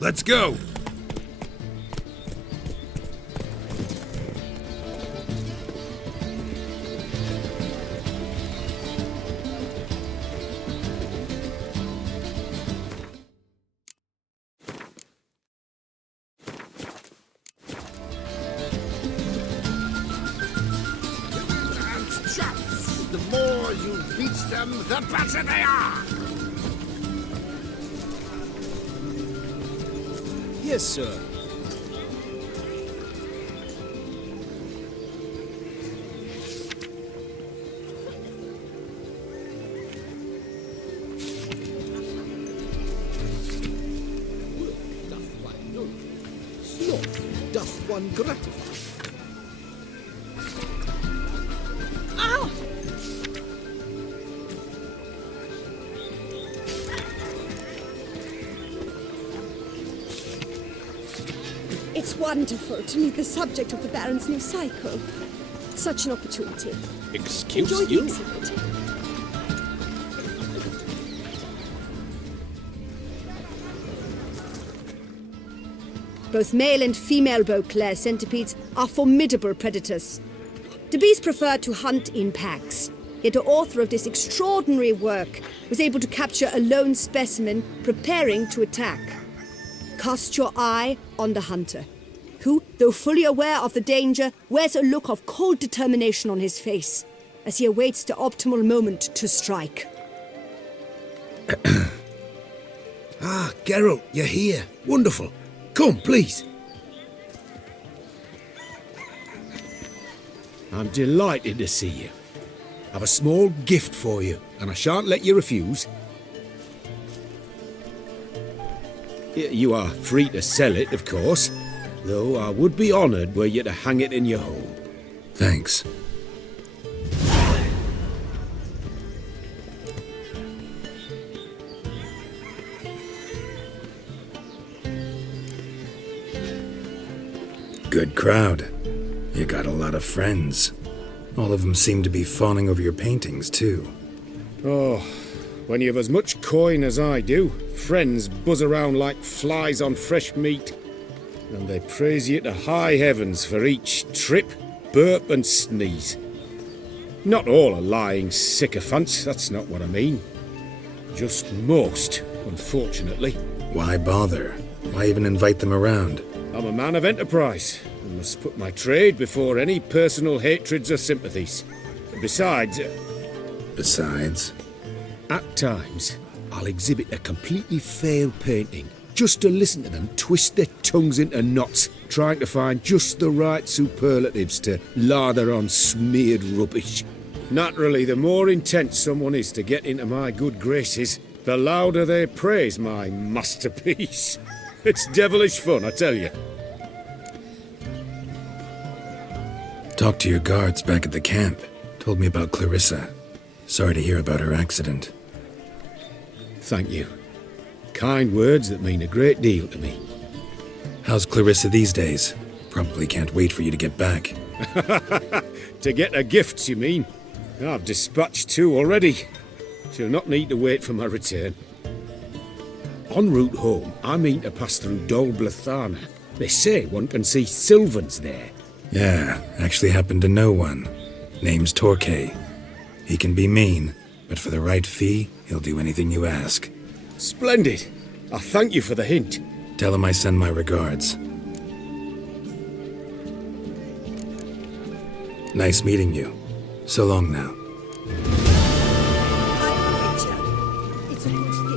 Let's go! The more you beat them, the better they are! Yes, sir. Slaughter doth one gratify. Ow! It's wonderful to meet the subject of the Baron's new cycle. Such an opportunity. Excuse Enjoy the you? exhibit. Both male and female Beauclair centipedes are formidable predators. The bees prefer to hunt in packs, yet the author of this extraordinary work was able to capture a lone specimen preparing to attack. Cast your eye on the hunter, who, though fully aware of the danger, wears a look of cold determination on his face as he awaits the optimal moment to strike. Ah, Geralt, you're here. Wonderful. Come, please. I'm delighted to see you. I've a small gift for you, and I shan't let you refuse. You are free to sell it, of course, though I would be honoured were you to hang it in your home. Thanks. Good crowd. You got a lot of friends. All of them seem to be fawning over your paintings, too. Oh, when you have as much coin as I do, friends buzz around like flies on fresh meat. And they praise you to high heavens for each trip, burp and sneeze. Not all are lying sycophants, that's not what I mean. Just most, unfortunately. Why bother? Why even invite them around? I'm a man of enterprise, and must put my trade before any personal hatreds or sympathies. Besides... At times, I'll exhibit a completely failed painting, just to listen to them twist their tongues into knots, trying to find just the right superlatives to lather on smeared rubbish. Naturally, the more intent someone is to get into my good graces, the louder they praise my masterpiece. It's devilish fun, I tell you. Talked to your guards back at the camp. Told me about Clarissa. Sorry to hear about her accident. Thank you. Kind words that mean a great deal to me. How's Clarissa these days? Probably can't wait for you to get back. To get her gifts, you mean? I've dispatched 2 already. She'll not need to wait for my return. En route home, I mean to pass through Dol Blathana. They say one can see Sylvans there. Yeah, actually happen to know one. Name's Torquay. He can be mean, but for the right fee, he'll do anything you ask. Splendid. I thank you for the hint. Tell him I send my regards. Nice meeting you. So long now. It's a good thing you've come.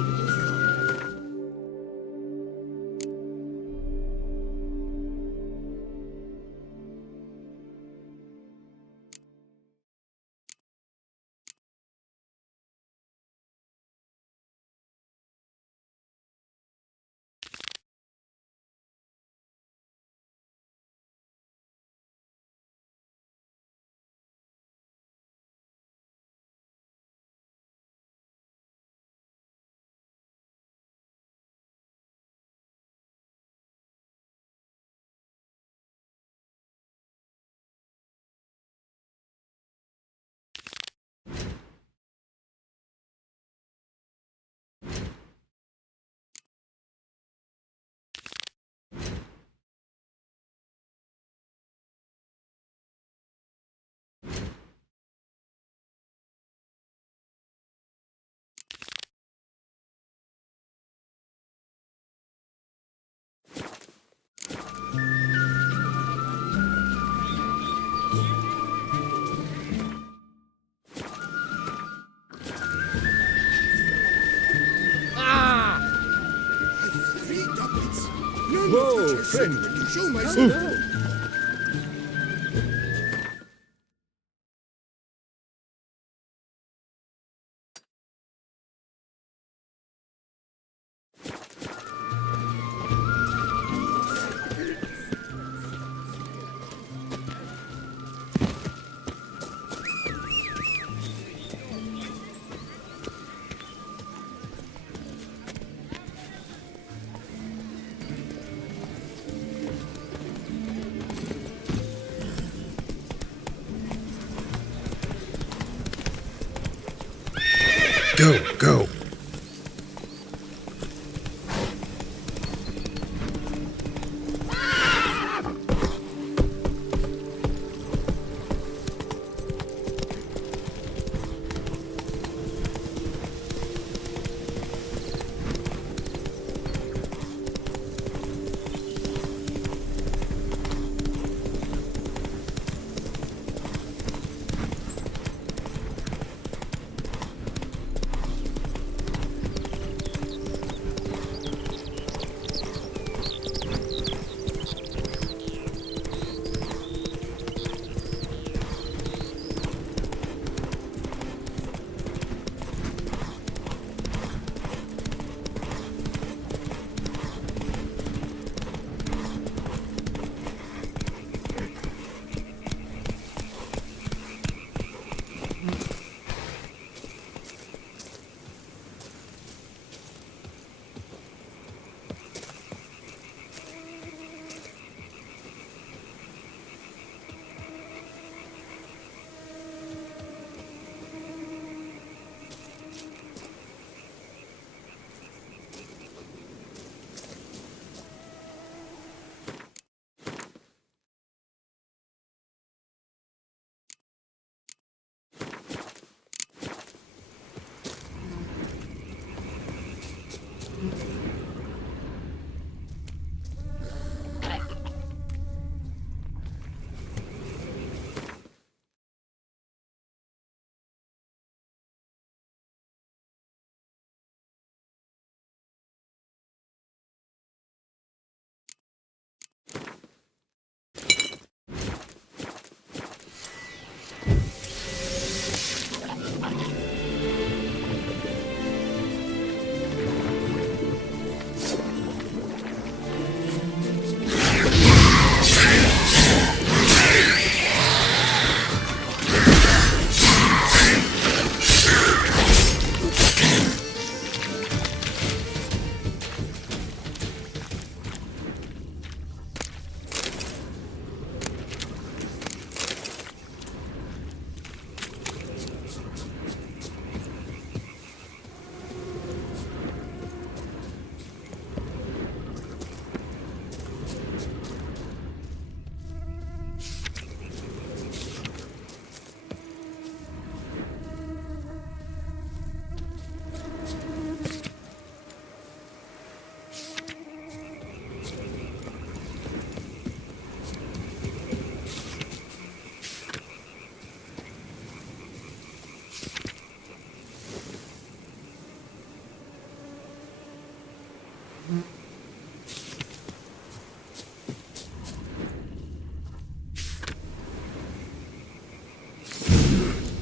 Whoa, friend. Show myself. Go.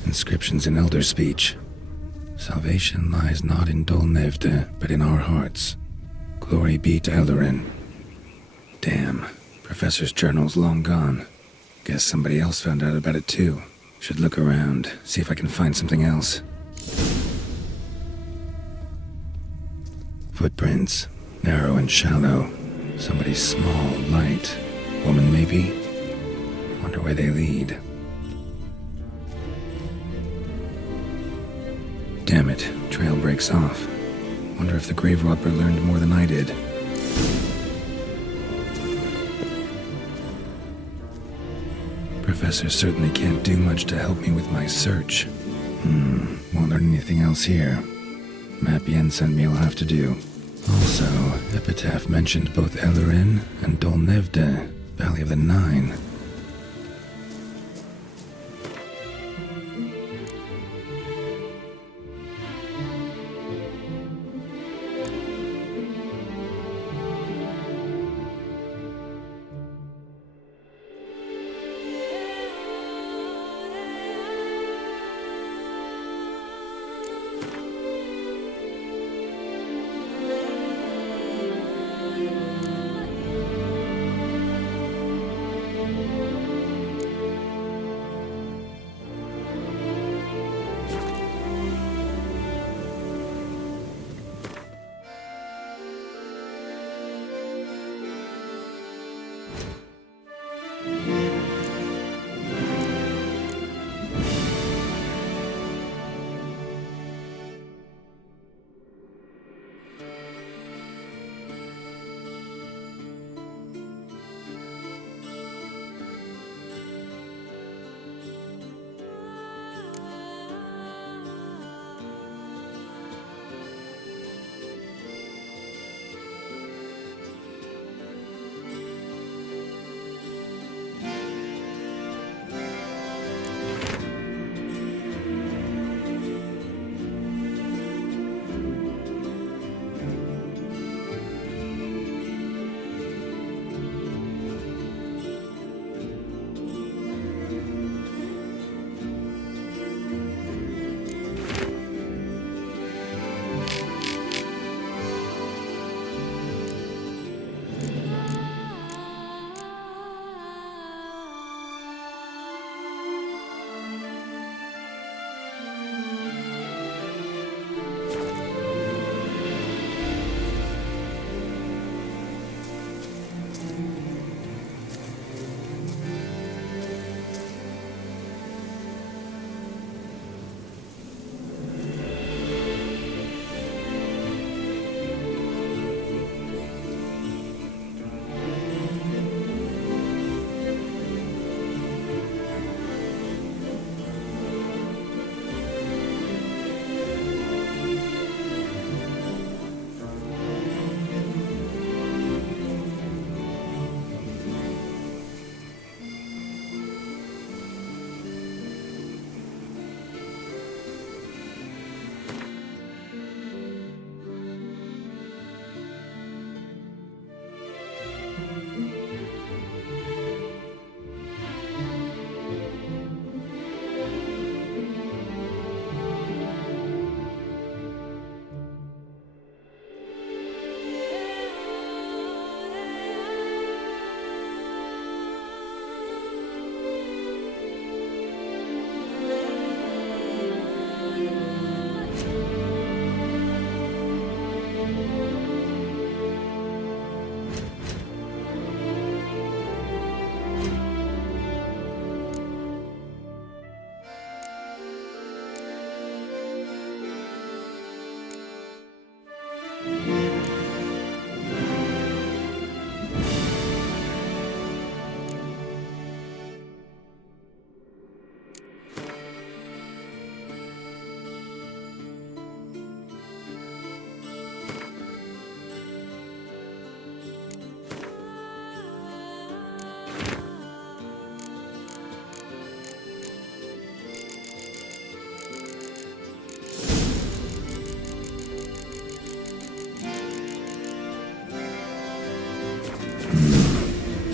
Inscriptions in Elder speech. Salvation lies not in Dol Nevde, but in our hearts. Glory be to Eldarin. Damn, Professor's journal's long gone. Guess somebody else found out about it too. Should look around, see if I can find something else. Footprints, narrow and shallow. Somebody small, light. Woman maybe? Wonder where they lead. Damn it, trail breaks off. Wonder if the grave robber learned more than I did. Professor certainly can't do much to help me with my search. Won't learn anything else here. Map Yen sent me will have to do. Also, Epitaph mentioned both Eldarin and Dol Nevde, Valley of the Nine.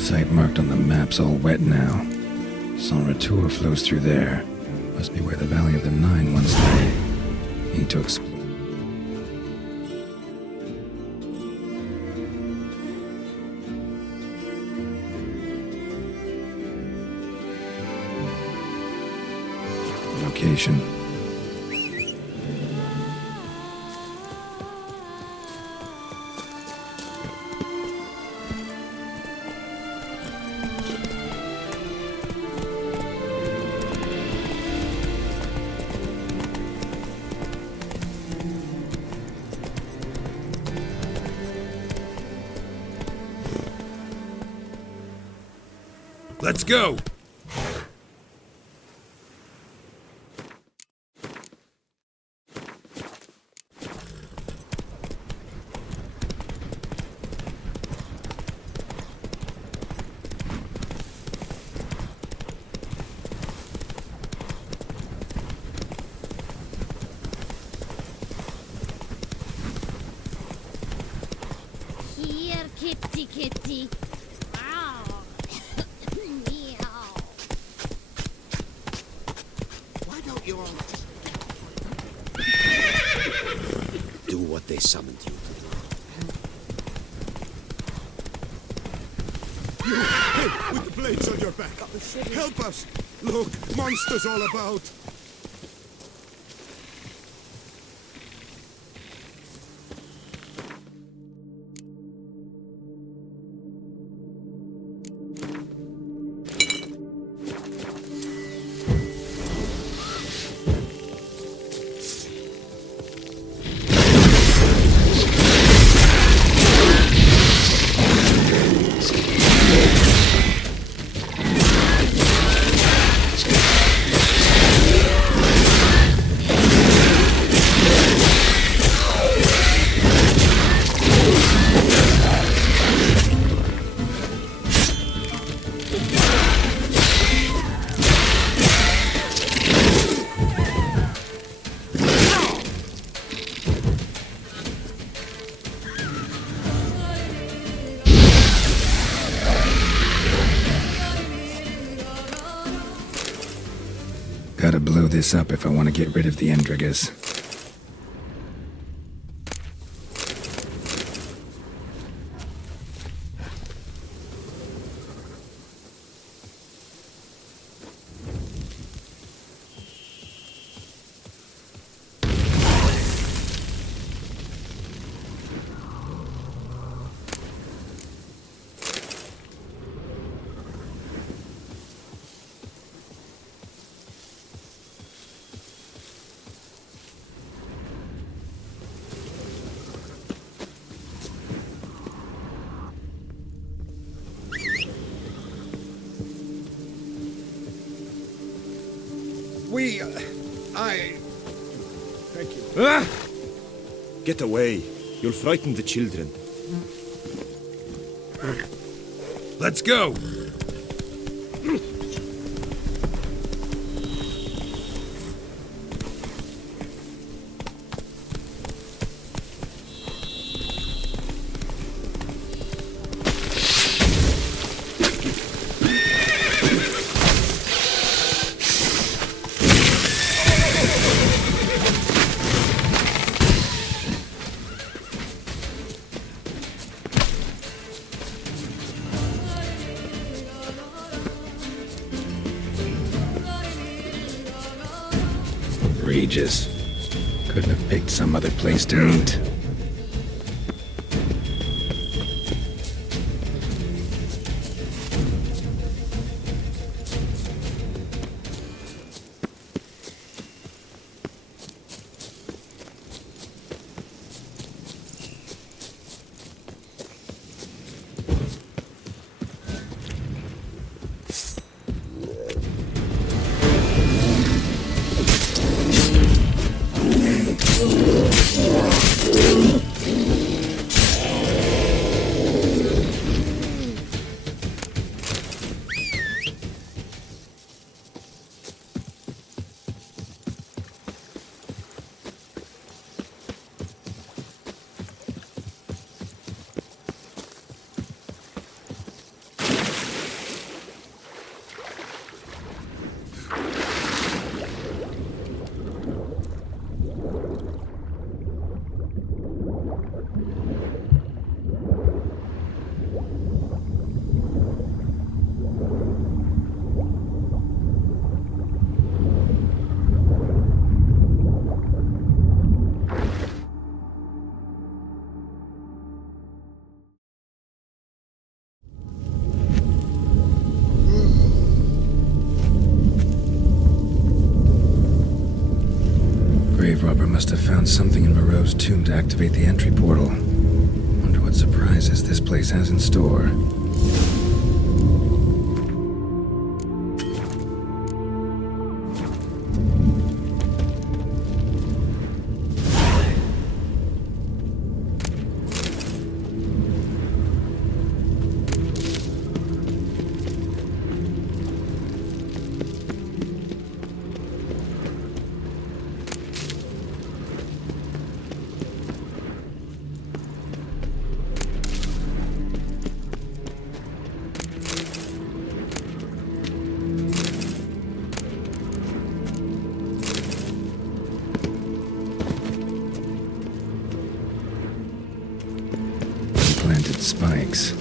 Site marked on the map's all wet now. Sans Retour flows through there. Must be where the Valley of the Nine once lay. Need to explore. Location. Let's go! Here, kitty, kitty. Wow. Meow. Why don't you all Do what they summoned you to do. You, hey, with the blades on your back. Help us! Look, monsters all about. Gotta blow this up if I want to get rid of the Endrigas. Thank you. Ah! Get away. You'll frighten the children. Let's go! Regis. Couldn't have picked some other place to meet. must have found something in Moreau's tomb to activate the entry portal. Wonder what surprises this place has in store. Planted spikes.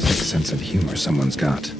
Sick sense of humor someone's got.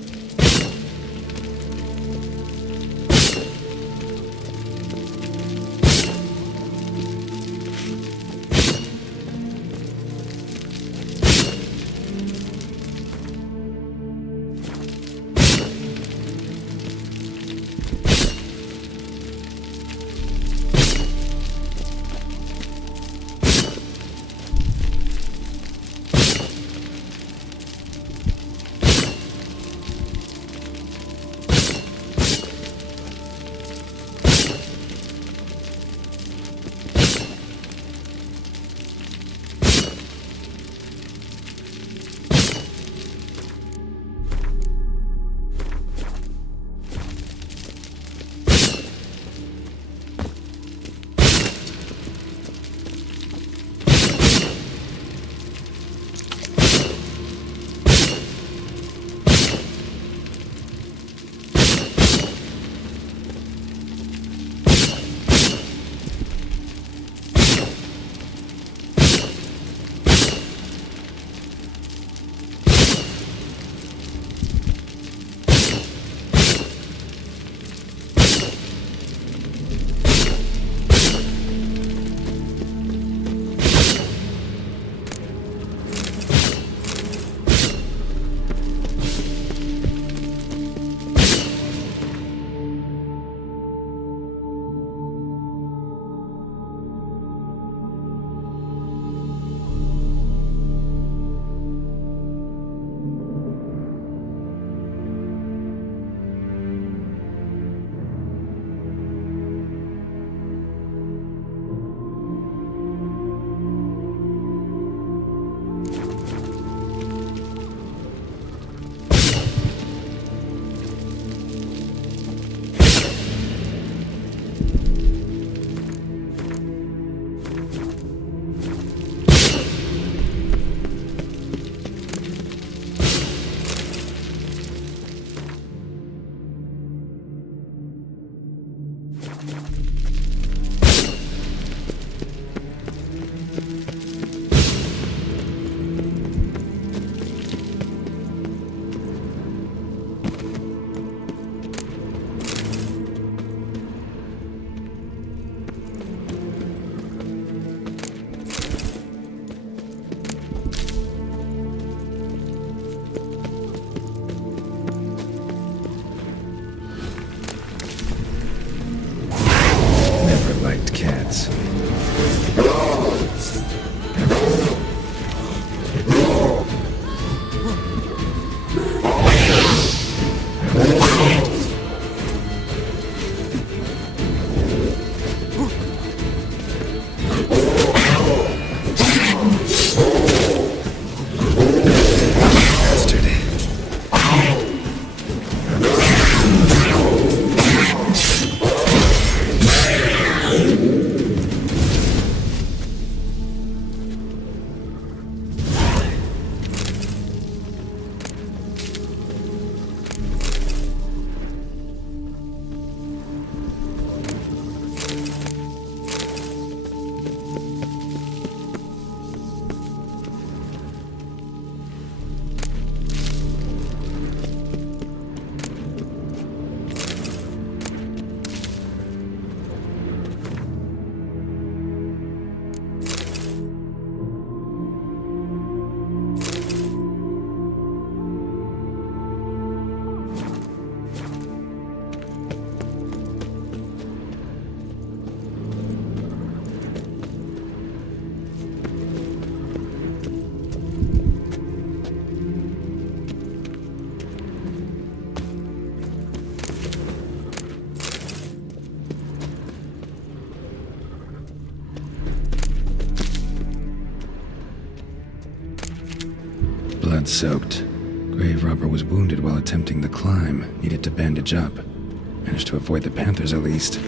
blood-soaked. Grave robber was wounded while attempting the climb, needed to bandage up. Managed to avoid the Panthers at least.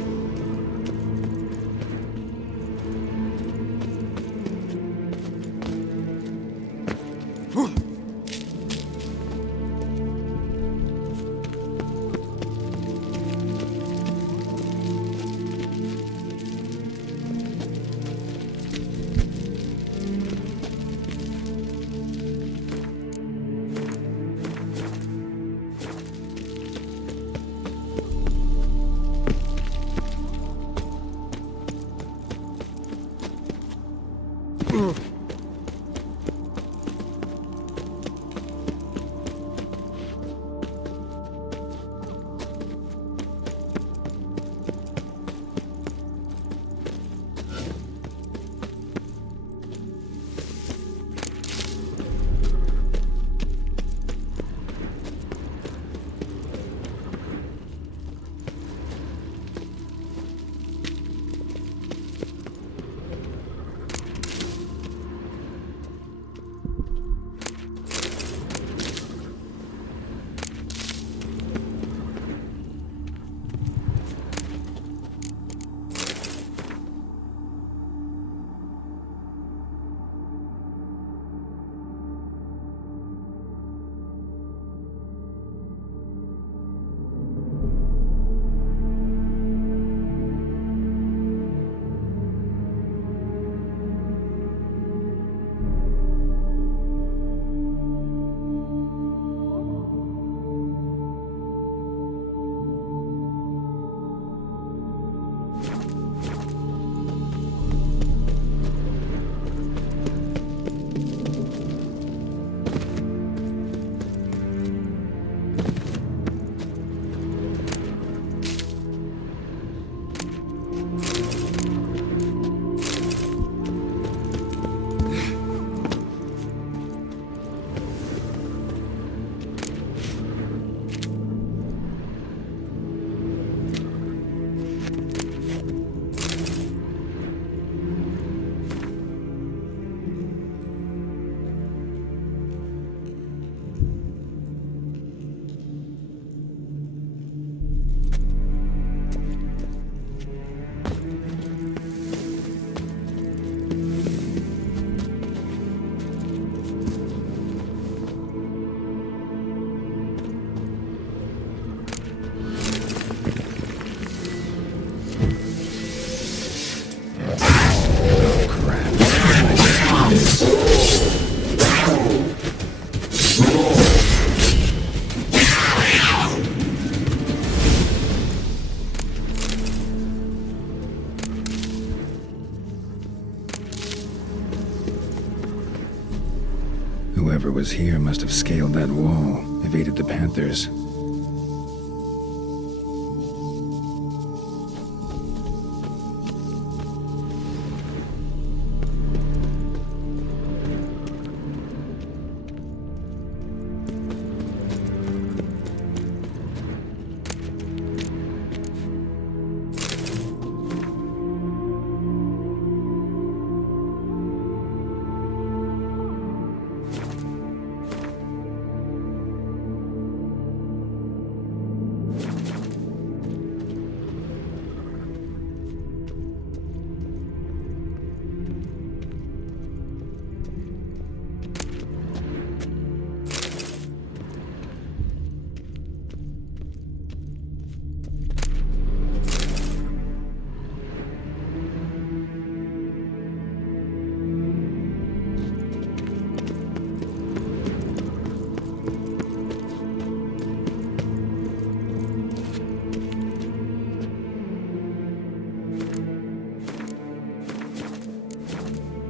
Whoever was here must have scaled that wall, evaded the Panthers.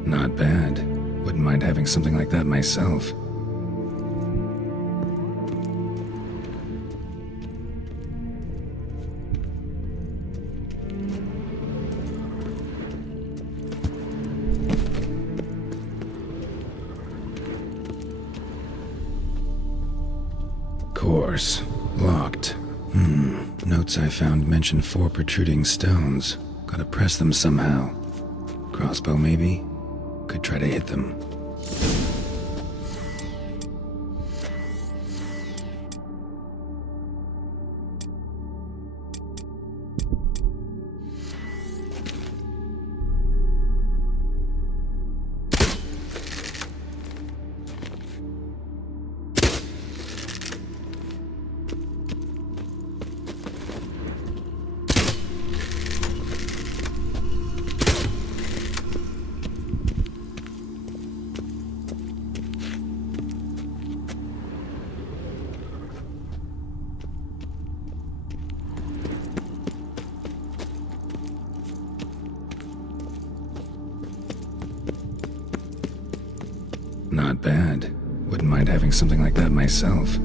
Not bad. Wouldn't mind having something like that myself. Course. Locked. Notes I found mention 4 protruding stones. Gotta press them somehow. Crossbow, maybe? Could try to hit them. bad. Wouldn't mind having something like that myself.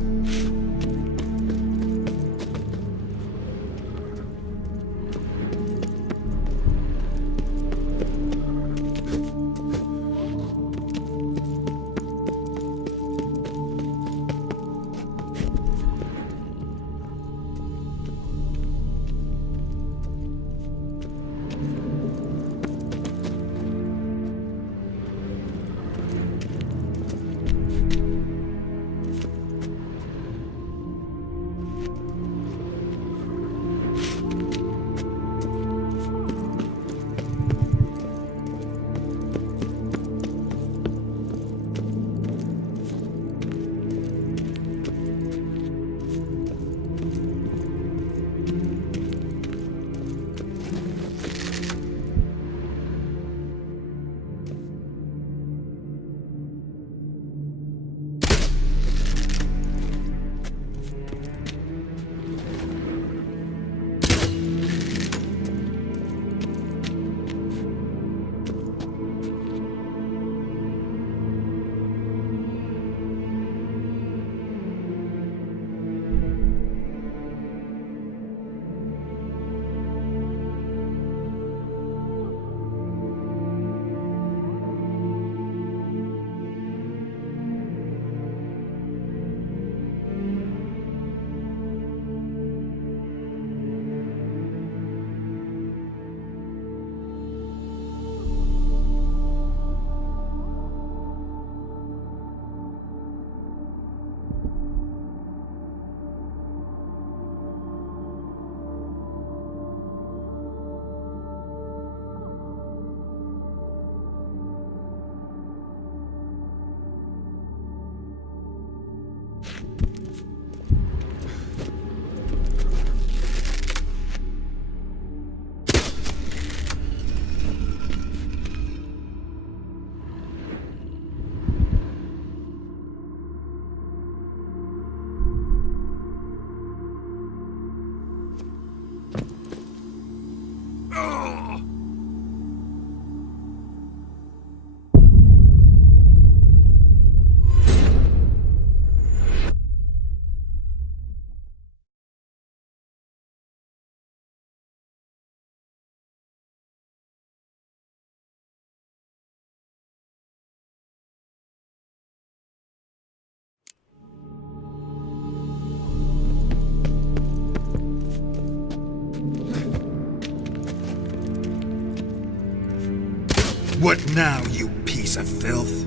What now, you piece of filth?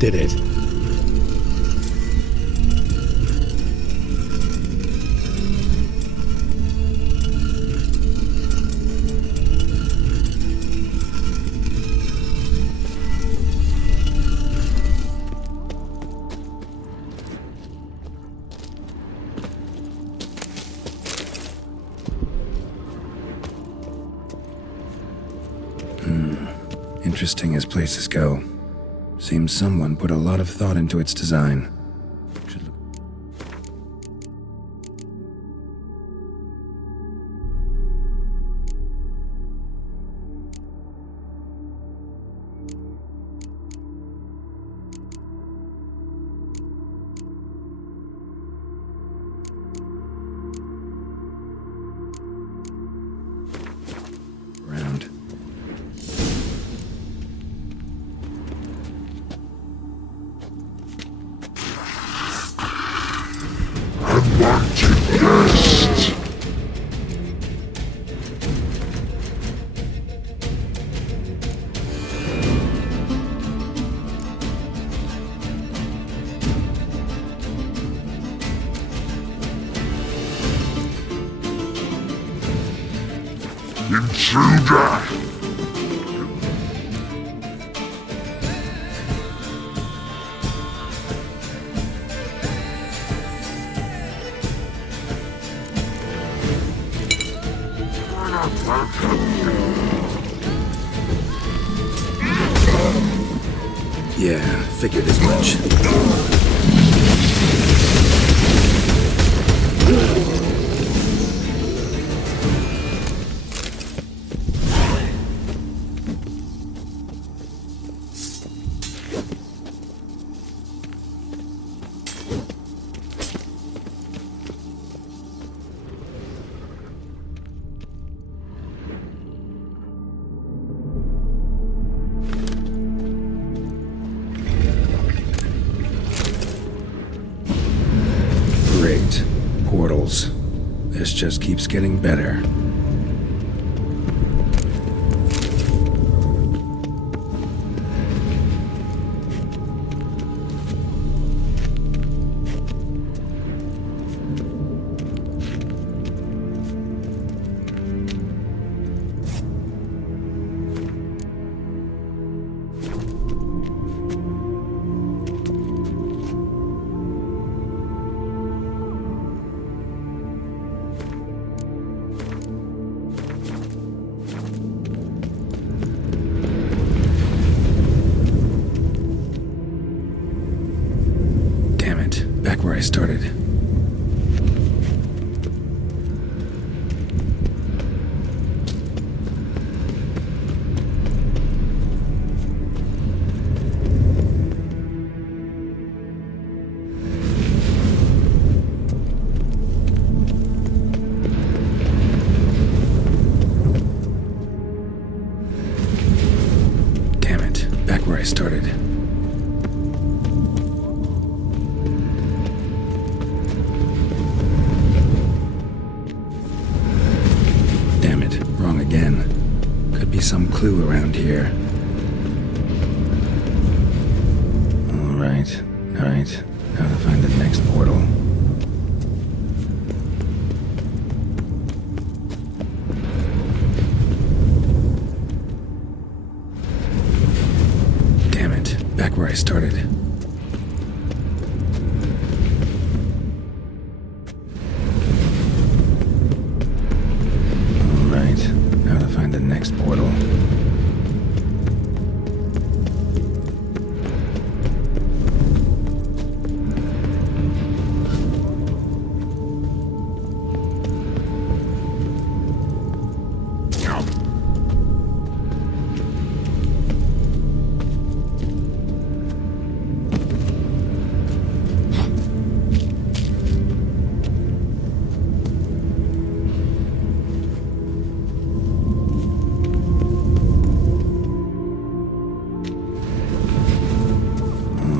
Did it? Interesting as places go. Seems someone put a lot of thought into its design. Round. Intruder! Yeah, figured as much. Great. Portals. This just keeps getting better. Damn it, back where I started. Damn it, back where I started. Damn it, wrong again. Could be some clue around here. Alright. Now to find the next portal. Damn it, back where I started. Alright, now to find the next portal.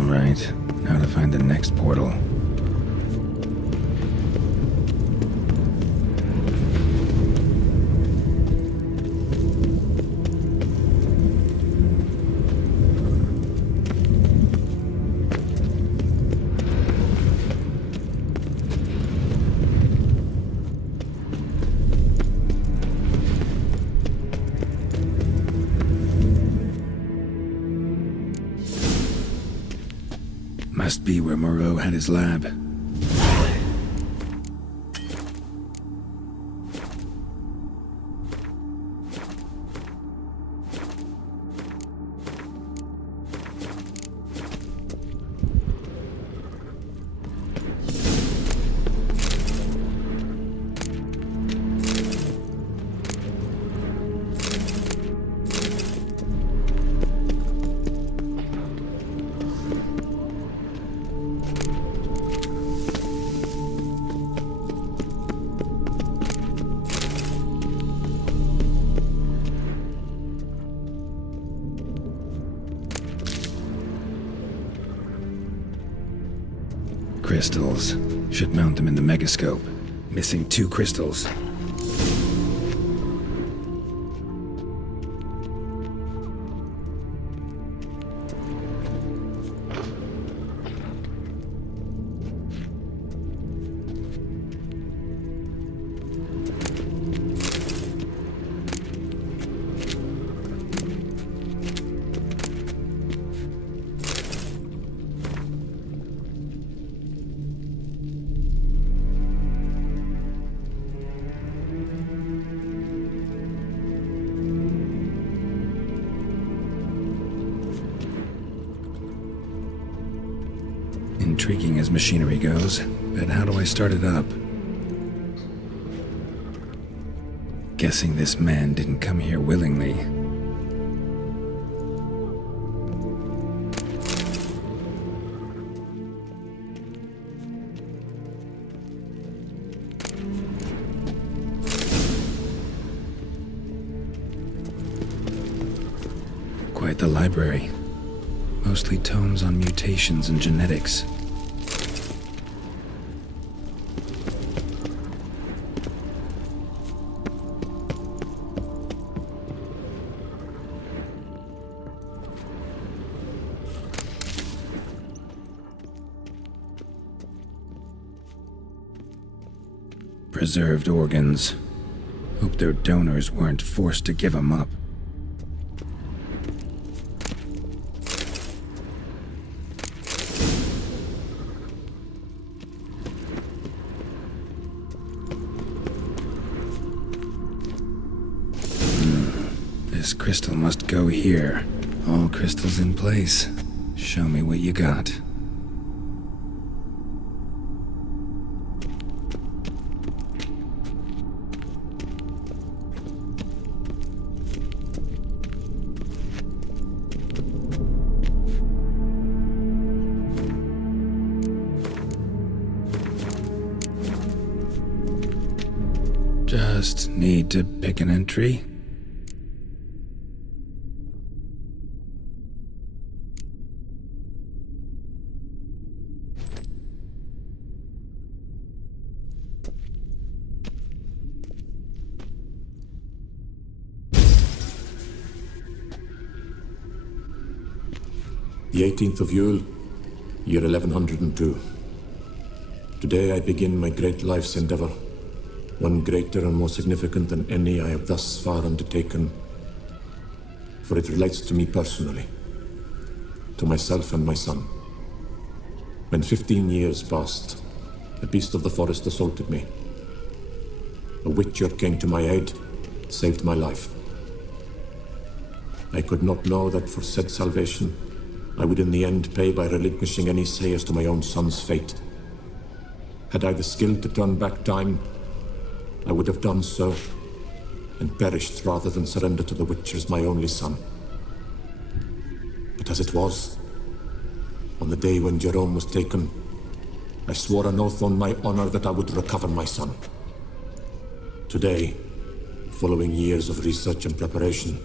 Alright, now to find the next portal. Must be where Moreau had his lab. Crystals. Should mount them in the megascope. Missing 2 crystals. intriguing as machinery goes, but how do I start it up? Guessing this man didn't come here willingly. Quite the library. Mostly tomes on mutations and genetics. Preserved organs. Hope their donors weren't forced to give them up. This crystal must go here. All crystals in place. Show me what you got. Just need to pick an entry. The 18th of Yule, year 1102. Today I begin my great life's endeavor, one greater and more significant than any I have thus far undertaken, for it relates to me personally, to myself and my son. When 15 years passed, a beast of the forest assaulted me. A witcher came to my aid, saved my life. I could not know that for said salvation, I would in the end pay by relinquishing any say as to my own son's fate. Had I the skill to turn back time, I would have done so, and perished rather than surrender to the Witchers my only son. But as it was, on the day when Jerome was taken, I swore an oath on my honor that I would recover my son. Today, following years of research and preparation,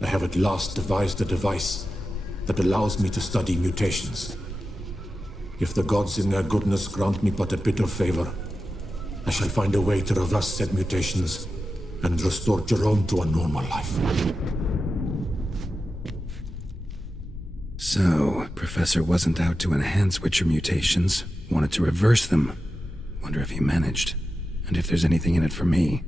I have at last devised a device that allows me to study mutations. If the gods in their goodness grant me but a bit of favor, I shall find a way to reverse said mutations and restore Jerome to a normal life. So, Professor wasn't out to enhance Witcher mutations, wanted to reverse them. Wonder if he managed, and if there's anything in it for me.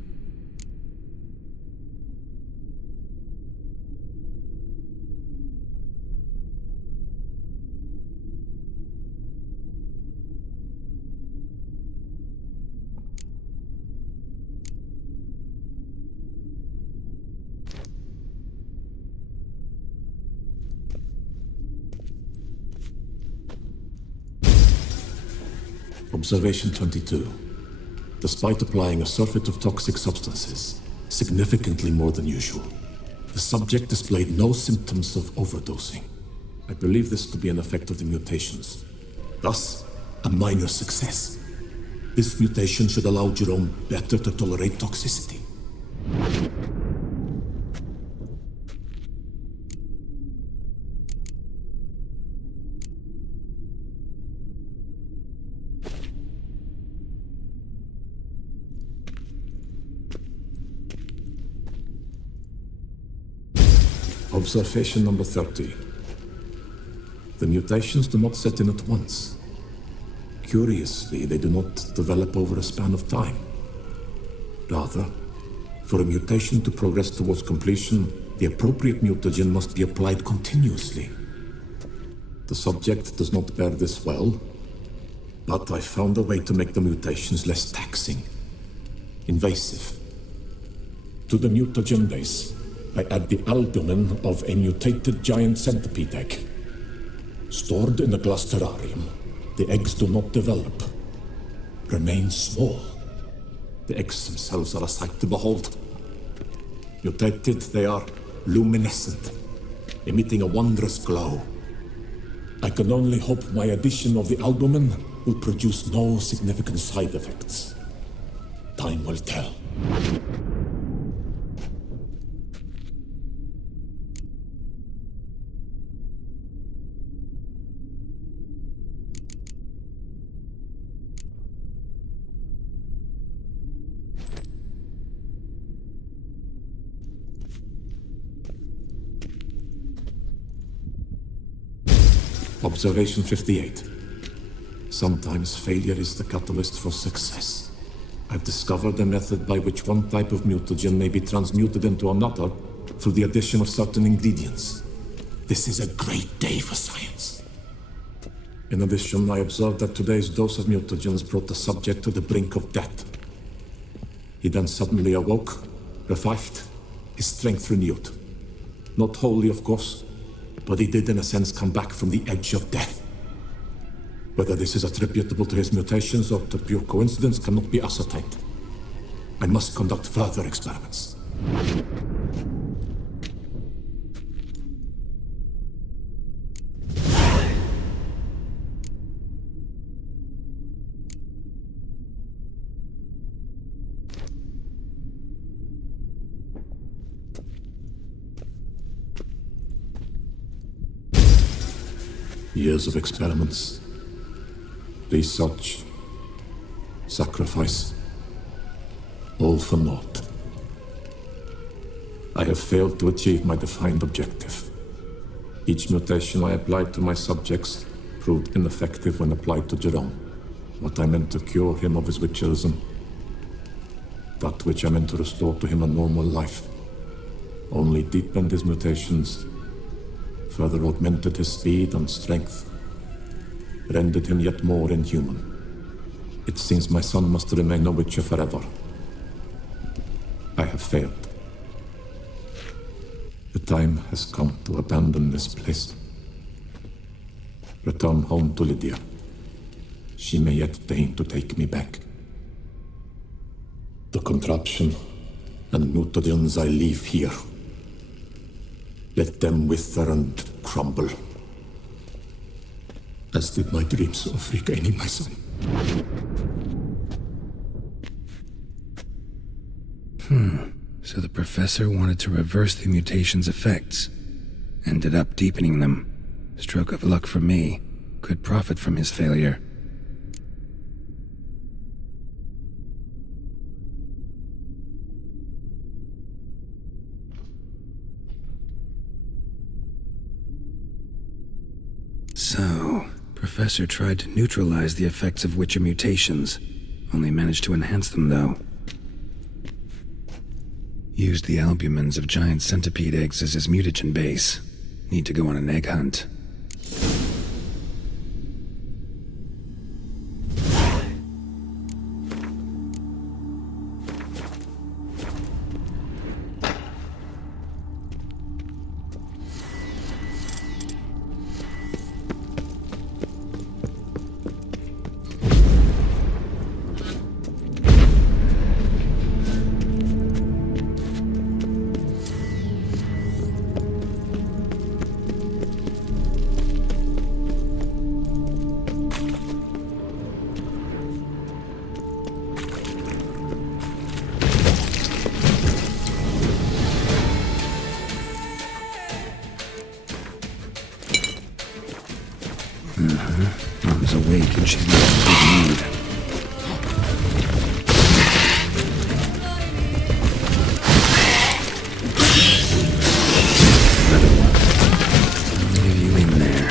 Observation 22. Despite applying a surfeit of toxic substances, significantly more than usual, the subject displayed no symptoms of overdosing. I believe this to be an effect of the mutations. Thus, a minor success. This mutation should allow Jerome better to tolerate toxicity. Observation number 30. The mutations do not set in at once. Curiously, they do not develop over a span of time. Rather, for a mutation to progress towards completion, the appropriate mutagen must be applied continuously. The subject does not bear this well, but I found a way to make the mutations less taxing, invasive. To the mutagen base, I add the albumin of a mutated giant centipede egg, stored in a glass terrarium. The eggs do not develop, remain small. The eggs themselves are a sight to behold. Mutated, they are luminescent, emitting a wondrous glow. I can only hope my addition of the albumin will produce no significant side effects. Time will tell. Observation 58. Sometimes failure is the catalyst for success. I've discovered a method by which one type of mutagen may be transmuted into another through the addition of certain ingredients. This is a great day for science. In addition, I observed that today's dose of mutagens brought the subject to the brink of death. He then suddenly awoke, revived, his strength renewed. Not wholly, of course, but he did in a sense come back from the edge of death. Whether this is attributable to his mutations or to pure coincidence cannot be ascertained. I must conduct further experiments. Years of experiments, research, sacrifice, all for naught. I have failed to achieve my defined objective. Each mutation I applied to my subjects proved ineffective when applied to Jerome. What I meant to cure him of his witcherism, that which I meant to restore to him a normal life, only deepened his mutations, further augmented his speed and strength, rendered him yet more inhuman. It seems my son must remain a witcher forever. I have failed. The time has come to abandon this place. Return home to Lydia. She may yet deign to take me back. The contraption and mutagens I leave here. Let them wither and crumble, as did my dreams of regaining my son. So the professor wanted to reverse the mutation's effects. Ended up deepening them. Stroke of luck for me. Could profit from his failure. So, Professor tried to neutralize the effects of Witcher mutations. Only managed to enhance them, though. Used the albumins of giant centipede eggs as his mutagen base. Need to go on an egg hunt. Mom's awake and she's not in a good mood. Another one. I'll leave you in there.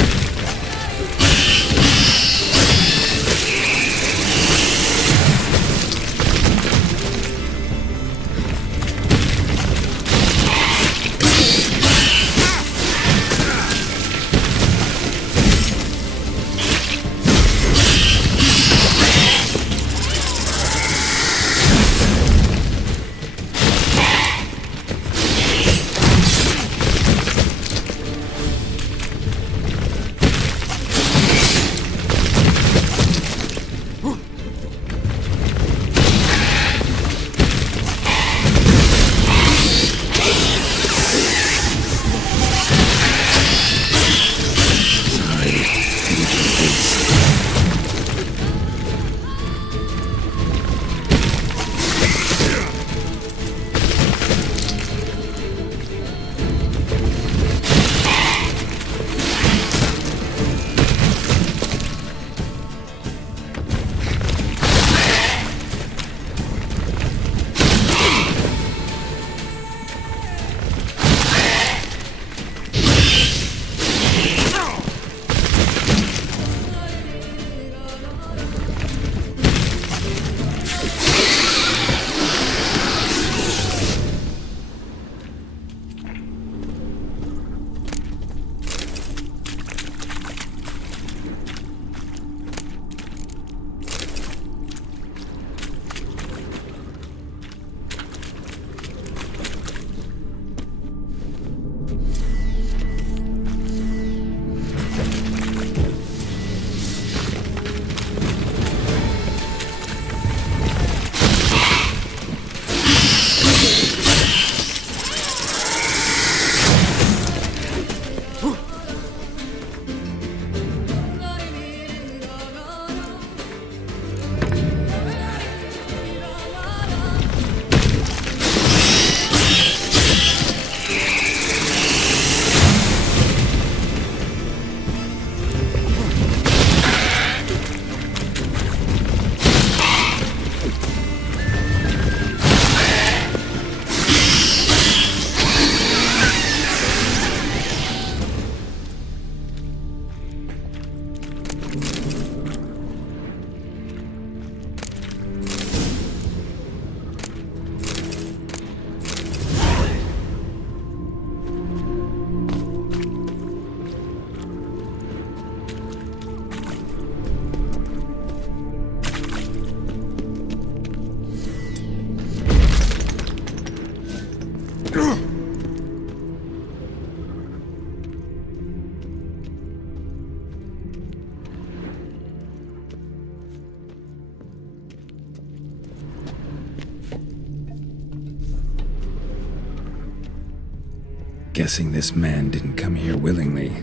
Guessing this man didn't come here willingly.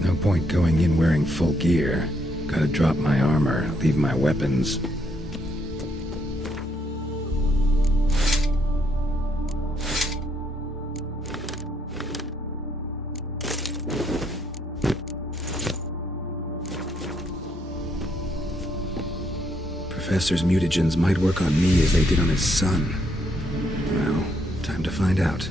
No point going in wearing full gear. Gotta drop my armor, leave my weapons. Professor's mutagens might work on me as they did on his son. Well, time to find out.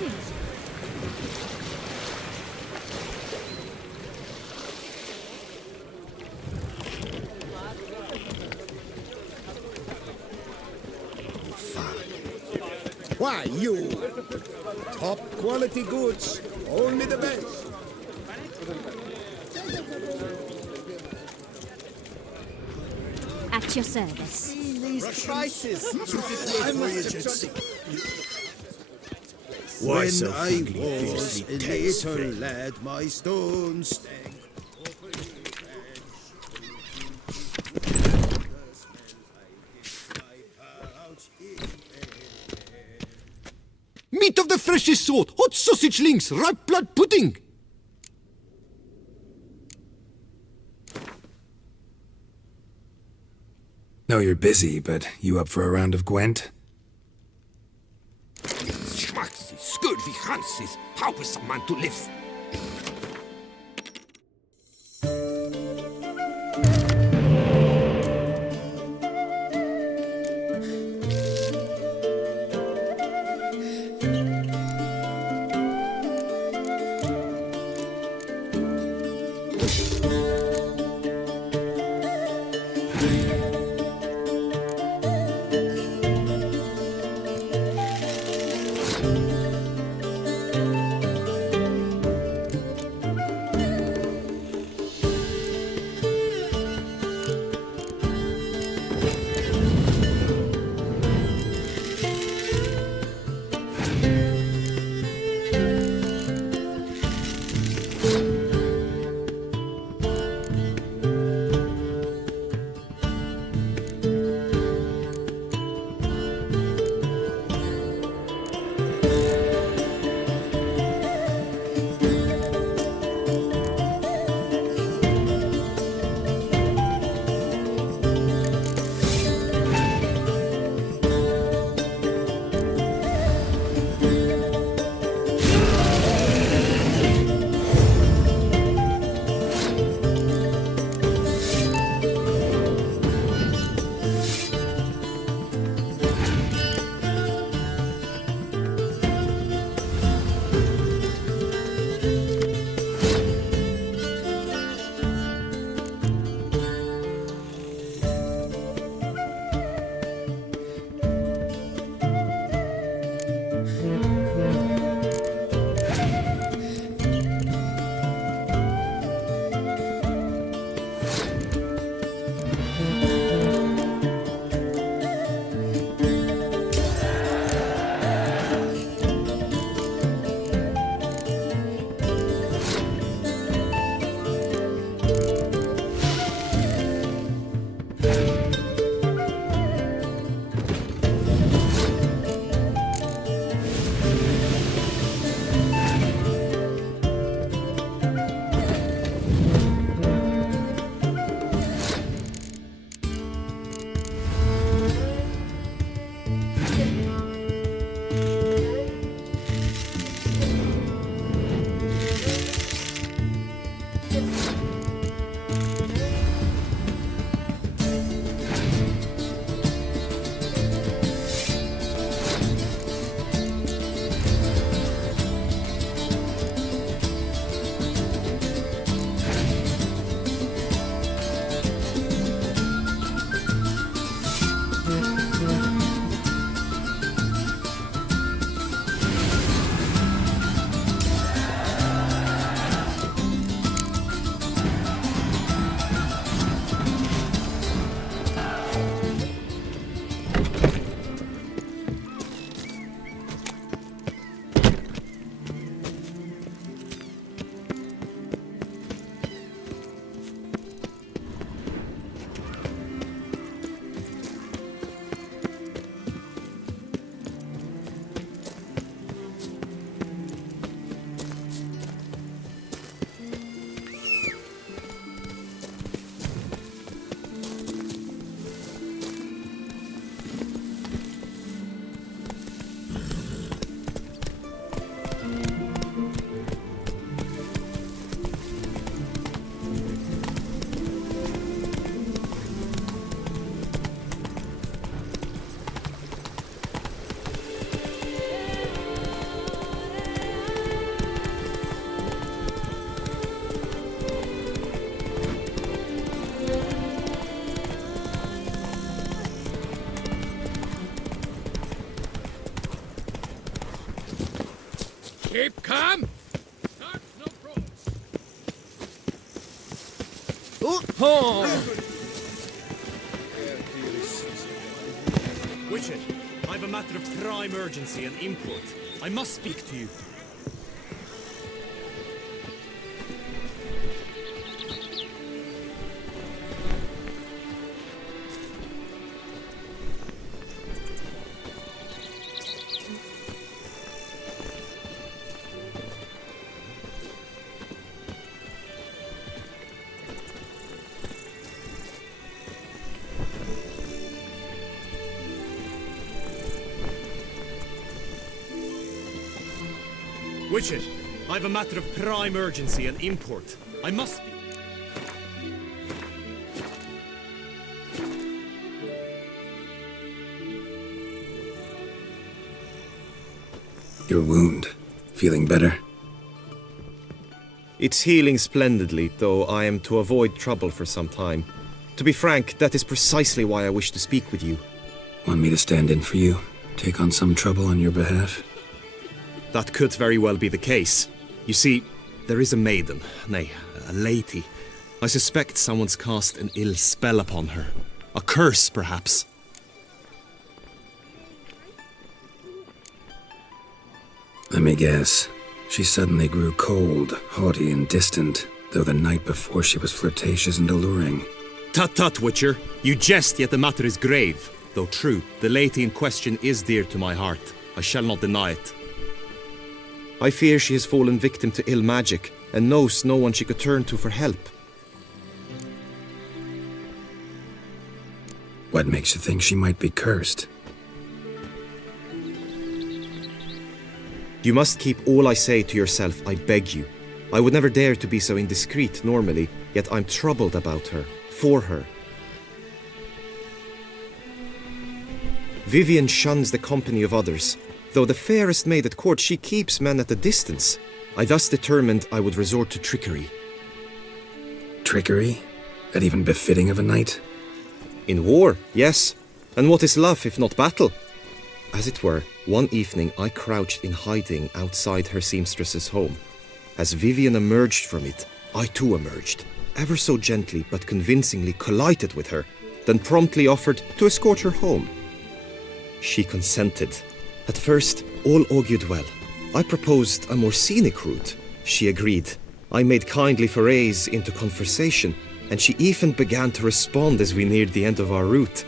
Greetings. Why, you? Top quality goods. Only the best. At your service. These prices. I must have tried. Why When so I ugly, was fiercely a tense, little friend? lad, my stone stank. Meat of the freshest sort, hot sausage links, ripe blood pudding. Know you're busy, but you up for a round of Gwent? Schmacksis, skurd wie Hansis. How is a man to live? Come! Witcher, I have a matter of prime urgency and import. I must speak to you. Witcher, I have a matter of prime urgency and import. I must speak. Your wound. Feeling better? It's healing splendidly, though I am to avoid trouble for some time. To be frank, that is precisely why I wish to speak with you. Want me to stand in for you? Take on some trouble on your behalf? That could very well be the case. You see, there is a maiden, nay, a lady. I suspect someone's cast an ill spell upon her. A curse, perhaps. Let me guess. She suddenly grew cold, haughty, and distant, though the night before she was flirtatious and alluring. Tut tut, Witcher. You jest, yet the matter is grave. Though true, the lady in question is dear to my heart. I shall not deny it. I fear she has fallen victim to ill magic, and knows no one she could turn to for help. What makes you think she might be cursed? You must keep all I say to yourself, I beg you. I would never dare to be so indiscreet normally, yet I'm troubled about her, for her. Vivienne shuns the company of others. Though the fairest maid at court, she keeps men at a distance. I thus determined I would resort to trickery. Trickery? That even befitting of a knight? In war, yes. And what is love if not battle? As it were, one evening I crouched in hiding outside her seamstress's home. As Vivienne emerged from it, I too emerged, ever so gently but convincingly collided with her, then promptly offered to escort her home. She consented. At first, all augured well. I proposed a more scenic route. She agreed. I made kindly forays into conversation, and she even began to respond as we neared the end of our route.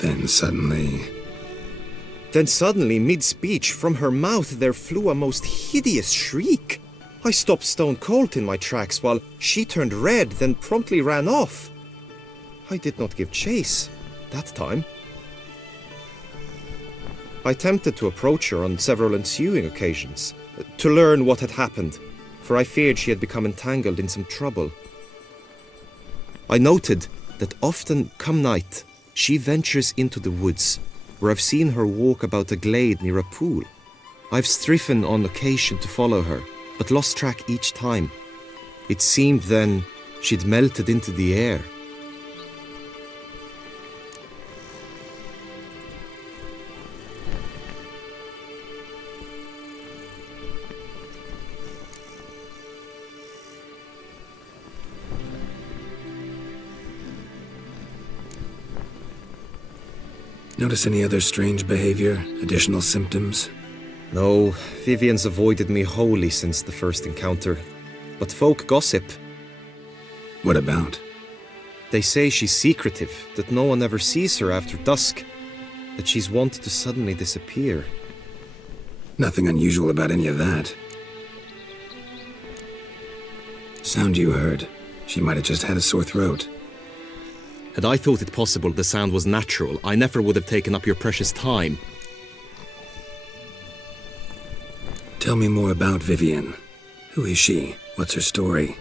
Then suddenly, mid-speech, from her mouth there flew a most hideous shriek. I stopped stone cold in my tracks while she turned red, then promptly ran off. I did not give chase that time. I attempted to approach her on several ensuing occasions, to learn what had happened, for I feared she had become entangled in some trouble. I noted that often, come night, she ventures into the woods, where I've seen her walk about a glade near a pool. I've striven on occasion to follow her, but lost track each time. It seemed then she'd melted into the air. notice any other strange behavior, additional symptoms? No, Vivienne's avoided me wholly since the first encounter. But folk gossip. What about? They say she's secretive, that no one ever sees her after dusk, that she's wont to suddenly disappear. Nothing unusual about any of that. Sound you heard. She might have just had a sore throat. Had I thought it possible the sound was natural, I never would have taken up your precious time. Tell me more about Vivienne. Who is she? What's her story?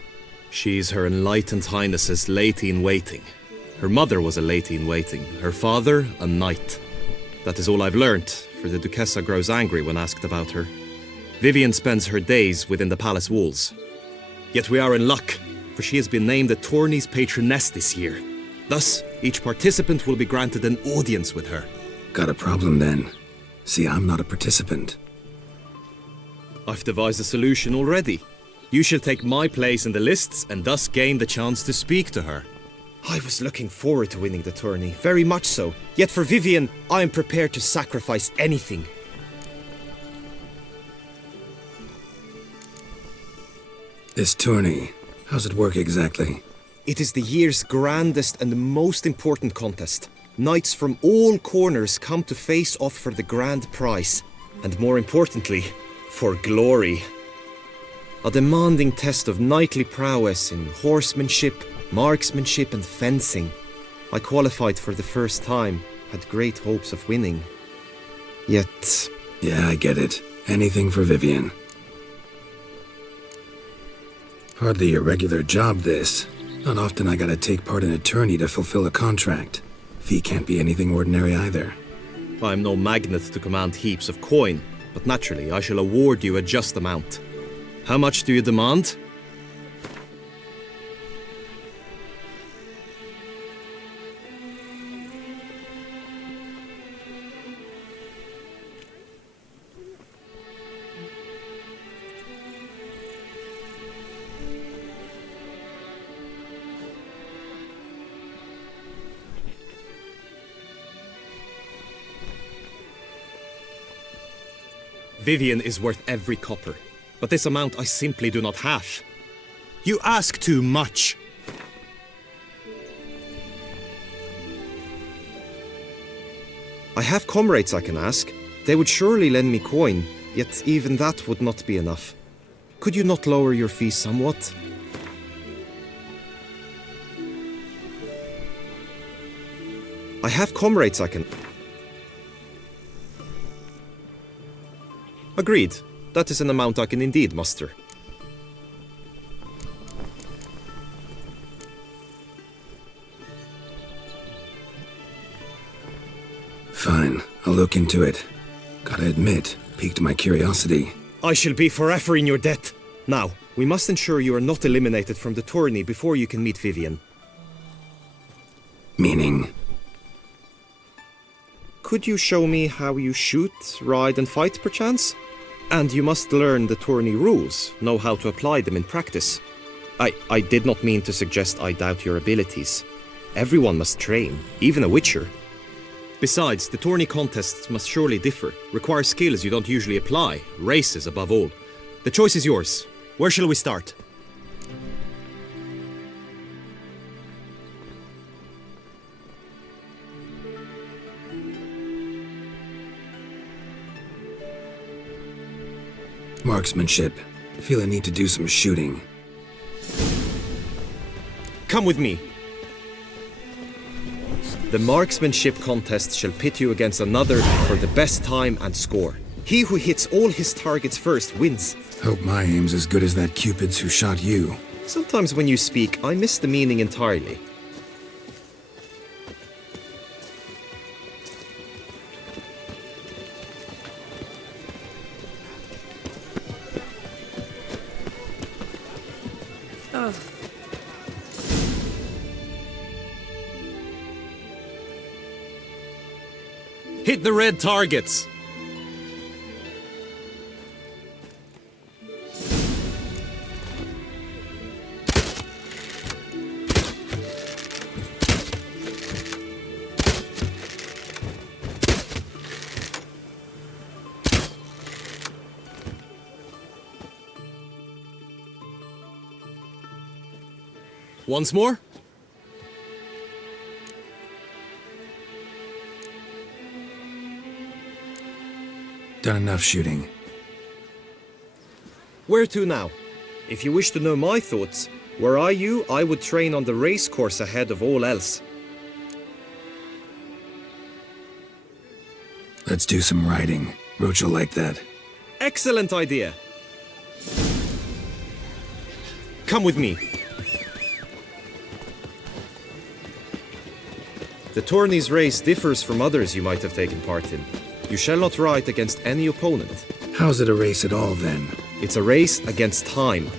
She's Her Enlightened Highness's lady-in-waiting. Her mother was a lady-in-waiting, her father a knight. That is all I've learnt, for the Duchessa grows angry when asked about her. Vivienne spends her days within the palace walls. Yet we are in luck, for she has been named the tourney's patroness this year. Thus, each participant will be granted an audience with her. Got a problem then. See, I'm not a participant. I've devised a solution already. You shall take my place in the lists and thus gain the chance to speak to her. I was looking forward to winning the tourney, very much so. Yet for Vivienne, I am prepared to sacrifice anything. This tourney, how's it work exactly? It is the year's grandest and most important contest. Knights from all corners come to face off for the grand prize. And more importantly, for glory. A demanding test of knightly prowess in horsemanship, marksmanship and fencing. I qualified for the first time, had great hopes of winning. Yet... Yeah, I get it. Anything for Vivienne. Hardly a regular job, this. Not often I gotta take part in a tourney to fulfill a contract. Fee can't be anything ordinary either. I am no magnet to command heaps of coin, but naturally I shall award you a just amount. How much do you demand? Vivienne is worth every copper, but this amount I simply do not have. You ask too much. I have comrades I can ask. They would surely lend me coin, yet even that would not be enough. Could you not lower your fees somewhat? I have comrades I can... Agreed. That is an amount I can indeed muster. Fine, I'll look into it. Gotta admit, piqued my curiosity. I shall be forever in your debt. Now, we must ensure you are not eliminated from the tourney before you can meet Vivienne. Meaning? Could you show me how you shoot, ride and fight, perchance? And you must learn the tourney rules, know how to apply them in practice. I did not mean to suggest I doubt your abilities. Everyone must train, even a witcher. Besides, the tourney contests must surely differ, require skills you don't usually apply, races above all. The choice is yours. Where shall we start? Marksmanship. Feel I need to do some shooting. Come with me. The marksmanship contest shall pit you against another for the best time and score. He who hits all his targets first wins. Hope my aim's as good as that Cupid's who shot you. Sometimes when you speak, I miss the meaning entirely. Hit the red targets! Once more? Done enough shooting. Where to now? If you wish to know my thoughts, were I you, I would train on the race course ahead of all else. Let's do some riding. Roach will like that. Excellent idea. Come with me. The tourney's race differs from others you might have taken part in. You shall not ride against any opponent. How's it a race at all, then? It's a race against time.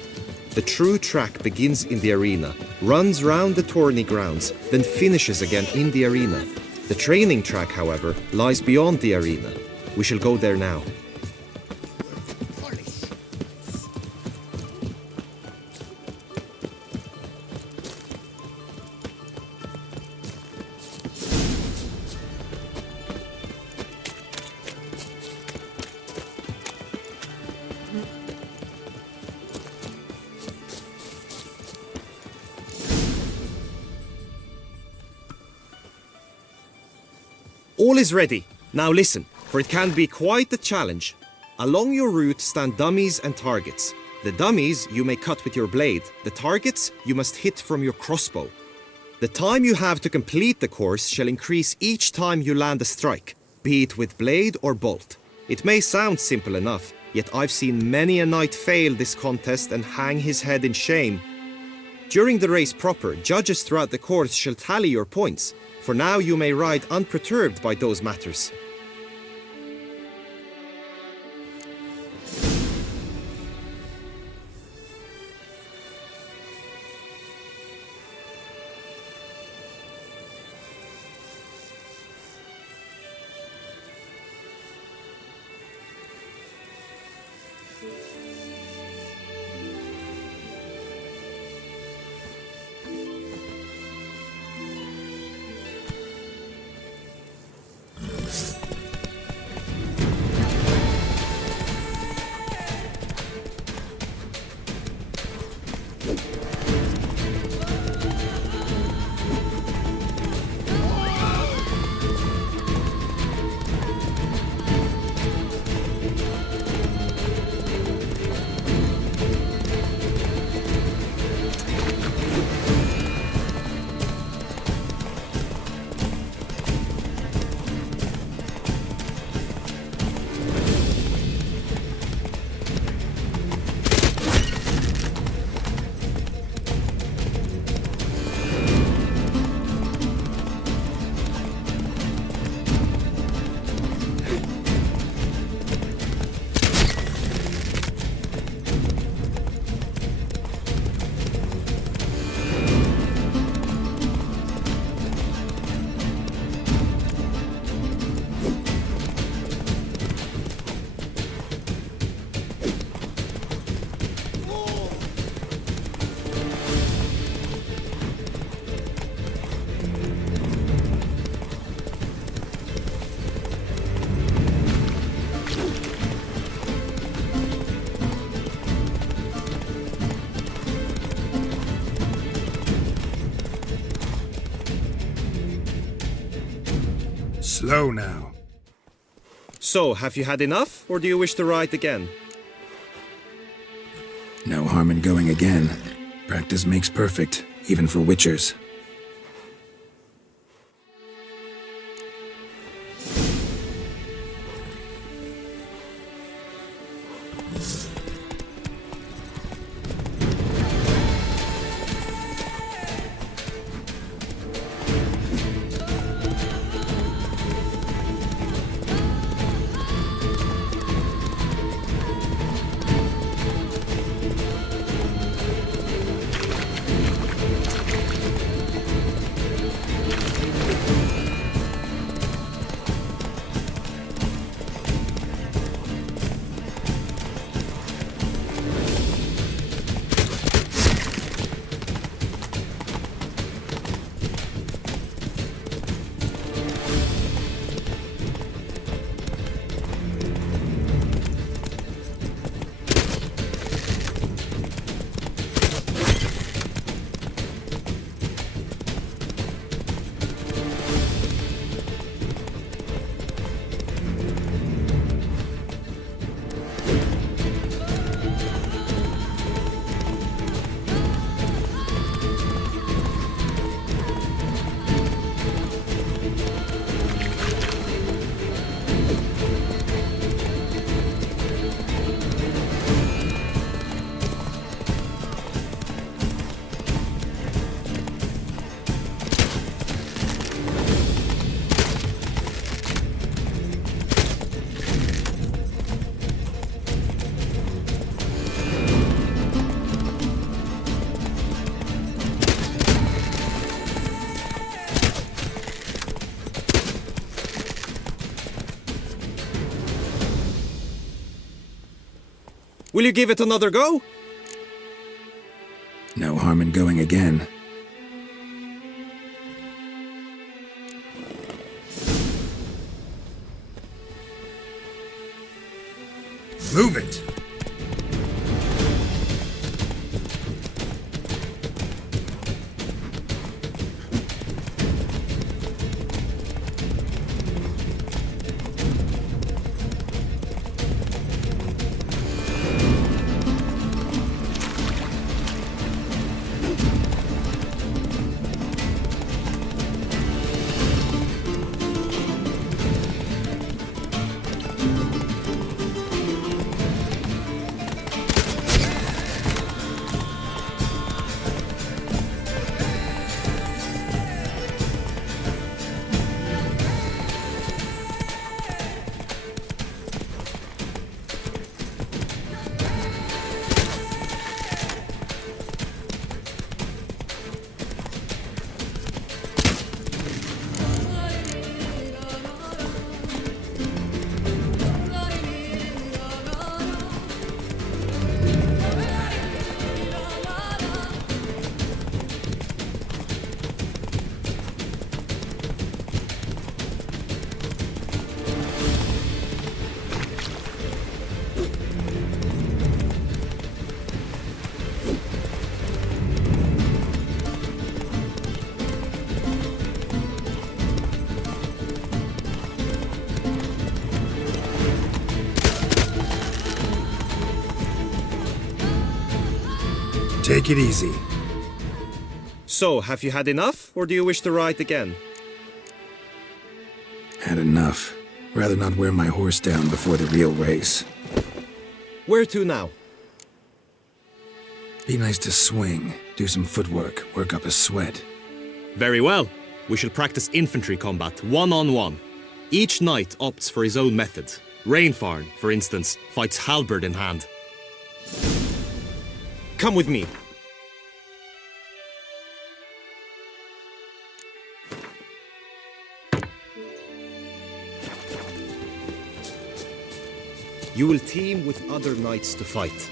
The true track begins in the arena, runs round the tourney grounds, then finishes again in the arena. The training track, however, lies beyond the arena. We shall go there now. All is ready. Now listen, for it can be quite the challenge. Along your route stand dummies and targets. The dummies you may cut with your blade. The targets you must hit from your crossbow. The time you have to complete the course shall increase each time you land a strike, be it with blade or bolt. It may sound simple enough, yet I've seen many a knight fail this contest and hang his head in shame. During the race proper, judges throughout the course shall tally your points, for now you may ride unperturbed by those matters. Slow now. So, have you had enough, or do you wish to ride again? No harm in going again. Practice makes perfect, even for witchers. Will you give it another go? No harm in going again. Move it! Take it easy. So, have you had enough, or do you wish to ride again? Had enough. Rather not wear my horse down before the real race. Where to now? Be nice to swing, do some footwork, work up a sweat. Very well. We shall practice infantry combat, one-on-one. Each knight opts for his own method. Rainfarn, for instance, fights halberd in hand. Come with me. You will team with other knights to fight.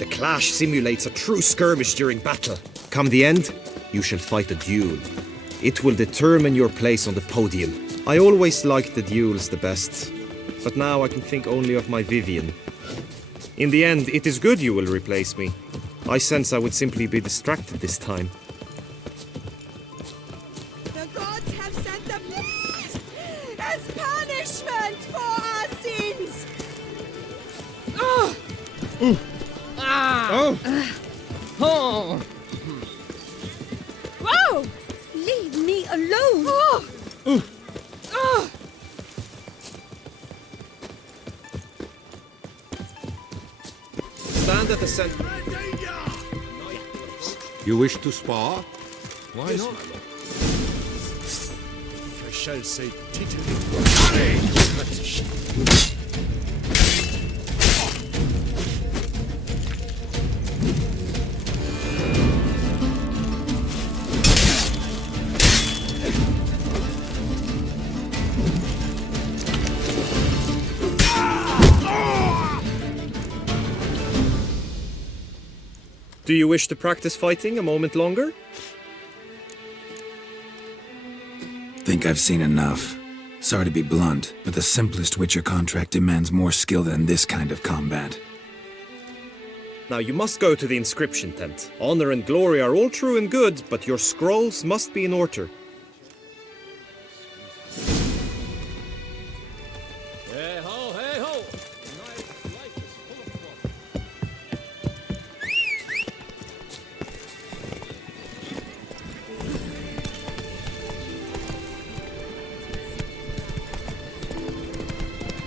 The clash simulates a true skirmish during battle. Come the end, you shall fight a duel. It will determine your place on the podium. I always liked the duels the best, but now I can think only of my Vivian. In the end, it is good you will replace me. I sense I would simply be distracted this time. The gods have sent the beast as punishment for our sins. Oh! Ah! Oh! Oh! Whoa! Leave me alone! Oh! Oh! Stand at the center. You wish to spar? Why Yes, not? my lord. I shall say titterly. Do you wish to practice fighting a moment longer? Think I've seen enough. Sorry to be blunt, but the simplest Witcher contract demands more skill than this kind of combat. Now you must go to the inscription tent. Honor and glory are all true and good, but your scrolls must be in order. Hey ho, hey ho!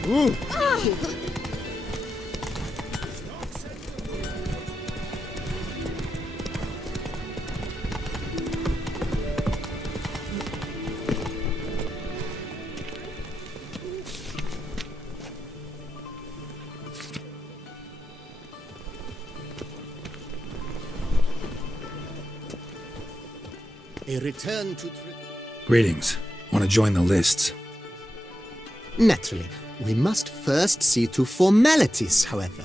Ooh. A return to... Greetings. Want to join the lists? Naturally, we must first see to formalities, however.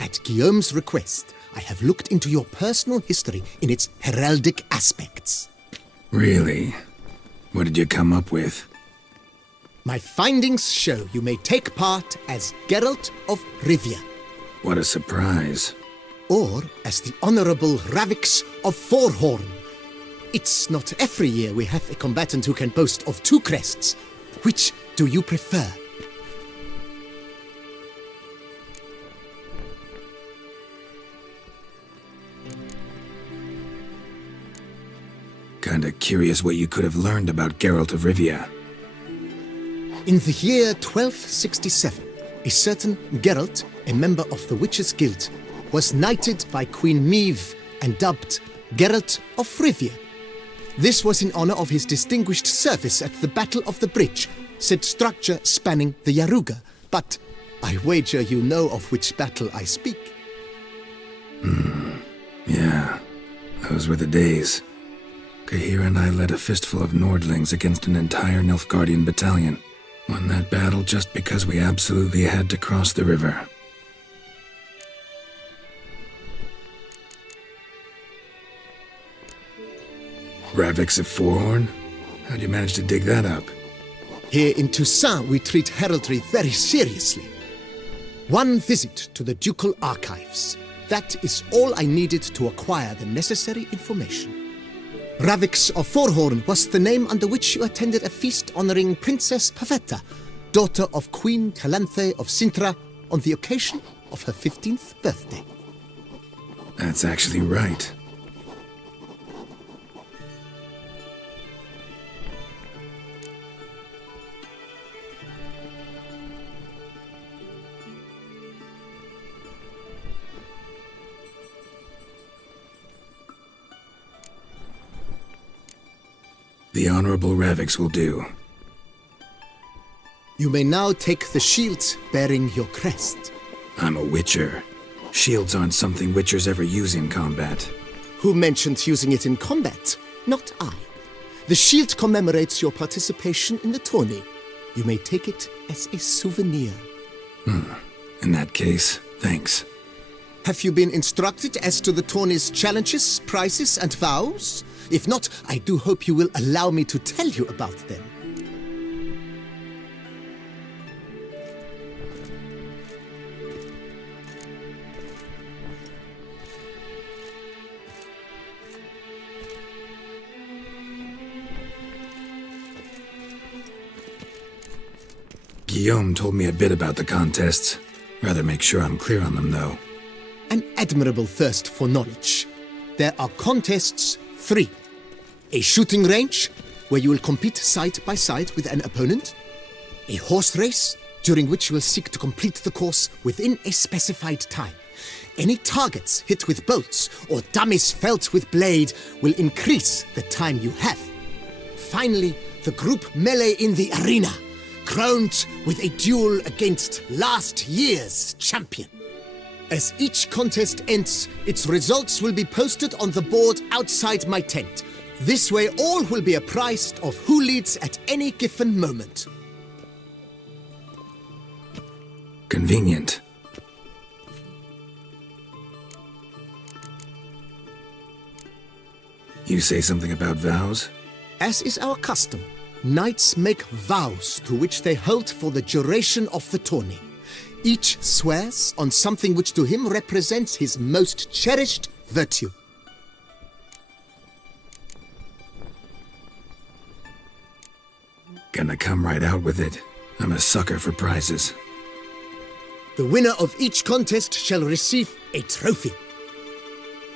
At Guillaume's request, I have looked into your personal history in its heraldic aspects. Really? What did you come up with? My findings show you may take part as Geralt of Rivia. What a surprise. Or as the Honorable Ravix of Forhorn. It's not every year we have a combatant who can boast of two crests. Which do you prefer? Kinda curious what you could have learned about Geralt of Rivia. In the year 1267, a certain Geralt, a member of the Witches' Guild, was knighted by Queen Meve and dubbed Geralt of Rivia. This was in honor of his distinguished service at the Battle of the Bridge, said structure spanning the Yaruga. But I wager you know of which battle I speak. Yeah, those were the days. Kahira and I led a fistful of Nordlings against an entire Nilfgaardian battalion. Won that battle just because we absolutely had to cross the river. Ravix of Forhorn? How'd you manage to dig that up? Here in Toussaint, we treat heraldry very seriously. One visit to the Ducal Archives. That is all I needed to acquire the necessary information. Ravix of Forhorn was the name under which you attended a feast honoring Princess Pavetta, daughter of Queen Calanthe of Sintra, on the occasion of her 15th birthday. That's actually right. The Honorable Ravix will do. You may now take the shield bearing your crest. I'm a Witcher. Shields aren't something Witchers ever use in combat. Who mentioned using it in combat? Not I. The shield commemorates your participation in the tourney. You may take it as a souvenir. In that case, thanks. Have you been instructed as to the tourney's challenges, prizes, and vows? If not, I do hope you will allow me to tell you about them. Guillaume told me a bit about the contests. Rather make sure I'm clear on them, though. An admirable thirst for knowledge. There are contests 3. A shooting range, where you will compete side by side with an opponent. A horse race, during which you will seek to complete the course within a specified time. Any targets hit with bolts or dummies felt with blade will increase the time you have. Finally, the group melee in the arena, crowned with a duel against last year's champion. As each contest ends, its results will be posted on the board outside my tent. This way all will be apprised of who leads at any given moment. Convenient. You say something about vows? As is our custom, knights make vows to which they hold for the duration of the tourney. Each swears on something which to him represents his most cherished virtue. Gonna come right out with it. I'm a sucker for prizes. The winner of each contest shall receive a trophy.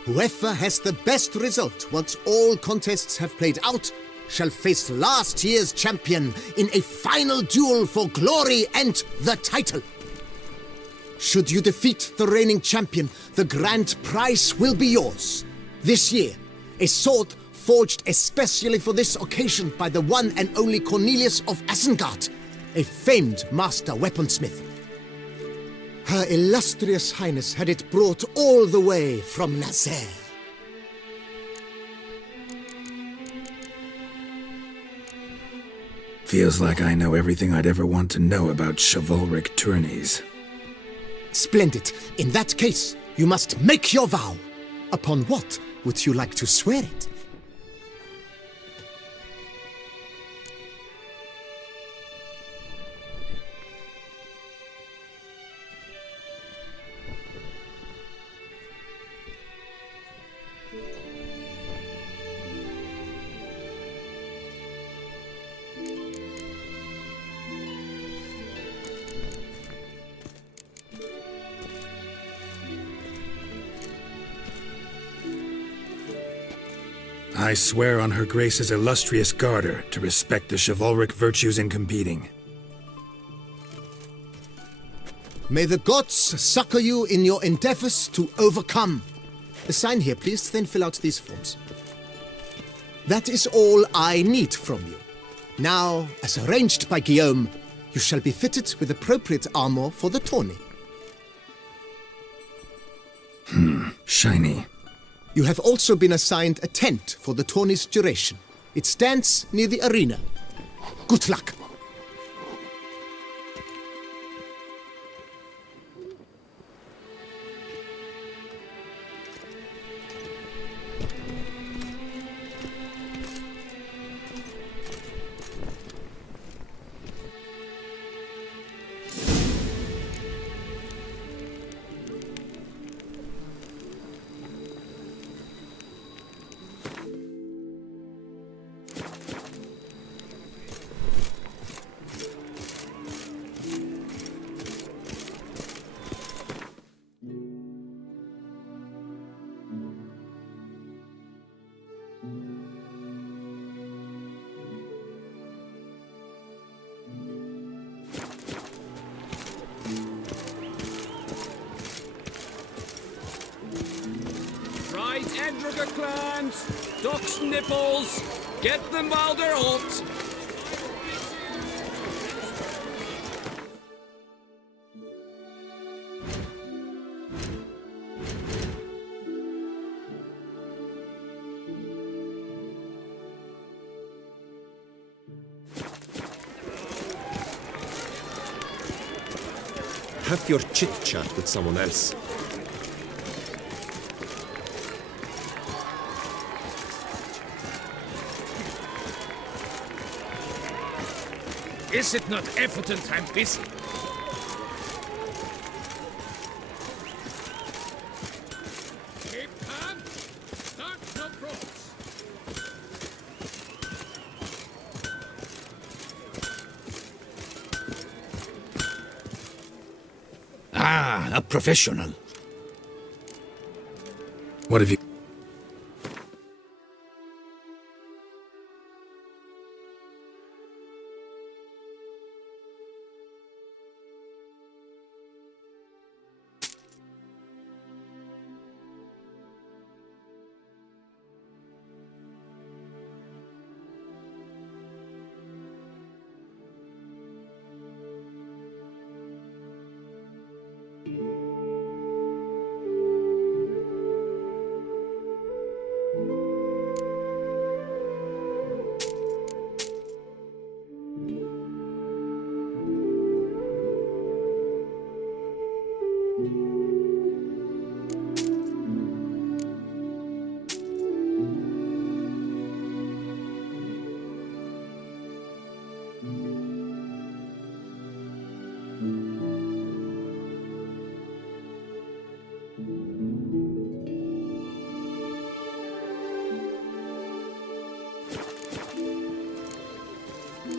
Whoever has the best result once all contests have played out shall face last year's champion in a final duel for glory and the title. Should you defeat the reigning champion, the grand prize will be yours. This year, a sword forged especially for this occasion by the one and only Cornelius of Isengard, a famed master weaponsmith. Her illustrious highness had it brought all the way from Nazaire. Feels like I know everything I'd ever want to know about chivalric tourneys. Splendid. In that case, you must make your vow. Upon what would you like to swear it? I swear on Her Grace's illustrious garter to respect the chivalric virtues in competing. May the gods succor you in your endeavors to overcome. Sign here, please, then fill out these forms. That is all I need from you. Now, as arranged by Guillaume, you shall be fitted with appropriate armor for the tourney. Shiny. You have also been assigned a tent for the tourney's duration. It stands near the arena. Good luck. hamburger clams, duck's nipples. Get them while they're hot. Have your chit-chat with someone else. Is it not evident I'm busy? Keep calm. Start no brawls. Ah, a professional. What have you...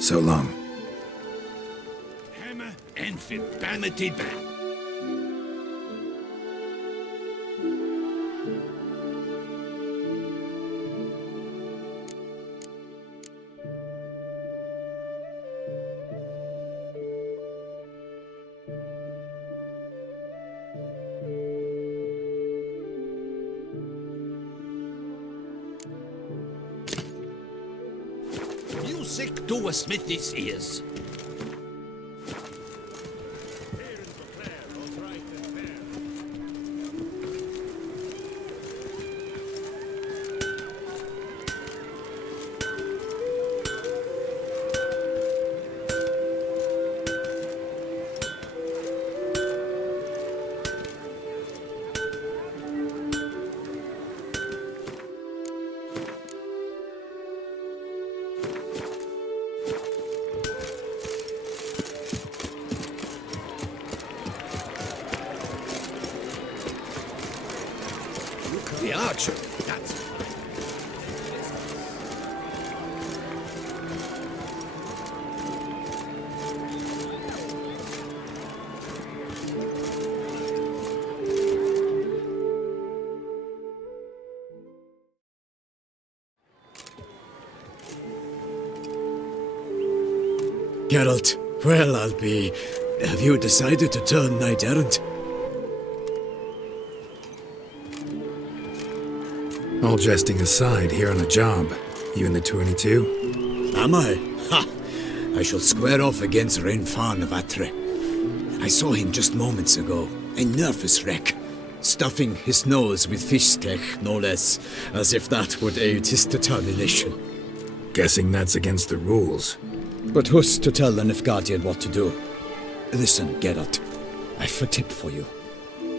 So long. Hammer and verbanity back. Music to a smithy's ears. The archer. That's Geralt, well, I'll be. Have you decided to turn knight errant? All jesting aside, here on a job. You in the 22? Am I? Ha! I shall square off against Rainfarn of Atre. I saw him just moments ago, a nervous wreck, stuffing his nose with fish steak, no less, as if that would aid his determination. Guessing that's against the rules. But who's to tell the Nilfgaardian what to do? Listen, Geralt, I've a tip for you.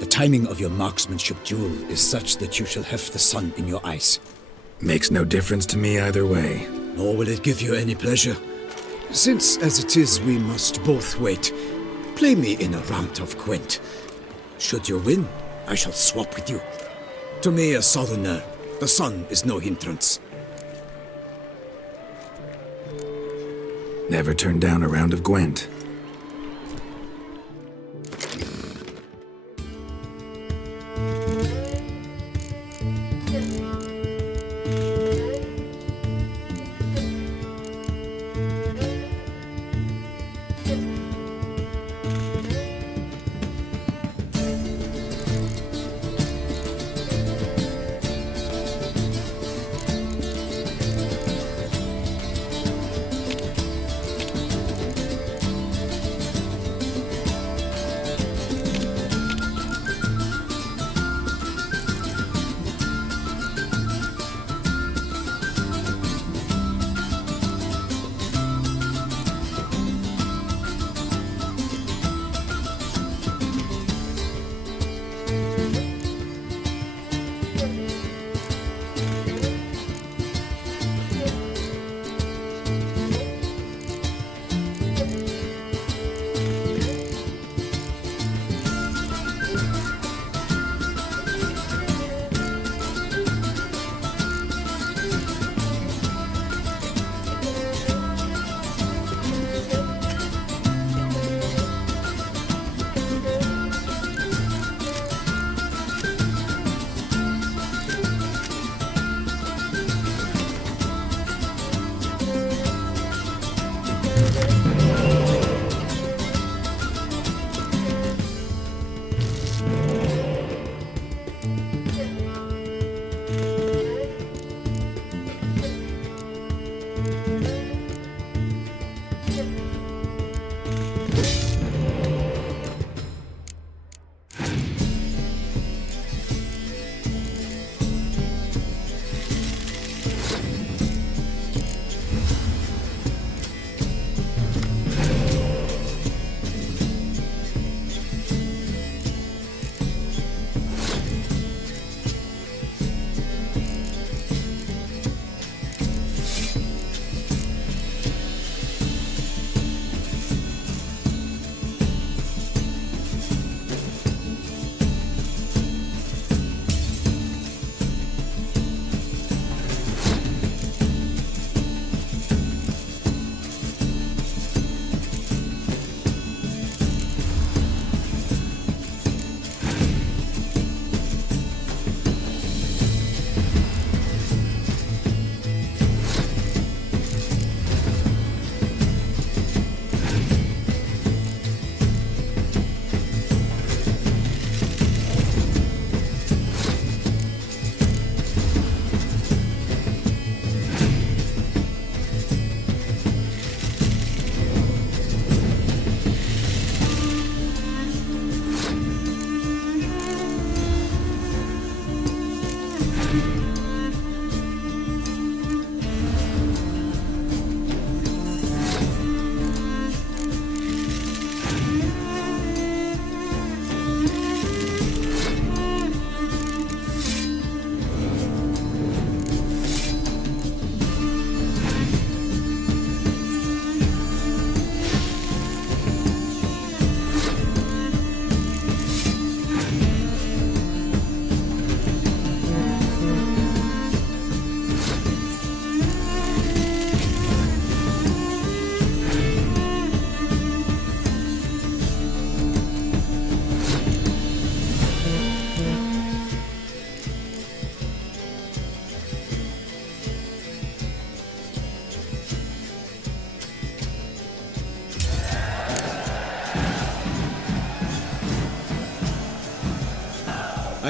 The timing of your marksmanship duel is such that you shall have the sun in your eyes. Makes no difference to me either way. Nor will it give you any pleasure. Since, as it is, we must both wait, play me in a round of Gwent. Should you win, I shall swap with you. To me, a southerner, the sun is no hindrance. Never turned down a round of Gwent.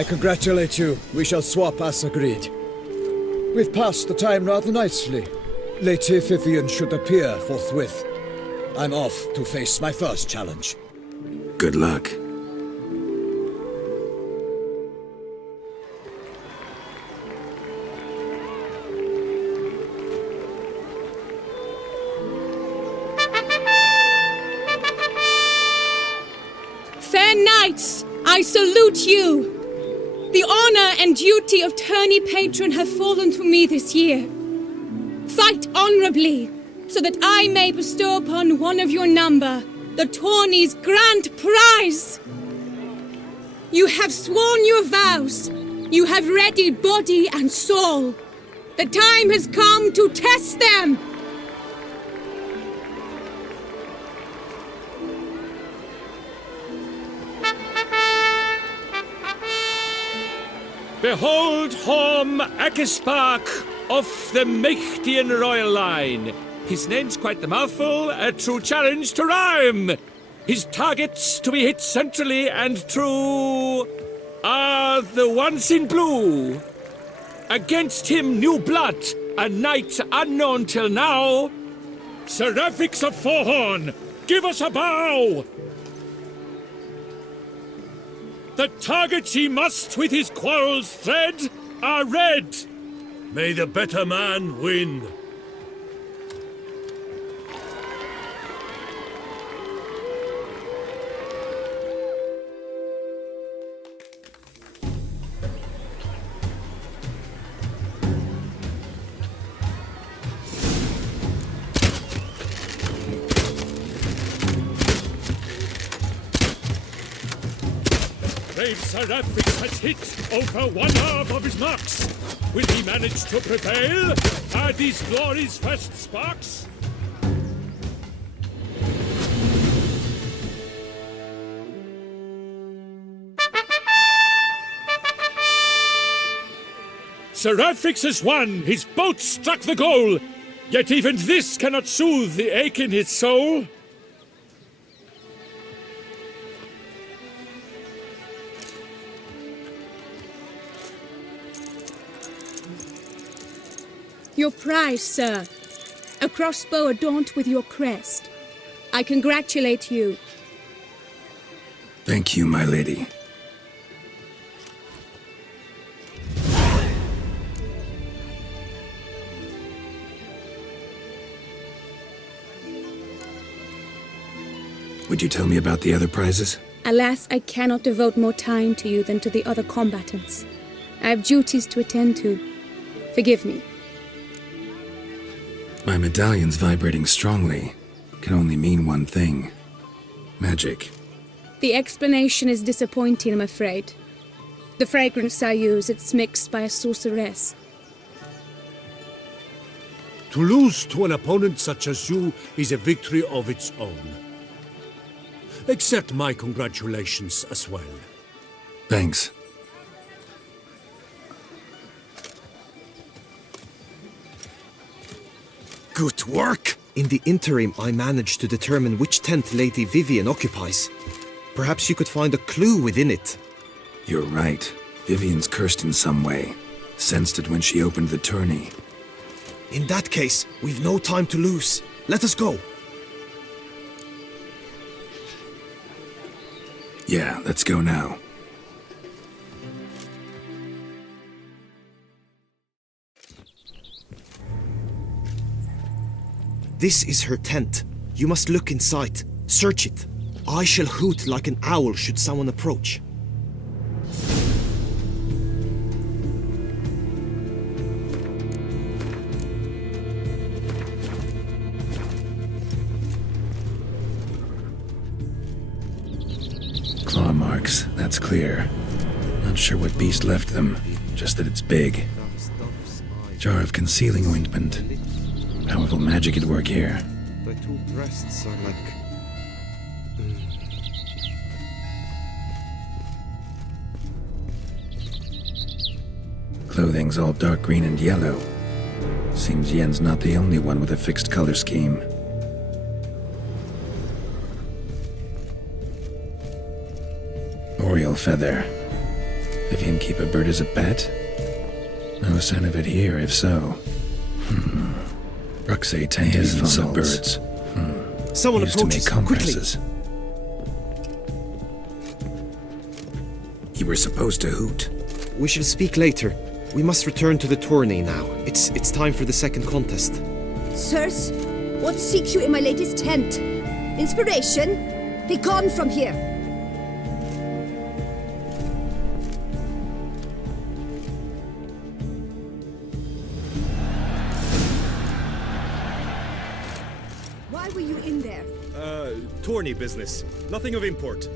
I congratulate you. We shall swap as agreed. We've passed the time rather nicely. Lady Vivian should appear forthwith. I'm off to face my first challenge. Good luck. Fair knights, I salute you. The honor and duty of tourney patron have fallen to me this year. Fight honorably, so that I may bestow upon one of your number the tourney's grand prize. You have sworn your vows. You have readied body and soul. The time has come to test them. Behold Horm Akispark of the Mechtian royal line. His name's quite the mouthful, a true challenge to rhyme. His targets to be hit centrally and true are the ones in blue. Against him new blood, a knight unknown till now. Seraphix of Forhorn, give us a bow! The targets he must with his quarrels thread are red. May the better man win. Brave Seraphix has hit over 1/2 of his marks. Will he manage to prevail? Are these glory's first sparks? Seraphix has won! His boat struck the goal! Yet even this cannot soothe the ache in his soul. Your prize, sir. A crossbow adorned with your crest. I congratulate you. Thank you, my lady. Would you tell me about the other prizes? Alas, I cannot devote more time to you than to the other combatants. I have duties to attend to. Forgive me. My medallion's vibrating strongly. Can only mean one thing. Magic. The explanation is disappointing, I'm afraid. The fragrance I use, it's mixed by a sorceress. To lose to an opponent such as you is a victory of its own. Accept my congratulations as well. Thanks. Good work! In the interim, I managed to determine which tent Lady Vivian occupies. Perhaps you could find a clue within it. You're right. Vivian's cursed in some way. Sensed it when she opened the tourney. In that case, we've no time to lose. Let us go. Yeah, let's go now. This is her tent. You must look inside. Search it. I shall hoot like an owl should someone approach. Claw marks, that's clear. Not sure what beast left them, just that it's big. Jar of concealing ointment. Powerful magic at work here. The two breasts are like... Clothing's all dark green and yellow. Seems Yen's not the only one with a fixed color scheme. Oriole feather. Vivian keep a bird as a pet? No sign of it here, if so. Bruxay tend to eat some birds. Someone Used to approaches. make compresses. You were supposed to hoot. We shall speak later. We must return to the tourney now. It's time for the second contest. Sirs, what seek you in my latest tent? Inspiration? Be gone from here. Why were you in there? Tourney business. Nothing of import.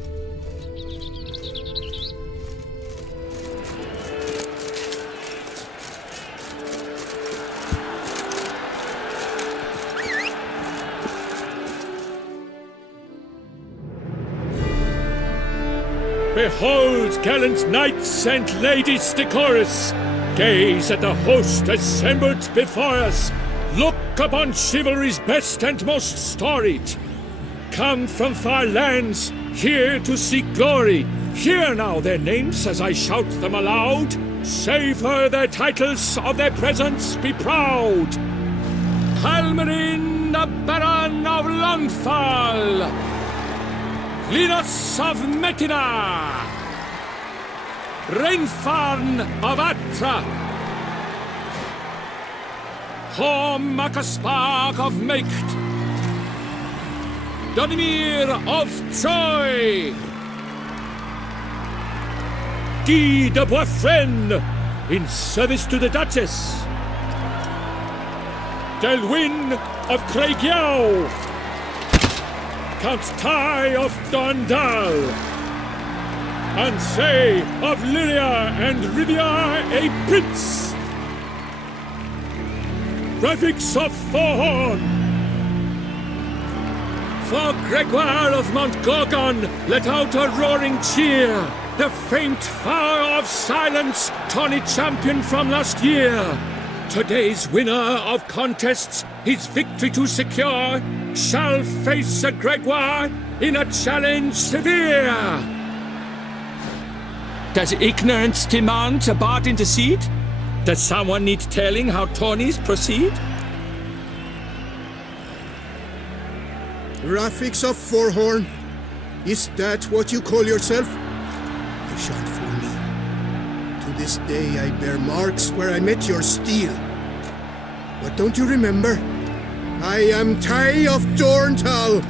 Behold, gallant knights and ladies decorous! Gaze at the host assembled before us! Look upon chivalry's best and most storied! Come from far lands, here to seek glory! Hear now their names as I shout them aloud! Savor their titles, of their presence be proud! Halmarin, the Baron of Longfall! Linus of Metina! Rainfarn of Atra! Horm Akaspark of Meicht! Donimir of Troy! Guy de Boisfren, in service to the Duchess! Delwyn of Craigiau! Count Tai of Dondal, Ansay of Lyria and Rivia a prince, Graphics of Forhorn, for Gregoire of Mount Gorgon let out a roaring cheer, the faint fire of silence, tawny champion from last year. Today's winner of contests, his victory to secure, shall face Sir Gregoire in a challenge severe. Does ignorance demand a bard intercede? Does someone need telling how tourneys proceed? Graphics of Forhorn, is that what you call yourself? You shan't fool me. To this day I bear marks where I met your steel. But don't you remember? I am Tai of Dorntal,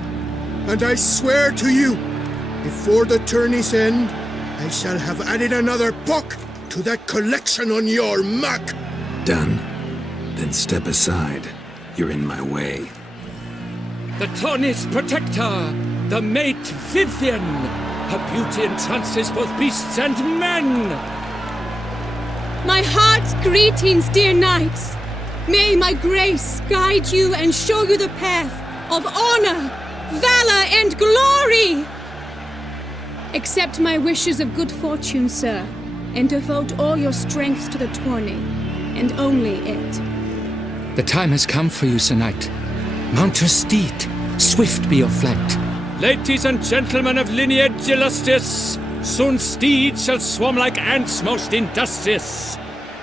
and I swear to you, before the tourney's end, I shall have added another book to that collection on your map. Done. Then step aside. You're in my way. The tourney's protector, the mate Vivian. Her beauty entrances both beasts and men. My heart's greetings, dear knights. May my grace guide you and show you the path of honor, valor, and glory. Accept my wishes of good fortune, sir, and devote all your strength to the tourney, and only it. The time has come for you, Sir Knight. Mount your steed. Swift be your flight. Ladies and gentlemen of lineage illustrious, soon steeds shall swarm like ants most industrious.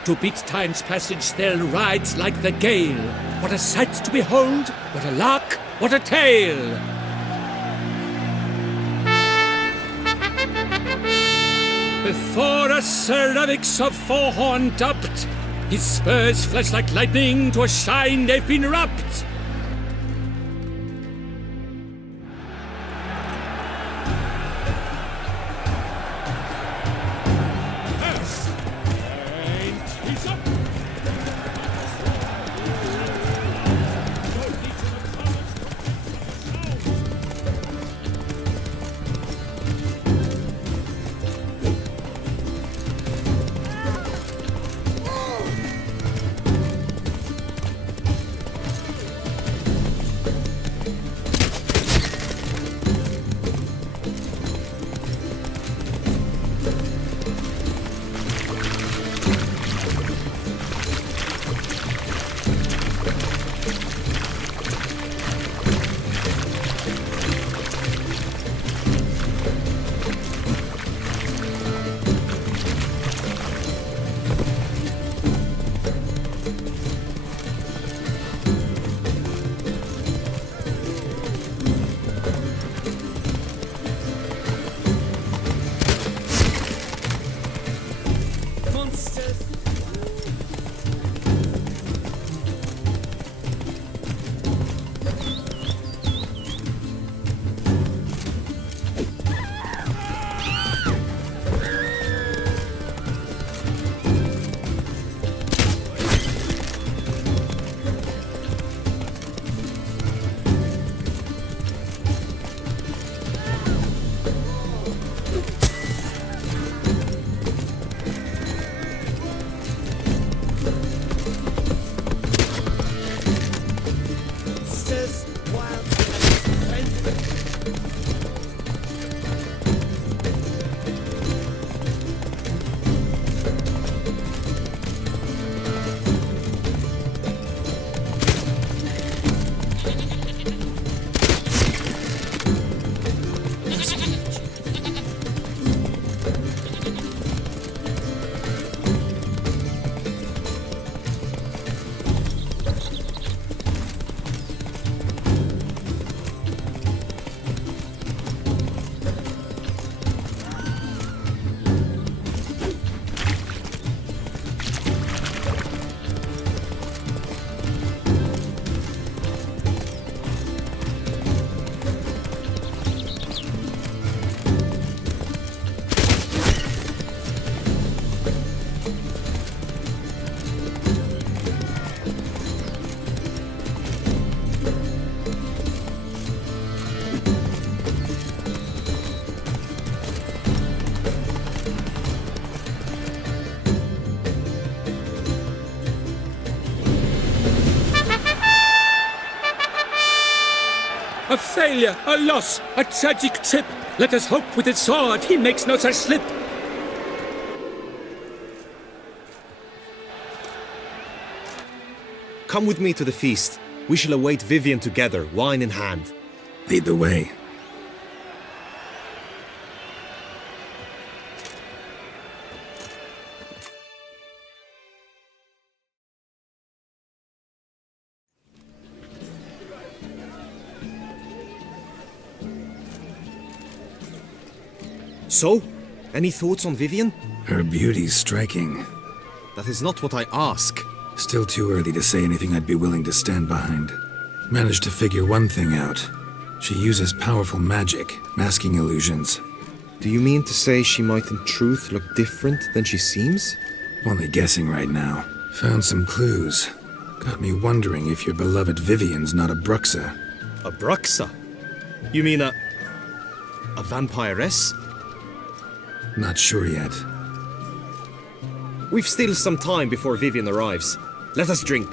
To beat time's passage they'll ride like the gale. What a sight to behold, what a lark, what a tale! Before us Sir Ravix of Forhorn dubbed, his spurs flash like lightning, to a shine they've been wrapped. A failure, a loss, a tragic trip. Let us hope with his sword he makes no such slip. Come with me to the feast. We shall await Vivian together, wine in hand. Lead the way. So, any thoughts on Vivian? Her beauty's striking. That is not what I ask. Still too early to say anything I'd be willing to stand behind. Managed to figure one thing out. She uses powerful magic, masking illusions. Do you mean to say she might in truth look different than she seems? Only guessing right now. Found some clues. Got me wondering if your beloved Vivian's not a Bruxa. A Bruxa? You mean a vampiress? Not sure yet. We've still some time before Vivian arrives. Let us drink.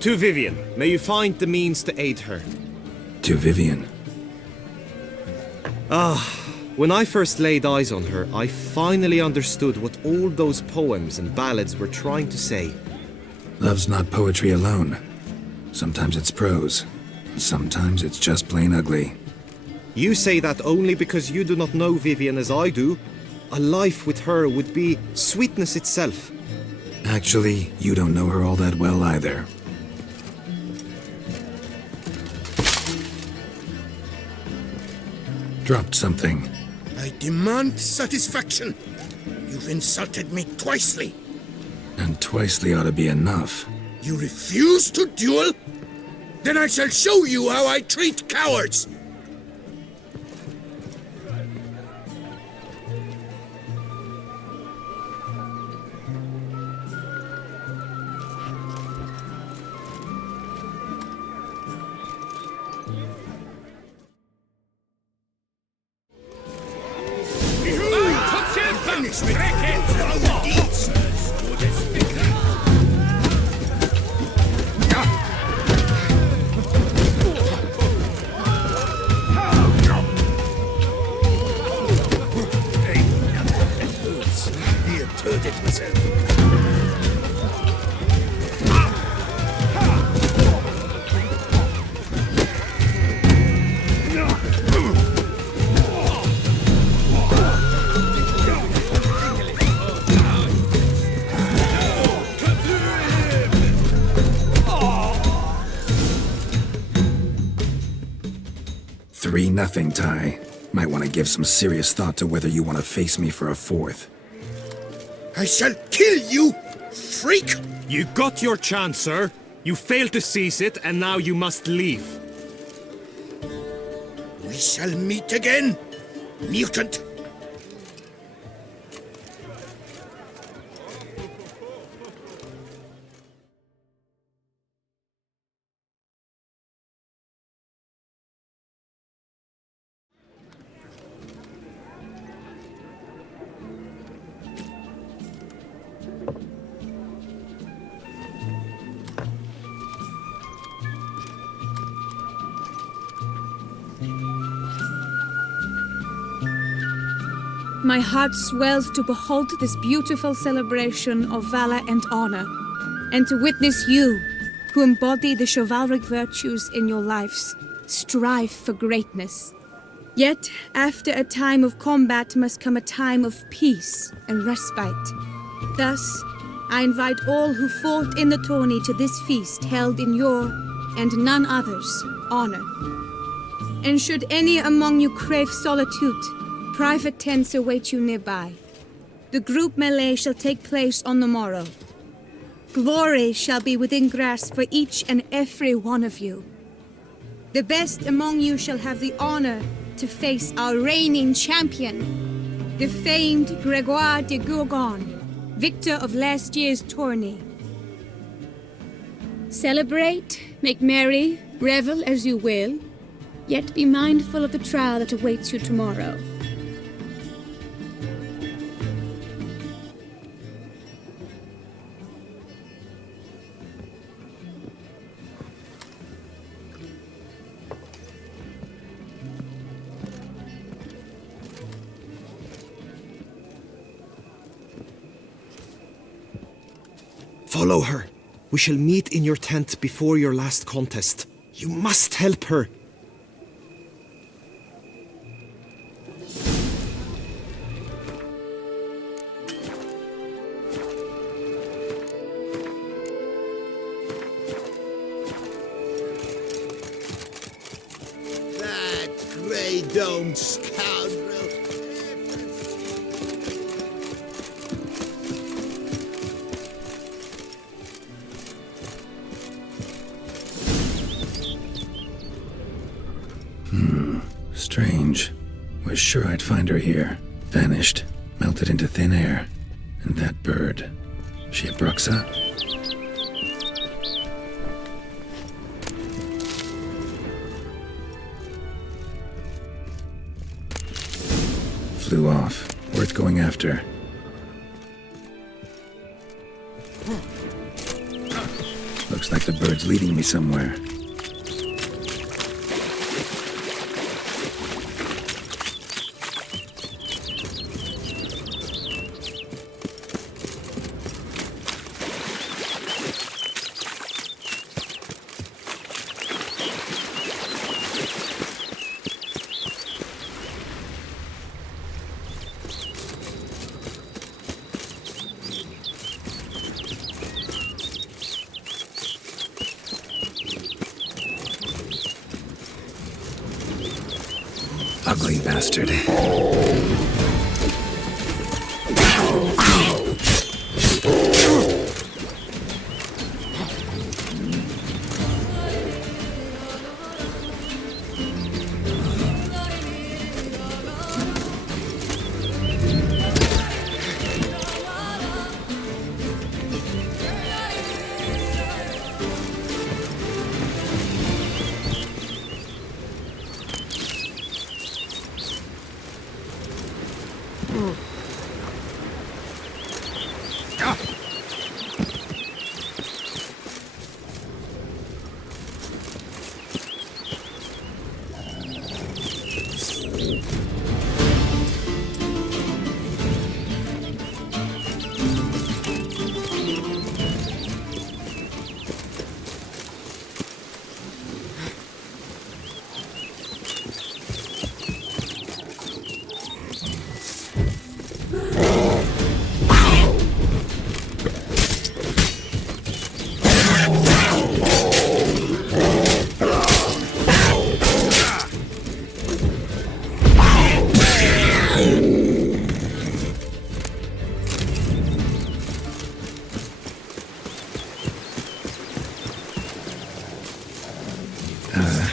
To Vivian, may you find the means to aid her. To Vivian. When I first laid eyes on her, I finally understood what all those poems and ballads were trying to say. Love's not poetry alone. Sometimes it's prose. Sometimes it's just plain ugly. You say that only because you do not know Vivian as I do. A life with her would be sweetness itself. Actually, you don't know her all that well either. Dropped something. I demand satisfaction. You've insulted me twicely. And twicely ought to be enough. You refuse to duel? Then I shall show you how I treat cowards! Nothing, Ty. Might want to give some serious thought to whether you want to face me for a fourth. I shall kill you, freak! You got your chance, sir. You failed to seize it, and now you must leave. We shall meet again, mutant! My heart swells to behold this beautiful celebration of valor and honor, and to witness you, who embody the chivalric virtues in your lives, strive for greatness. Yet, after a time of combat must come a time of peace and respite. Thus, I invite all who fought in the tourney to this feast held in your, and none other's, honor. And should any among you crave solitude, private tents await you nearby. The group melee shall take place on the morrow. Glory shall be within grasp for each and every one of you. The best among you shall have the honor to face our reigning champion, the famed Gregoire de Gourgon, victor of last year's tourney. Celebrate, make merry, revel as you will, yet be mindful of the trial that awaits you tomorrow. Follow her. We shall meet in your tent before your last contest. You must help her. That grey-domed scoundrel. Strange. Was sure I'd find her here. Vanished. Melted into thin air. And that bird. She a Bruxa? Flew off. Worth going after. Looks like the bird's leading me somewhere. Ugly bastard.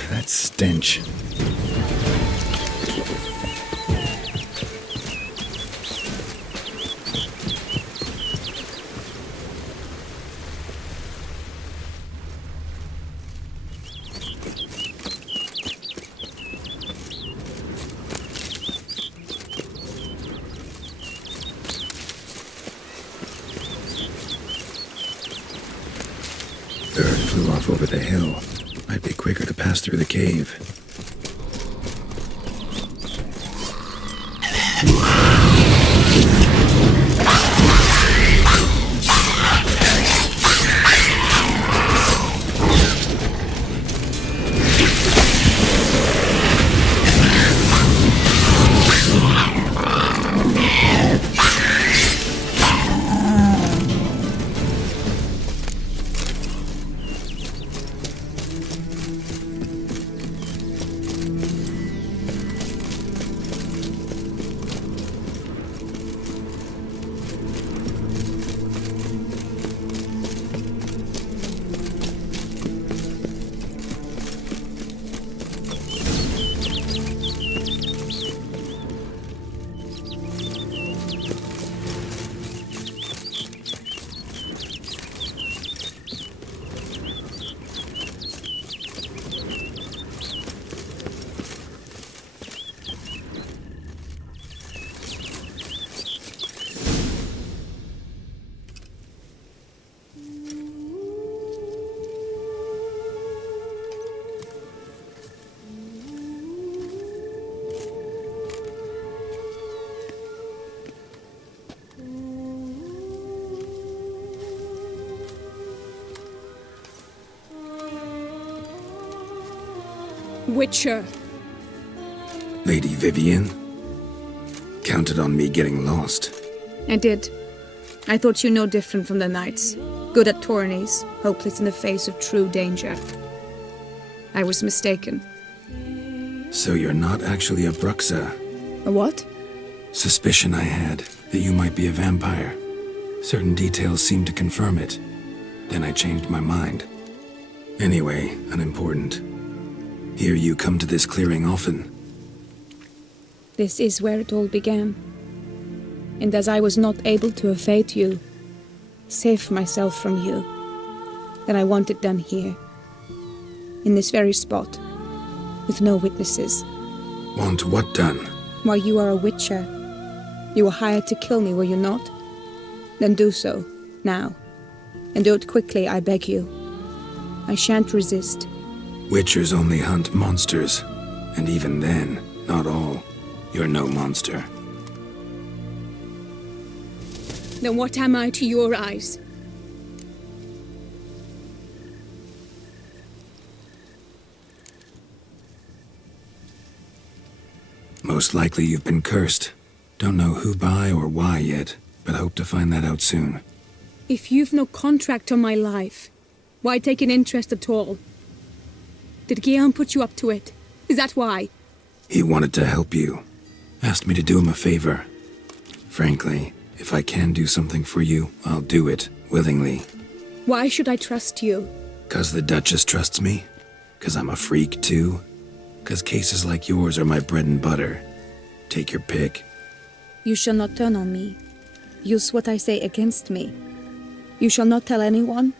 That stench. Bird flew off over the hill. Might be quicker to pass through the cave. Witcher. Lady Vivian? Counted on me getting lost. I did. I thought you no different from the knights. Good at tourneys, hopeless in the face of true danger. I was mistaken. So you're not actually a Bruxa? A what? Suspicion I had, that you might be a vampire. Certain details seemed to confirm it. Then I changed my mind. Anyway, unimportant. Hear you come to this clearing often. This is where it all began. And as I was not able to evade you, save myself from you, then I want it done here. In this very spot. With no witnesses. Want what done? Why, you are a witcher. You were hired to kill me, were you not? Then do so, now. And do it quickly, I beg you. I shan't resist. Witchers only hunt monsters. And even then, not all. You're no monster. Then what am I to your eyes? Most likely you've been cursed. Don't know who by or why yet, but hope to find that out soon. If you've no contract on my life, why take an interest at all? Did Guillaume put you up to it? Is that why? He wanted to help you. Asked me to do him a favor. Frankly, if I can do something for you, I'll do it, willingly. Why should I trust you? 'Cause the Duchess trusts me? 'Cause I'm a freak, too? 'Cause cases like yours are my bread and butter. Take your pick. You shall not turn on me. Use what I say against me. You shall not tell anyone?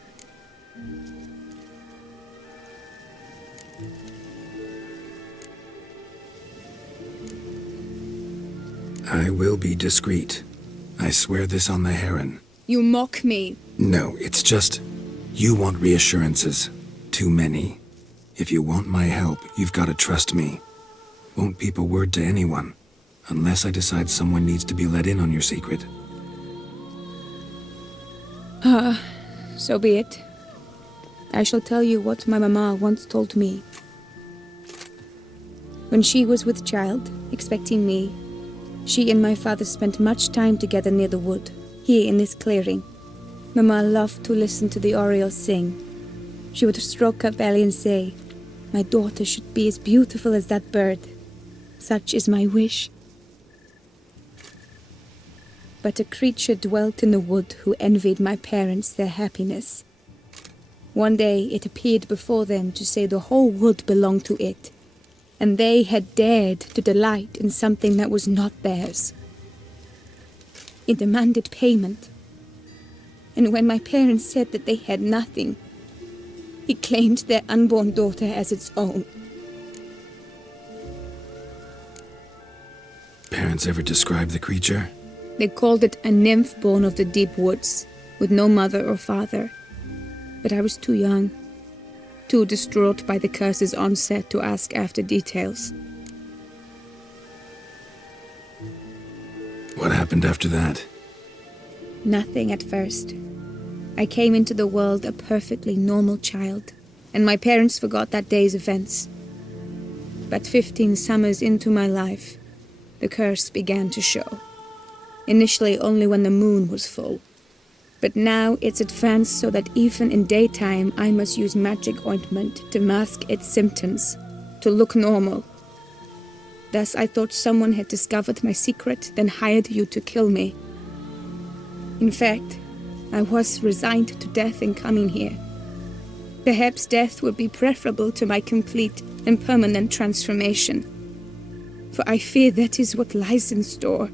I will be discreet. I swear this on the Heron. You mock me. No, it's just... You want reassurances. Too many. If you want my help, you've got to trust me. Won't peep a word to anyone, unless I decide someone needs to be let in on your secret. So be it. I shall tell you what my mama once told me. When she was with child, expecting me, she and my father spent much time together near the wood, here in this clearing. Mama loved to listen to the orioles sing. She would stroke her belly and say, "My daughter should be as beautiful as that bird. Such is my wish." But a creature dwelt in the wood who envied my parents their happiness. One day it appeared before them to say the whole wood belonged to it, and they had dared to delight in something that was not theirs. It demanded payment, and when my parents said that they had nothing, it claimed their unborn daughter as its own. Parents ever describe the creature? They called it a nymph born of the deep woods, with no mother or father. But I was too young, too distraught by the curse's onset to ask after details. What happened after that? Nothing at first. I came into the world a perfectly normal child, and my parents forgot that day's events. But 15 summers into my life, the curse began to show. Initially only when the moon was full. But now it's advanced so that even in daytime I must use magic ointment to mask its symptoms, to look normal. Thus I thought someone had discovered my secret, then hired you to kill me. In fact, I was resigned to death in coming here. Perhaps death would be preferable to my complete and permanent transformation. For I fear that is what lies in store.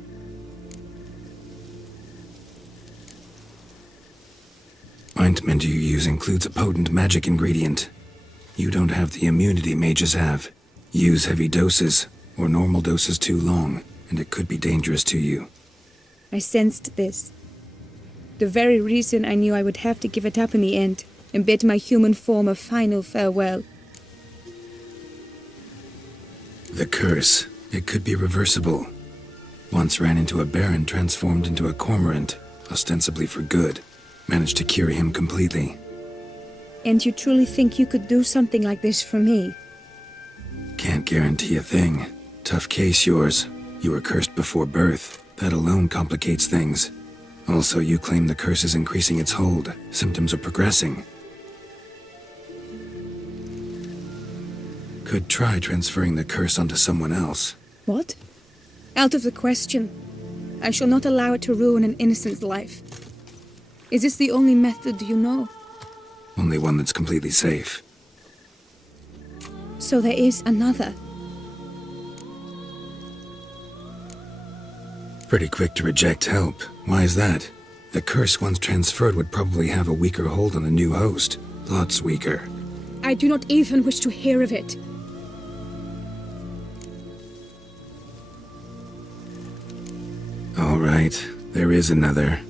Ointment you use includes a potent magic ingredient. You don't have the immunity mages have. Use heavy doses, or normal doses too long, and it could be dangerous to you. I sensed this. The very reason I knew I would have to give it up in the end, and bid my human form a final farewell. The curse, it could be reversible. Once ran into a baron transformed into a cormorant, ostensibly for good. Managed to cure him completely. And you truly think you could do something like this for me? Can't guarantee a thing. Tough case, yours. You were cursed before birth. That alone complicates things. Also, you claim the curse is increasing its hold. Symptoms are progressing. Could try transferring the curse onto someone else. What? Out of the question. I shall not allow it to ruin an innocent's life. Is this the only method you know? Only one that's completely safe. So there is another. Pretty quick to reject help. Why is that? The curse once transferred would probably have a weaker hold on the new host. Lots weaker. I do not even wish to hear of it. All right, there is another.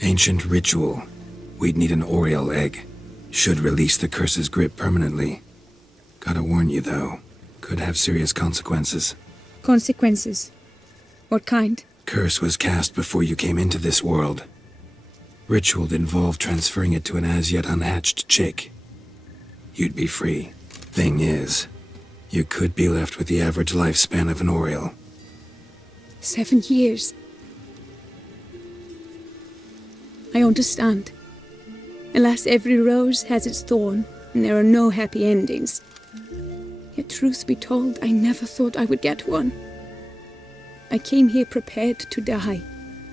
Ancient ritual. We'd need an Oriole egg. Should release the curse's grip permanently. Gotta warn you, though. Could have serious consequences. Consequences? What kind? Curse was cast before you came into this world. Ritual involved transferring it to an as-yet unhatched chick. You'd be free. Thing is, you could be left with the average lifespan of an Oriole. 7 years. I understand. Alas, every rose has its thorn, and there are no happy endings. Yet truth be told, I never thought I would get one. I came here prepared to die,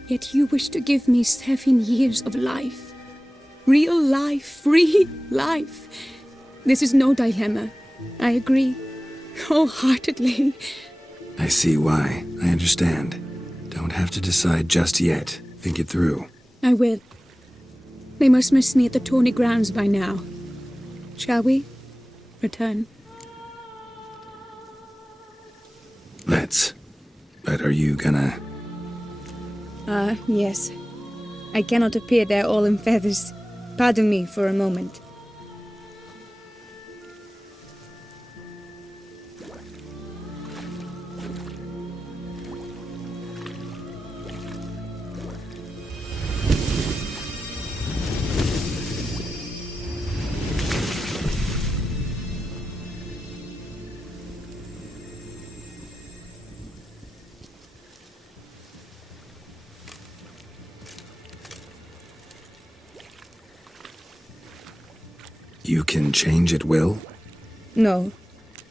yet you wish to give me 7 years of life. Real life, free life. This is no dilemma. I agree, wholeheartedly. I see why. I understand. Don't have to decide just yet. Think it through. I will. They must miss me at the Tawny grounds by now. Shall we return? Let's. But are you gonna... Yes. I cannot appear there all in feathers. Pardon me for a moment. You can change at will? No,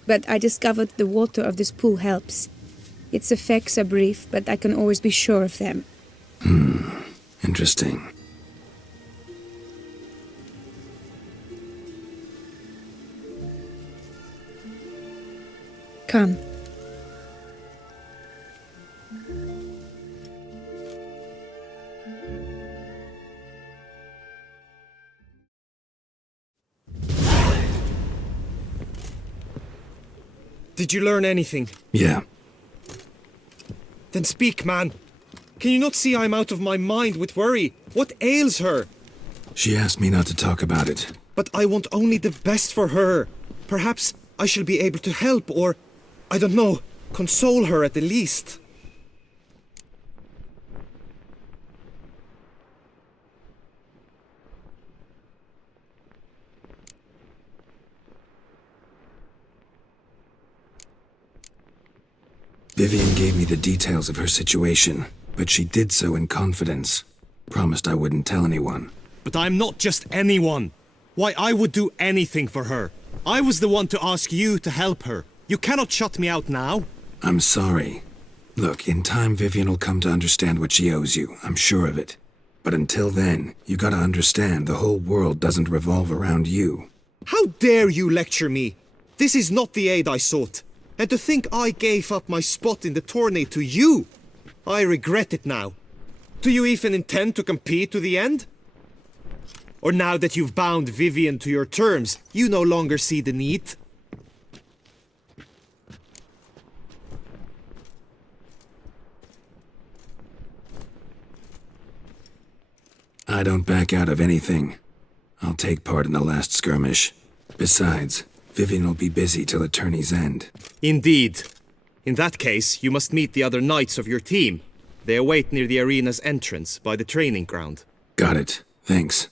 but I discovered the water of this pool helps. Its effects are brief, but I can always be sure of them. Interesting. Come. Did you learn anything? Yeah. Then speak, man. Can you not see I'm out of my mind with worry? What ails her? She asked me not to talk about it. But I want only the best for her. Perhaps I shall be able to help or, I don't know, console her at the least. Vivian gave me the details of her situation, but she did so in confidence. Promised I wouldn't tell anyone. But I'm not just anyone. Why, I would do anything for her. I was the one to ask you to help her. You cannot shut me out now. I'm sorry. Look, in time Vivian will come to understand what she owes you. I'm sure of it. But until then, you gotta understand the whole world doesn't revolve around you. How dare you lecture me? This is not the aid I sought. And to think I gave up my spot in the tourney to you! I regret it now. Do you even intend to compete to the end? Or now that you've bound Vivian to your terms, you no longer see the need? I don't back out of anything. I'll take part in the last skirmish. Besides, Vivian will be busy till the tourney's end. Indeed. In that case, you must meet the other knights of your team. They await near the arena's entrance, by the training ground. Got it. Thanks.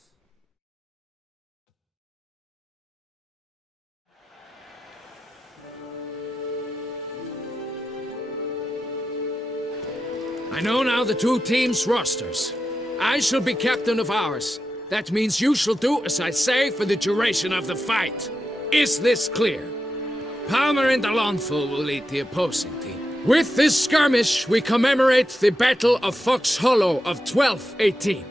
I know now the two teams' rosters. I shall be captain of ours. That means you shall do as I say for the duration of the fight. Is this clear? Palmer and Alonful will lead the opposing team. With this skirmish, we commemorate the Battle of Fox Hollow of 1218,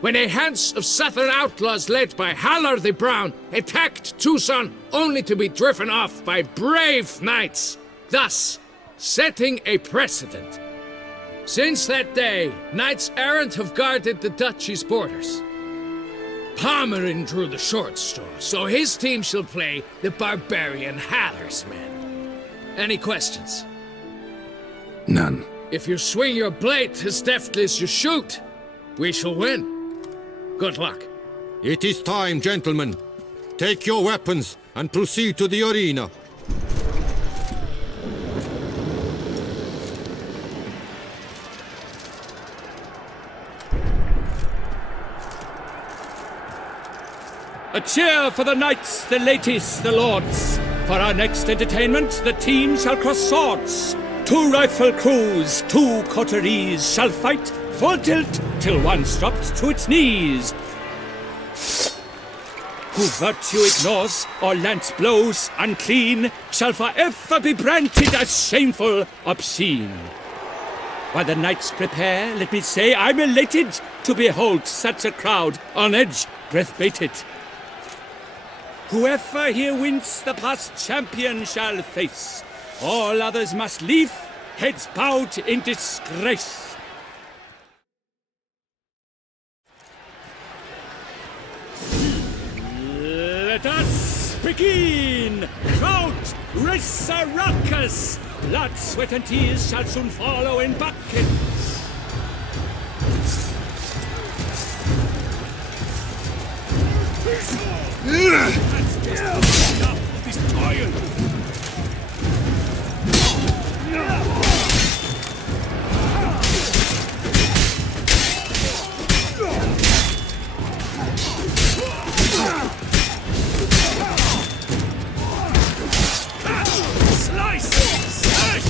when a Hans of Southern outlaws led by Haller the Brown attacked Tucson only to be driven off by brave knights, thus setting a precedent. Since that day, knights errant have guarded the duchy's borders. Palmerin drew the short straw, so his team shall play the barbarian Haller's men. Any questions? None. If you swing your blade as deftly as you shoot, we shall win. Good luck. It is time, gentlemen. Take your weapons and proceed to the arena. A cheer for the knights, the ladies, the lords. For our next entertainment, the team shall cross swords. 2 rifle crews, 2 coteries shall fight full tilt till one's dropped to its knees. Who virtue ignores or lance blows unclean shall forever be branded as shameful, obscene. While the knights prepare, let me say I'm elated to behold such a crowd on edge, breath-baited. Whoever here wins the past champion shall face. All others must leave, heads bowed in disgrace. Let us begin! Crowd, race a ruckus! Blood, sweat, and tears shall soon follow in buckets. That's just enough of this trial. Slice! Slash!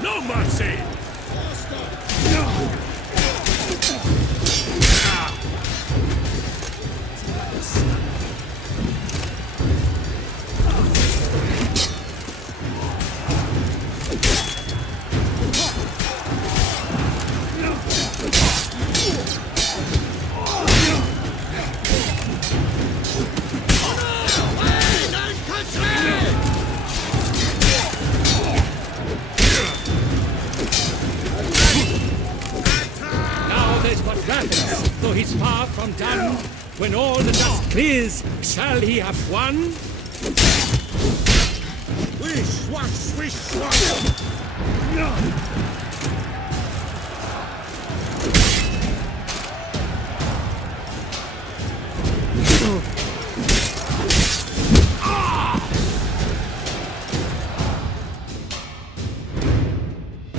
No mercy! Though he's far from done, when all the dust clears, shall he have won? Wish, wash, swish, wash!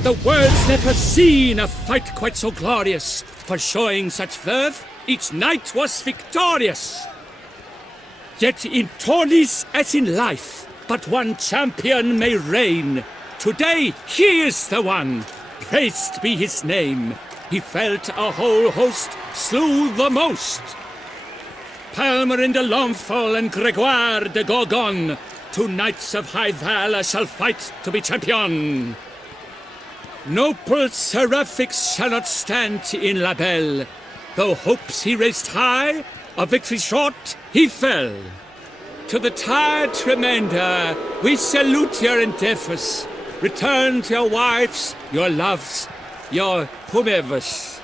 The world's never seen a fight quite so glorious. For showing such verve, each knight was victorious. Yet in tourneys as in life, but one champion may reign. Today he is the one, praised be his name. He felt a whole host, slew the most. Palmerin de Lomfol and Gregoire de Gorgon, 2 knights of high valor shall fight to be champion. Noble seraphics shall not stand in La Belle. Though hopes he raised high, of victory short he fell. To the tired remainder, we salute your endeavors. Return to your wives, your loves, your whomevers.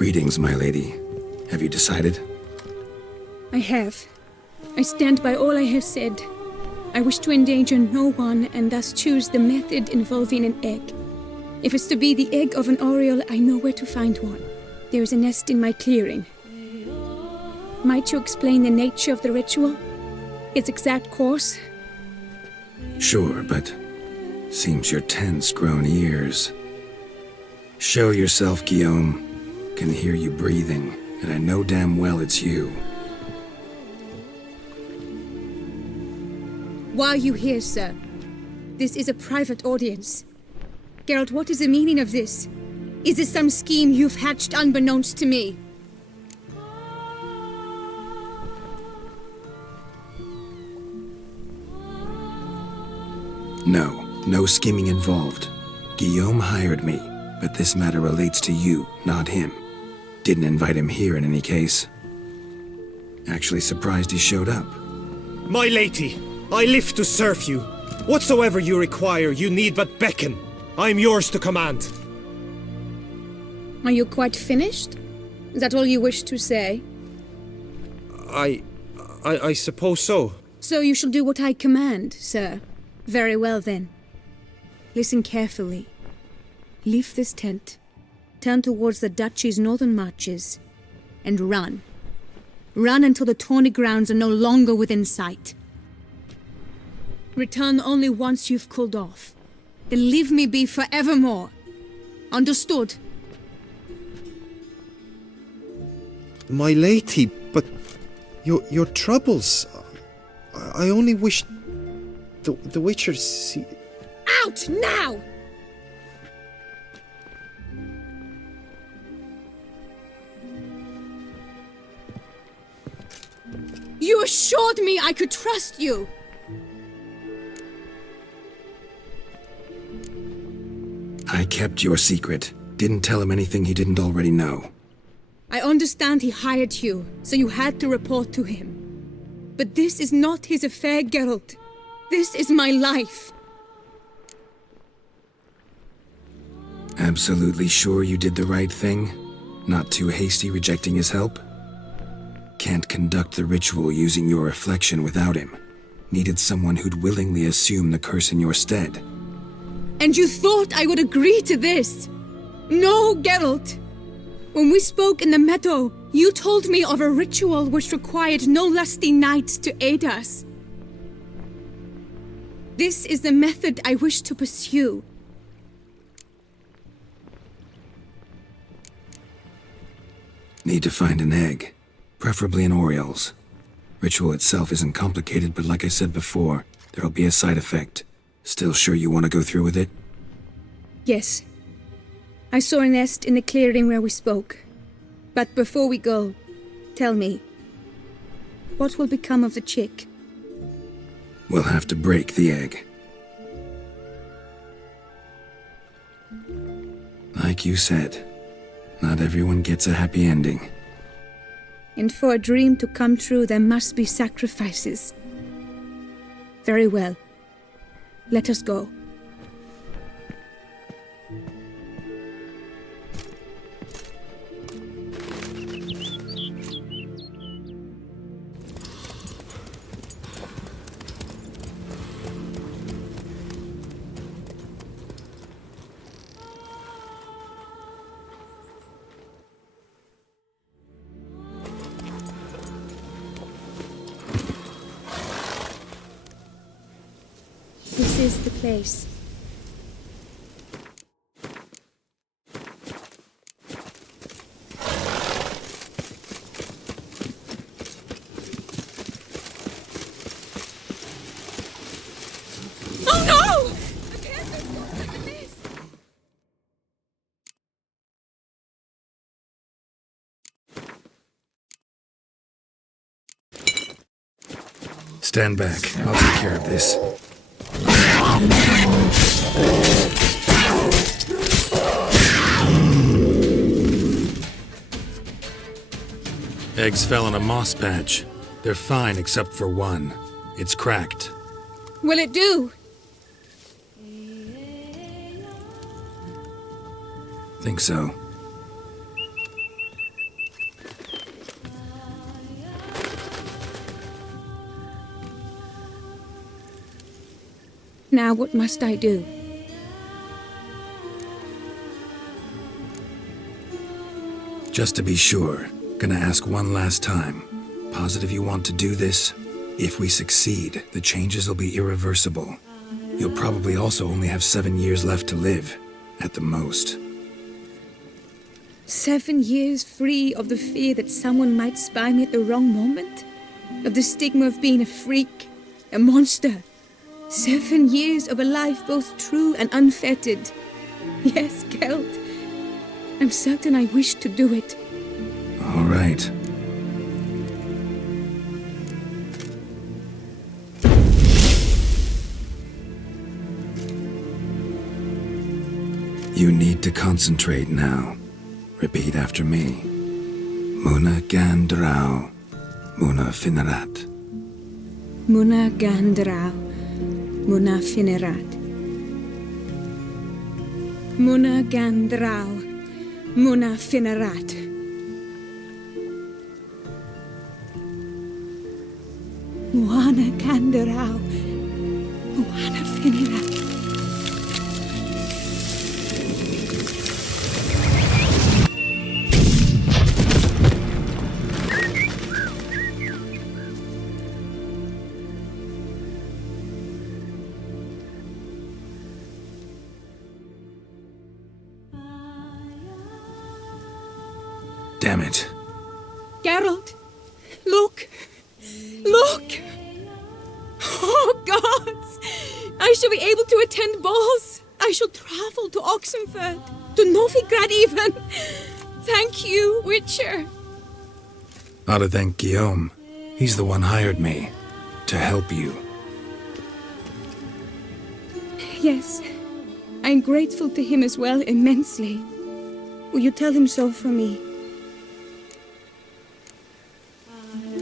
Greetings, my lady. Have you decided? I have. I stand by all I have said. I wish to endanger no one and thus choose the method involving an egg. If it's to be the egg of an oriole, I know where to find one. There is a nest in my clearing. Might you explain the nature of the ritual? Its exact course? Sure, but seems your tense grown ears. Show yourself, Guillaume. Can hear you breathing, and I know damn well it's you. Why are you here, sir? This is a private audience. Geralt, what is the meaning of this? Is this some scheme you've hatched unbeknownst to me? No scheming involved. Guillaume hired me, but this matter relates to you, not him. Didn't invite him here in any case. Actually surprised he showed up. My lady, I live to serve you. Whatsoever you require, you need but beckon. I am yours to command. Are you quite finished? Is that all you wish to say? I suppose so. So you shall do what I command, sir. Very well, then. Listen carefully. Leave this tent, turn towards the duchy's northern marches, and run. Run until the Tawny grounds are no longer within sight. Return only once you've cooled off. Then leave me be forevermore. Understood? My lady, but your troubles. I only wish the Witcher see. Out now! You assured me I could trust you! I kept your secret. Didn't tell him anything he didn't already know. I understand he hired you, so you had to report to him. But this is not his affair, Geralt. This is my life. Absolutely sure you did the right thing? Not too hasty rejecting his help? Can't conduct the ritual using your reflection without him. Needed someone who'd willingly assume the curse in your stead. And you thought I would agree to this? No, Geralt! When we spoke in the meadow, you told me of a ritual which required no lusty knights to aid us. This is the method I wish to pursue. Need to find an egg. Preferably an oriole's. Ritual itself isn't complicated, but like I said before, there'll be a side effect. Still sure you want to go through with it? Yes. I saw a nest in the clearing where we spoke. But before we go, tell me, what will become of the chick? We'll have to break the egg. Like you said, not everyone gets a happy ending. And for a dream to come true, there must be sacrifices. Very well. Let us go. This is the place. Oh no! I can't be like this! Stand back. I'll take care of this. Eggs fell in a moss patch. They're fine except for one. It's cracked. Will it do? Think so. Now what must I do? Just to be sure, gonna ask one last time. Positive you want to do this? If we succeed, the changes will be irreversible. You'll probably also only have 7 years left to live, at the most. 7 years free of the fear that someone might spy me at the wrong moment? Of the stigma of being a freak, a monster? 7 years of a life both true and unfettered. Yes, Gelt. I'm certain I wish to do it. All right. You need to concentrate now. Repeat after me. Muna Gandrau, Muna Finerat. Muna Gandrau, Muna Finerat. Muna Gandrau, Muna Finerat. Muna Gandrau, Muna Finerat. Damn it. Geralt, look! Look! Oh, gods! I shall be able to attend balls. I shall travel to Oxenfurt, to Novigrad even. Thank you, Witcher. Ought to thank Guillaume. He's the one hired me. To help you. Yes, I'm grateful to him as well, immensely. Will you tell him so for me?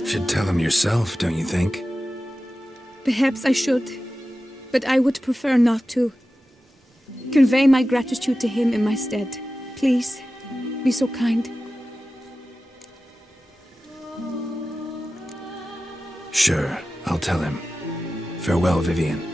Should tell him yourself, don't you think? Perhaps I should, but I would prefer not to. Convey my gratitude to him in my stead. Please, be so kind. Sure, I'll tell him. Farewell, Vivian.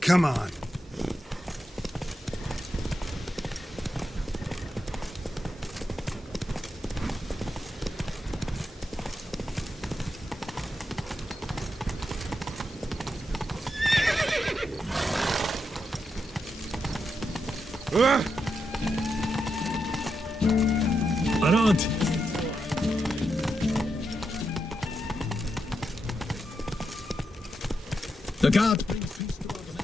Come on. Arant! The guard brings peace to our domain.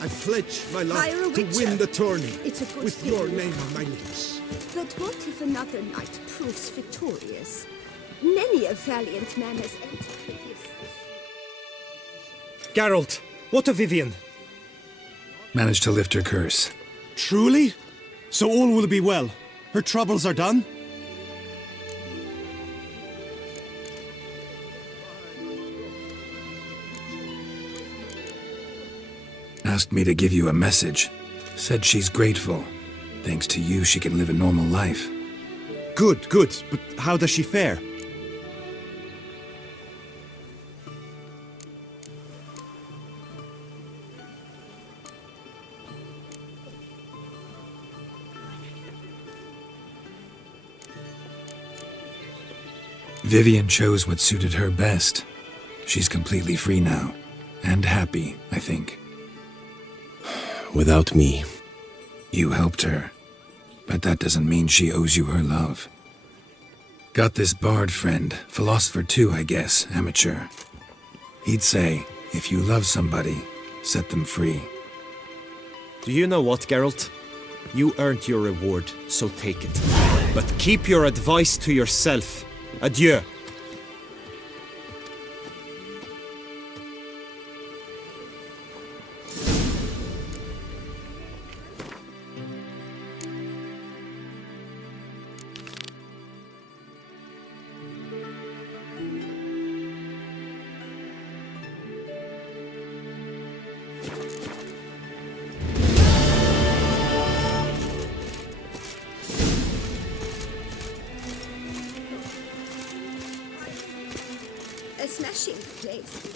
I pledge my life Hire a to witcher. win the tourney. It's a good with thing your you name have. on my lips. But what if another knight proves victorious? Many a valiant man has entered previously. Geralt, what of Vivian? Managed to lift her curse. Truly? So all will be well. Her troubles are done? Asked me to give you a message. Said she's grateful. Thanks to you, she can live a normal life. Good, good. But how does she fare? Vivian chose what suited her best. She's completely free now. And happy, I think. Without me. You helped her. But that doesn't mean she owes you her love. Got this bard friend, philosopher too, I guess, amateur. He'd say, if you love somebody, set them free. Do you know what, Geralt? You earned your reward, so take it. But keep your advice to yourself. Adieu. A smashing place.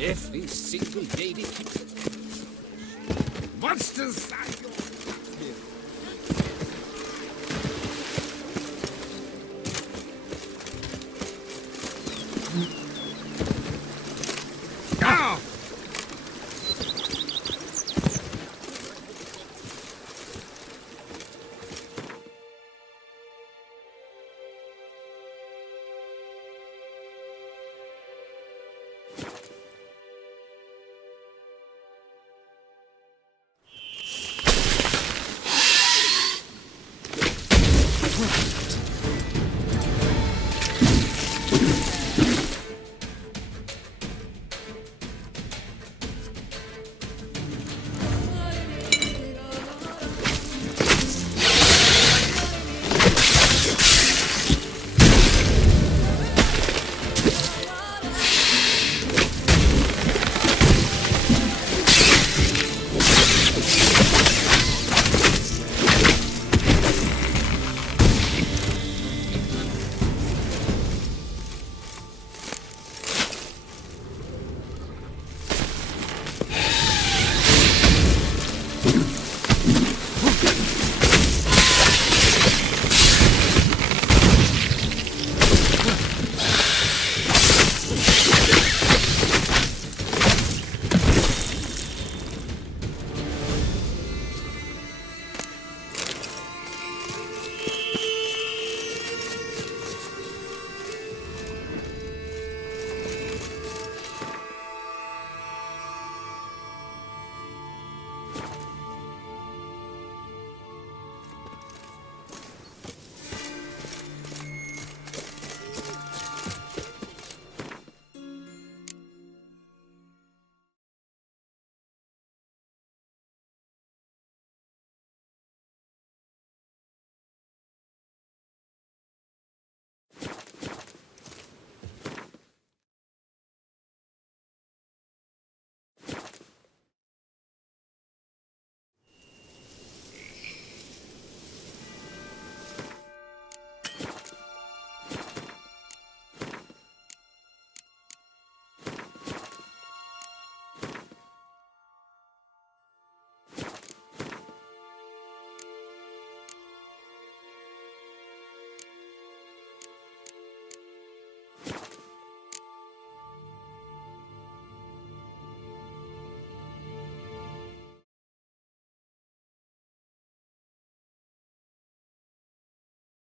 Every single day they keep monsters.